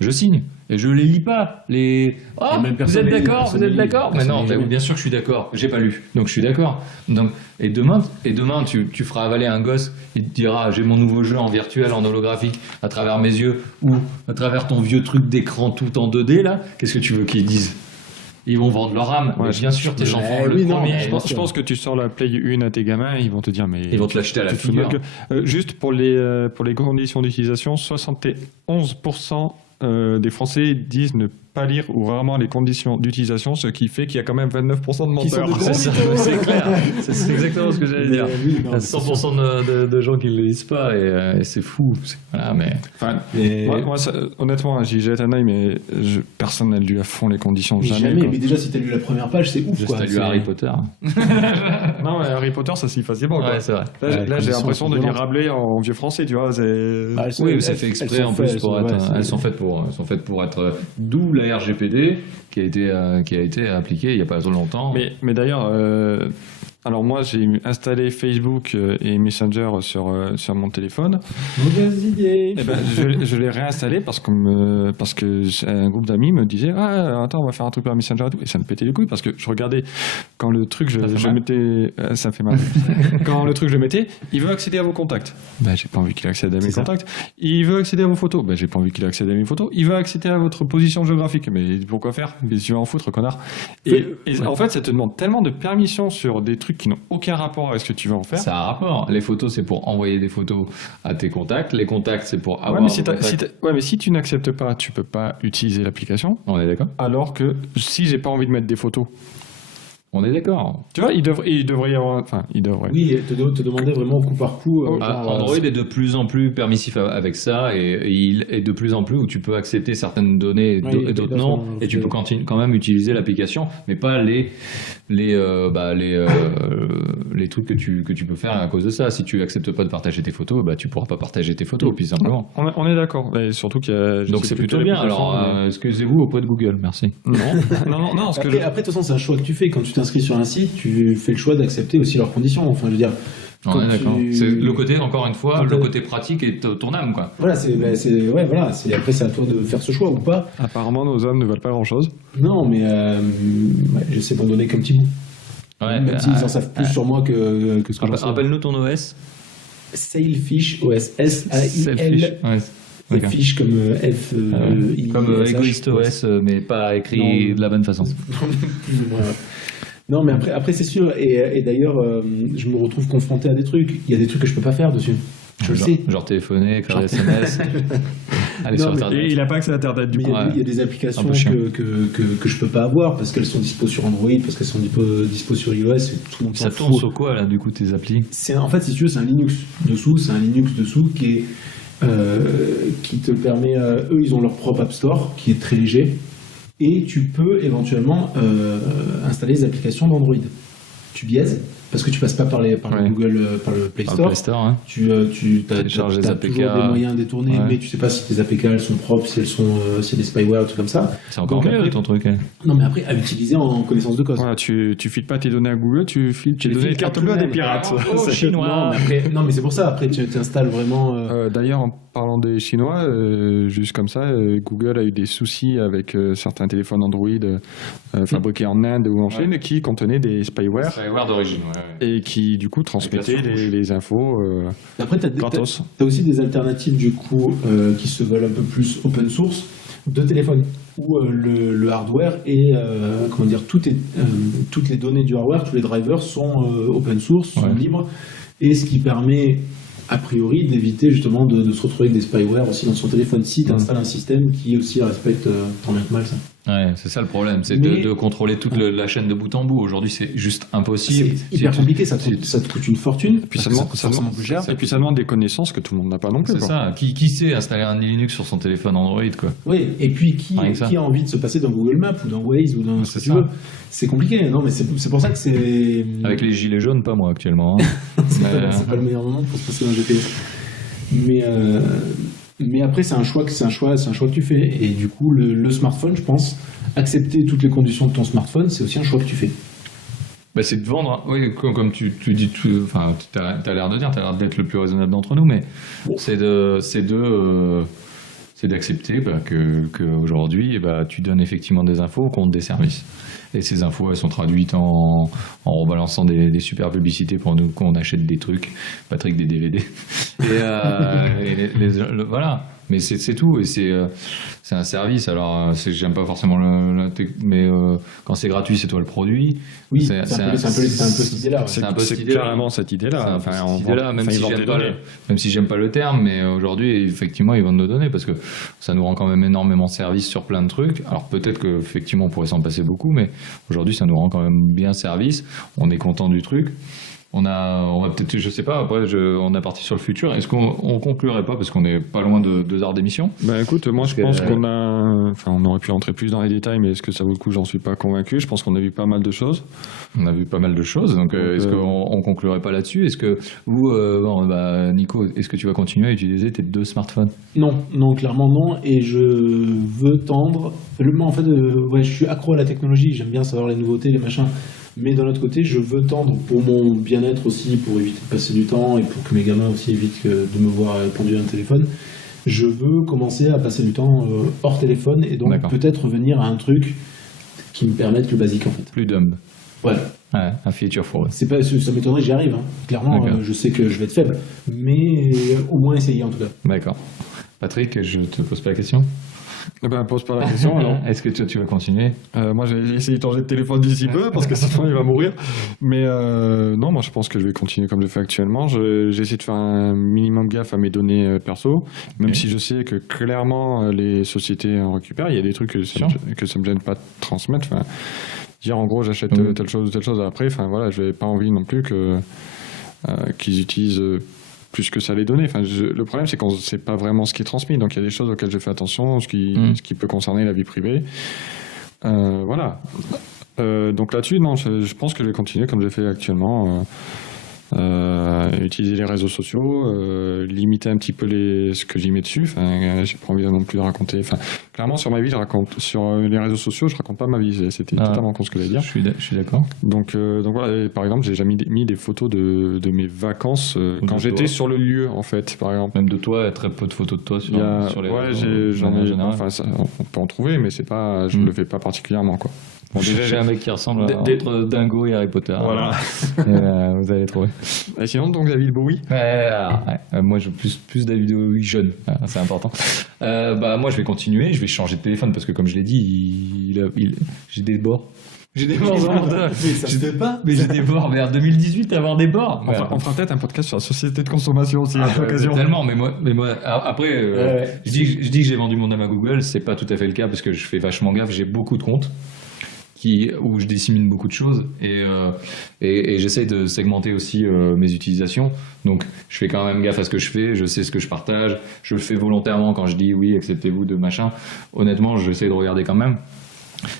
je signe. Et je les lis pas. Et même Vous personne êtes les lit, d'accord? personne Vous êtes les lit. d'accord? Mais Personne non, les lit. bien sûr que je suis d'accord. J'ai pas lu, donc je suis d'accord. Donc, et demain, tu feras avaler un gosse, il te dira j'ai mon nouveau jeu en virtuel, en holographique, à travers mes yeux, ou à travers ton vieux truc d'écran tout en 2D là. Qu'est-ce que tu veux qu'ils disent? Ils vont vendre leur âme. Ouais, Mais bien sûr, tes je- enfants, oui, le non, premier. mais Je pense que tu sors la Play 1 à tes gamins, ils vont te dire mais Ils vont te l'acheter à la tu te fous de figure. notre gueule. Juste pour les conditions d'utilisation, 71% des Français disent ne pas lire ou rarement les conditions d'utilisation, ce qui fait qu'il y a quand même 29% de Qui sont menteurs. de C'est ça, mythos. c'est clair. C'est exactement ce que j'allais dire. Oui, non, Il y a mais c'est 100% de gens qui ne le lisent pas et c'est fou. Voilà, mais Enfin, Mais- moi, honnêtement, j'y jette un œil, mais personne n'a lu à fond les conditions. Mais Jamais. jamais, quoi. mais déjà si t'as lu la première page, c'est ouf juste quoi. à lu C'est- Harry Potter. Non, mais Harry Potter, ça s'y facilement. quoi. Ouais, c'est vrai. Là, Ouais, là, les j'ai conditions l'impression sont de lire violentes. Rabelais en vieux français, tu vois. Ah, elles sont- Oui, mais c'est elles- fait elles exprès sont en faites, plus pour être. ouais, Elles sont faites pour être. D'où la RGPD qui a été appliquée il n'y a pas trop longtemps. Mais d'ailleurs, alors moi, j'ai installé Facebook et Messenger sur mon téléphone. Mauvaise idée. Eh ben, je l'ai réinstallé parce que un groupe d'amis me disait ah attends on va faire un truc par Messenger et tout, et ça me pétait les couilles parce que je regardais quand le truc je mettais ça fait mal quand le truc je mettais il veut accéder à vos contacts, ben j'ai pas envie qu'il accède à mes ça. contacts. Il veut accéder à vos photos, ben j'ai pas envie qu'il accède à mes photos. Il veut accéder à votre position géographique, mais pourquoi faire? Mais tu vas en foutre, connard. Et en fait ça te demande tellement de permissions sur des trucs qui n'ont aucun rapport avec ce que tu vas en faire. Ça a un rapport. Les photos, c'est pour envoyer des photos à tes contacts. Les contacts, c'est pour avoir. Ouais, mais des si tu n'acceptes pas, tu peux pas utiliser l'application. On est d'accord. Alors que si j'ai pas envie de mettre des photos, On est d'accord. tu vois, il devrait y avoir. Enfin, il devrait. Oui, te demander vraiment au coup par coup. Android est de plus en plus permissif avec ça et il est de plus en plus où tu peux accepter certaines données et Oui, d'autres de non, façon, et tu peux quand même utiliser l'application, mais pas les trucs que tu peux faire à cause de ça. Si tu acceptes pas de partager tes photos, bah tu pourras pas partager tes photos, puis simplement. On est d'accord. Et surtout qu'il y a. je Donc sais c'est plus plutôt quelle bien. application, Alors mais- excusez-vous auprès de Google, merci. Non, parce que Après, de toute façon, c'est un choix que tu fais. Quand tu t'inscris sur un site, tu fais le choix d'accepter aussi leurs conditions. Enfin, je veux dire. On quand est d'accord. tu- C'est le côté, encore une fois, Quand le t'as- côté pratique et ton âme, quoi. Voilà, après, c'est à toi de faire ce choix ou pas. apparemment nos âmes ne valent pas grand-chose. Non, mais j'essaie d'en donner comme petit bout. Ouais, Même s'ils en savent plus sur moi que ce que j'en sais. Rappelle-nous ton OS. Sailfish, OS, S-A-I-L. Ouais. Et D'accord. fiche comme F. Comme I-S-H, Egoist OS, mais pas écrit Non. de la bonne façon. Plus ou moins, ouais. Non, mais après c'est sûr. Et d'ailleurs, je me retrouve confronté à des trucs. Il y a des trucs que je peux pas faire dessus. Je le sais. Genre téléphoner, écrire des SMS, aller Non, sur mais- Internet. Et il a pas accès à Internet du Mais coup. il y a des Un applications peu chiant. que je peux pas avoir parce qu'elles sont dispo sur Android, parce qu'elles sont dispo sur iOS. Et tout le monde Ça s'en tourne fout. sur quoi, là, du coup, tes applis? En fait, si tu veux, c'est un Linux dessous. C'est un Linux dessous qui te permet. Eux, ils ont leur propre App Store qui est très léger. Et tu peux éventuellement installer des applications d'Android. Tu biaises parce que tu passes pas par le Google, par le Play Par Store. le Play Store, hein. Tu Télécharges les as APK. toujours des moyens détournés, Ouais. mais tu sais pas si tes APK elles sont propres, si elles sont, s'il y a des spyware, tout comme ça. C'est encore Donc mieux, après- ton truc. Hein. Non, mais après, à utiliser en connaissance de cause. Voilà, tu files pas tes données à Google, tu files tes les données files de carte à bleue à des tout-même. pirates. Oh, C'est- chinois. Non, mais c'est pour ça. Après, tu installes vraiment. D'ailleurs, en parlant des Chinois, juste comme ça, Google a eu des soucis avec certains téléphones Android fabriqués en Inde ou en Chine qui contenaient des spyware Spyware d'origine, ouais. et qui du coup transmettaient les infos Après, gratos. t'as aussi des alternatives du coup qui se veulent un peu plus open source de téléphone où le hardware et toutes les données du hardware, tous les drivers sont open source, sont Ouais. libres et ce qui permet a priori d'éviter justement de se retrouver avec des spyware aussi dans son téléphone si tu installes un système qui aussi respecte tant bien que mal ça. Ouais, c'est ça le problème, c'est Mais- de contrôler toute la chaîne de bout en bout. Aujourd'hui, c'est juste impossible. C'est hyper compliqué, ça te coûte une fortune. Et puis ça parce demande, que c'est forcément plus cher. et puis ça demande des connaissances que tout le monde n'a pas non plus. C'est quoi. ça. Qui sait installer un Linux sur son téléphone Android, quoi. Oui, et puis Rien que ça. qui a envie de se passer dans Google Maps ou dans Waze ou dans ce C'est que tu ça. veux. C'est compliqué, non mais c'est pour ça que c'est... Avec les gilets jaunes, pas moi actuellement. Hein. c'est pas le meilleur moment pour se passer dans GPS. Mais après c'est un choix que tu fais, et du coup le smartphone, je pense, accepter toutes les conditions de ton smartphone, c'est aussi un choix que tu fais. Bah, c'est de vendre, oui, comme tu dis, enfin, t'as l'air de dire, t'as l'air d'être le plus raisonnable d'entre nous, mais c'est d'accepter que aujourd'hui, tu donnes effectivement des infos au compte des services. Et ces infos, elles sont traduites en rebalançant des super publicités pour nous qu'on achète des trucs, Patrick, des DVD. Voilà. Mais c'est tout, et c'est un service. Alors, j'aime pas forcément mais quand c'est gratuit, c'est toi le produit. Oui, c'est un peu cette idée-là. Ouais. C'est un peu cette C'est idée-là. carrément cette idée-là. C'est un peu Enfin, cette idée-là, même si j'aime pas le terme, mais aujourd'hui, effectivement, ils vont nous donner, parce que ça nous rend quand même énormément service sur plein de trucs. Alors peut-être qu'effectivement, on pourrait s'en passer beaucoup, mais aujourd'hui, ça nous rend quand même bien service. On est content du truc. On va peut-être, je sais pas, après, on est parti sur le futur. Est-ce qu'on conclurait pas, parce qu'on est pas loin de 2 heures d'émission? Bah écoute, moi je pense on aurait pu rentrer plus dans les détails, mais est-ce que ça vaut le coup? J'en suis pas convaincu. Je pense qu'on a vu pas mal de choses. On a vu pas mal de choses, donc est-ce qu'on conclurait pas là-dessus? Est-ce que vous, Nico, est-ce que tu vas continuer à utiliser tes 2 smartphones? Non, clairement non, et je veux tendre... En fait, je suis accro à la technologie, j'aime bien savoir les nouveautés, les machins, mais d'un autre côté, je veux tendre pour mon bien-être aussi, pour éviter de passer du temps, et pour que mes gamins aussi évitent de me voir conduire un téléphone. Je veux commencer à passer du temps hors téléphone, et donc peut-être revenir à un truc qui me permette le basique en fait. Plus dumb. Ouais. Ouais, un feature phone. C'est pas, ça m'étonnerait, j'y arrive. Hein. Clairement, je sais que je vais être faible, mais au moins essayer en tout cas. D'accord. Patrick, je te pose pas la question. Pose pas la question alors. Est-ce que tu vas continuer? Moi j'ai essayé de changer de téléphone d'ici peu parce que sinon il va mourir. Mais non, moi je pense que je vais continuer comme je fais actuellement. J'essaie de faire un minimum gaffe à mes données perso, même si je sais que clairement les sociétés en récupèrent. Il y a des trucs que ça me gêne pas de transmettre. Enfin, dire en gros j'achète telle chose ou telle chose après. Enfin voilà, je n'ai pas envie non plus qu'ils utilisent plus que ça les données. Enfin, le problème, c'est qu'on ne sait pas vraiment ce qui est transmis. Donc, il y a des choses auxquelles je fais attention, ce qui peut concerner la vie privée. Voilà. Donc là-dessus, non, je pense que je vais continuer comme je fais actuellement. Utiliser les réseaux sociaux, limiter un petit peu ce que j'y mets dessus. Enfin, j'ai pas envie non plus de raconter. Enfin, clairement, sur ma vie, je raconte. Sur les réseaux sociaux, je raconte pas ma vie. C'était totalement con ce que j'allais dire. Je suis d'accord. Donc voilà. Et par exemple, j'ai jamais mis des photos de mes vacances quand j'étais sur le lieu, en fait. Par exemple. Même de toi, très peu de photos de toi sur les réseaux. J'en ai. Enfin, on peut en trouver, mais c'est pas. Je le fais pas particulièrement, quoi. Bon, déjà, j'ai un mec qui ressemble d'être Dingo et Harry Potter. Voilà. Vous allez trouver. Et sinon, donc, David Bowie. Moi, je veux plus David Bowie jeune. C'est important. Moi, je vais continuer. Je vais changer de téléphone parce que, comme je l'ai dit, j'ai des bords. J'ai des bords dans mon téléphone. Je sais pas. Mais j'ai des bords. Vers 2018, avoir des bords. On fera peut-être un podcast sur la société de consommation aussi à l'occasion. Tellement. Mais moi après, je dis que j'ai vendu mon âme à Google. C'est pas tout à fait le cas parce que je fais vachement gaffe. J'ai beaucoup de comptes où je dissémine beaucoup de choses et j'essaye de segmenter aussi mes utilisations. Donc je fais quand même gaffe à ce que je fais, je sais ce que je partage, je le fais volontairement quand je dis oui, acceptez-vous de machin. Honnêtement, j'essaie de regarder quand même.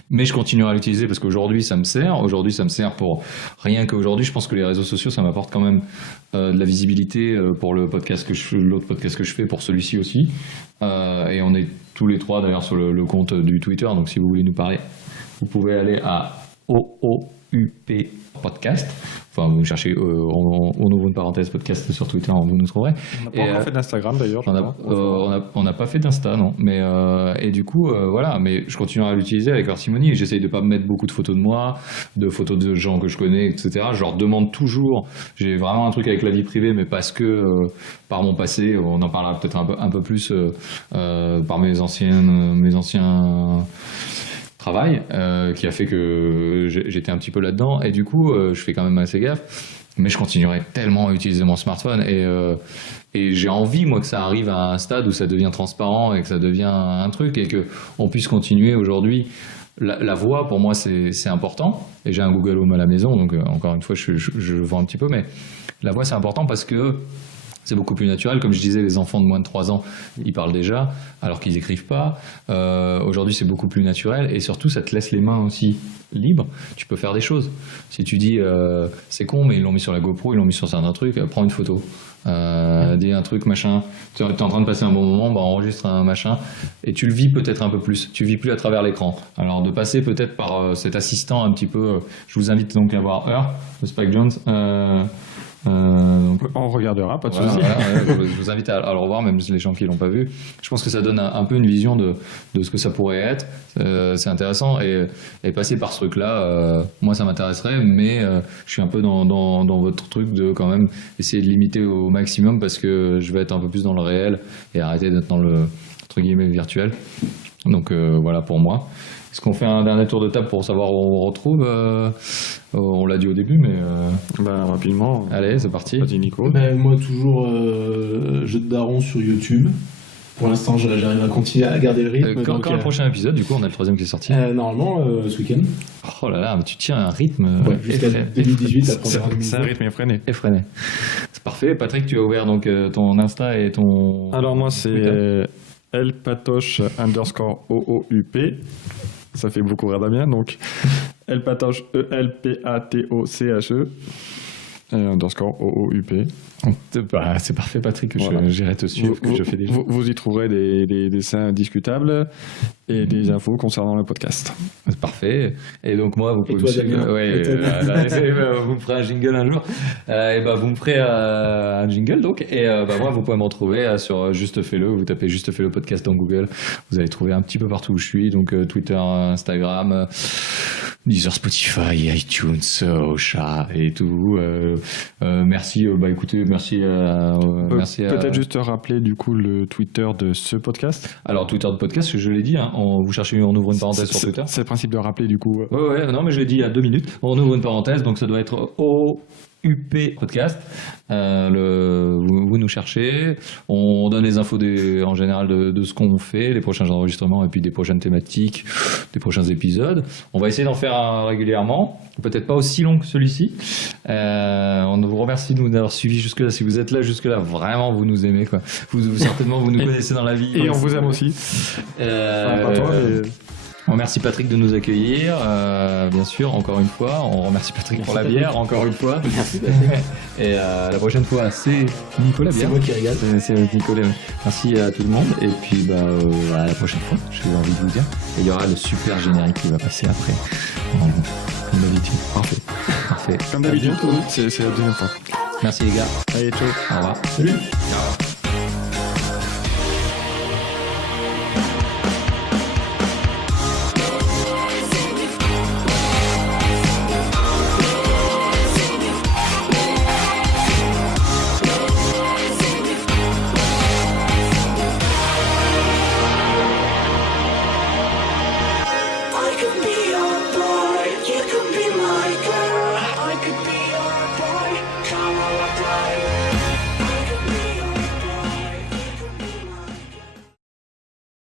Mais je continuerai à l'utiliser parce qu'aujourd'hui ça me sert. Aujourd'hui ça me sert pour rien qu'aujourd'hui. Je pense que les réseaux sociaux ça m'apporte quand même de la visibilité pour l'autre podcast que je fais, pour celui-ci aussi. Et on est tous les 3 d'ailleurs sur le compte du Twitter. Donc si vous voulez nous parler, vous pouvez aller à OOUP Podcast. Enfin, vous cherchez on ouvre une parenthèse podcast sur Twitter, vous nous trouverez. On n'a pas encore fait d'Instagram d'ailleurs. On n'a pas fait d'Insta, non. Mais et du coup, voilà. Mais je continuerai à l'utiliser avec parcimonie. J'essaye de pas mettre beaucoup de photos de moi, de photos de gens que je connais, etc. Je leur demande toujours. J'ai vraiment un truc avec la vie privée, mais parce que par mon passé, on en parlera peut-être un peu plus par mes anciens travail qui a fait que j'étais un petit peu là-dedans, et du coup je fais quand même assez gaffe. mais je continuerai tellement à utiliser mon smartphone et j'ai envie, moi, que ça arrive à un stade où ça devient transparent et que ça devient un truc et qu'on puisse continuer aujourd'hui. La voix, pour moi, c'est important. Et j'ai un Google Home à la maison, donc encore une fois, je vends un petit peu, mais la voix, c'est important parce que c'est beaucoup plus naturel. Comme je disais, les enfants de moins de 3 ans, ils parlent déjà, alors qu'ils écrivent pas. Aujourd'hui, c'est beaucoup plus naturel. Et surtout, ça te laisse les mains aussi libres. Tu peux faire des choses. Si tu dis, c'est con, mais ils l'ont mis sur la GoPro, ils l'ont mis sur certains trucs, prends une photo. Dis un truc, machin. Tu es en train de passer un bon moment, enregistre un machin. Et tu le vis peut-être un peu plus. Tu vis plus à travers l'écran. Alors, de passer peut-être par cet assistant un petit peu... je vous invite donc à voir Her, de Spike Jonze. On regardera, pas de souci. Je vous invite à le revoir, même les gens qui l'ont pas vu. Je pense que ça donne un peu une vision de ce que ça pourrait être. C'est intéressant et passer par ce truc-là, moi ça m'intéresserait, mais je suis un peu dans votre truc de quand même essayer de limiter au maximum parce que je vais être un peu plus dans le réel et arrêter d'être dans le entre guillemets virtuel. Donc voilà pour moi. Est-ce qu'on fait un dernier tour de table pour savoir où on retrouve on l'a dit au début, mais... rapidement. Allez, c'est parti. Vas-y, Nico. Moi, toujours jeu de daron sur YouTube. Pour l'instant, j'arrive à continuer à garder le rythme. Quand le prochain épisode, du coup, on a le 3e qui est sorti. Normalement, ce week-end. Oh là là, mais tu tiens un rythme jusqu'à 2018, la première C'est un rythme effréné. C'est parfait. Patrick, tu as ouvert donc ton Insta et ton... Alors moi, c'est elpatoche_OOUP. Ça fait beaucoup rire Damien, donc elpatoche ELPATOCHE underscore OOUP. C'est parfait, Patrick, que voilà. j'irai te suivre, je fais déjà. Vous y trouverez des dessins discutables et des infos concernant le podcast. C'est parfait. Et donc moi, vous pouvez me suivre. Vous me ferez un jingle un jour. Vous me ferez un jingle donc. Et moi, vous pouvez me retrouver sur Juste Fais-le. Vous tapez Juste Fais-le podcast dans Google. Vous allez trouver un petit peu partout où je suis. Donc Twitter, Instagram, Deezer, Spotify, iTunes, Ocha et tout. Merci. Écoutez, merci merci peut-être juste rappeler du coup le Twitter de ce podcast. Alors Twitter de podcast, je l'ai dit, hein, vous cherchez, on ouvre une parenthèse sur Twitter. C'est le principe de rappeler du coup. Ouais, non mais je l'ai dit il y a 2 minutes. On ouvre une parenthèse, donc ça doit être UP Podcast. Vous nous cherchez, on donne les infos en général de ce qu'on fait, les prochains enregistrements et puis des prochaines thématiques, des prochains épisodes. On va essayer d'en faire un régulièrement, peut-être pas aussi long que celui-ci. On vous remercie de nous avoir suivis jusque-là. Si vous êtes là jusque-là, vraiment vous nous aimez quoi. Certainement vous nous connaissez dans la vie. Et on vous aime aussi. Pas toi, mais... On remercie Patrick de nous accueillir, bien sûr, encore une fois. On remercie Patrick pour la bière, encore une fois. Merci Patrick. Et la prochaine fois, c'est Nicolas Bière. C'est moi qui régale. C'est Nicolas. Merci à tout le monde. Et puis, à la prochaine fois, j'ai envie de vous dire. Et il y aura le super générique qui va passer après. Comme d'habitude. Parfait. Comme d'habitude, c'est la deuxième fois. Merci les gars. Allez, ciao. Au revoir. Salut. Ciao.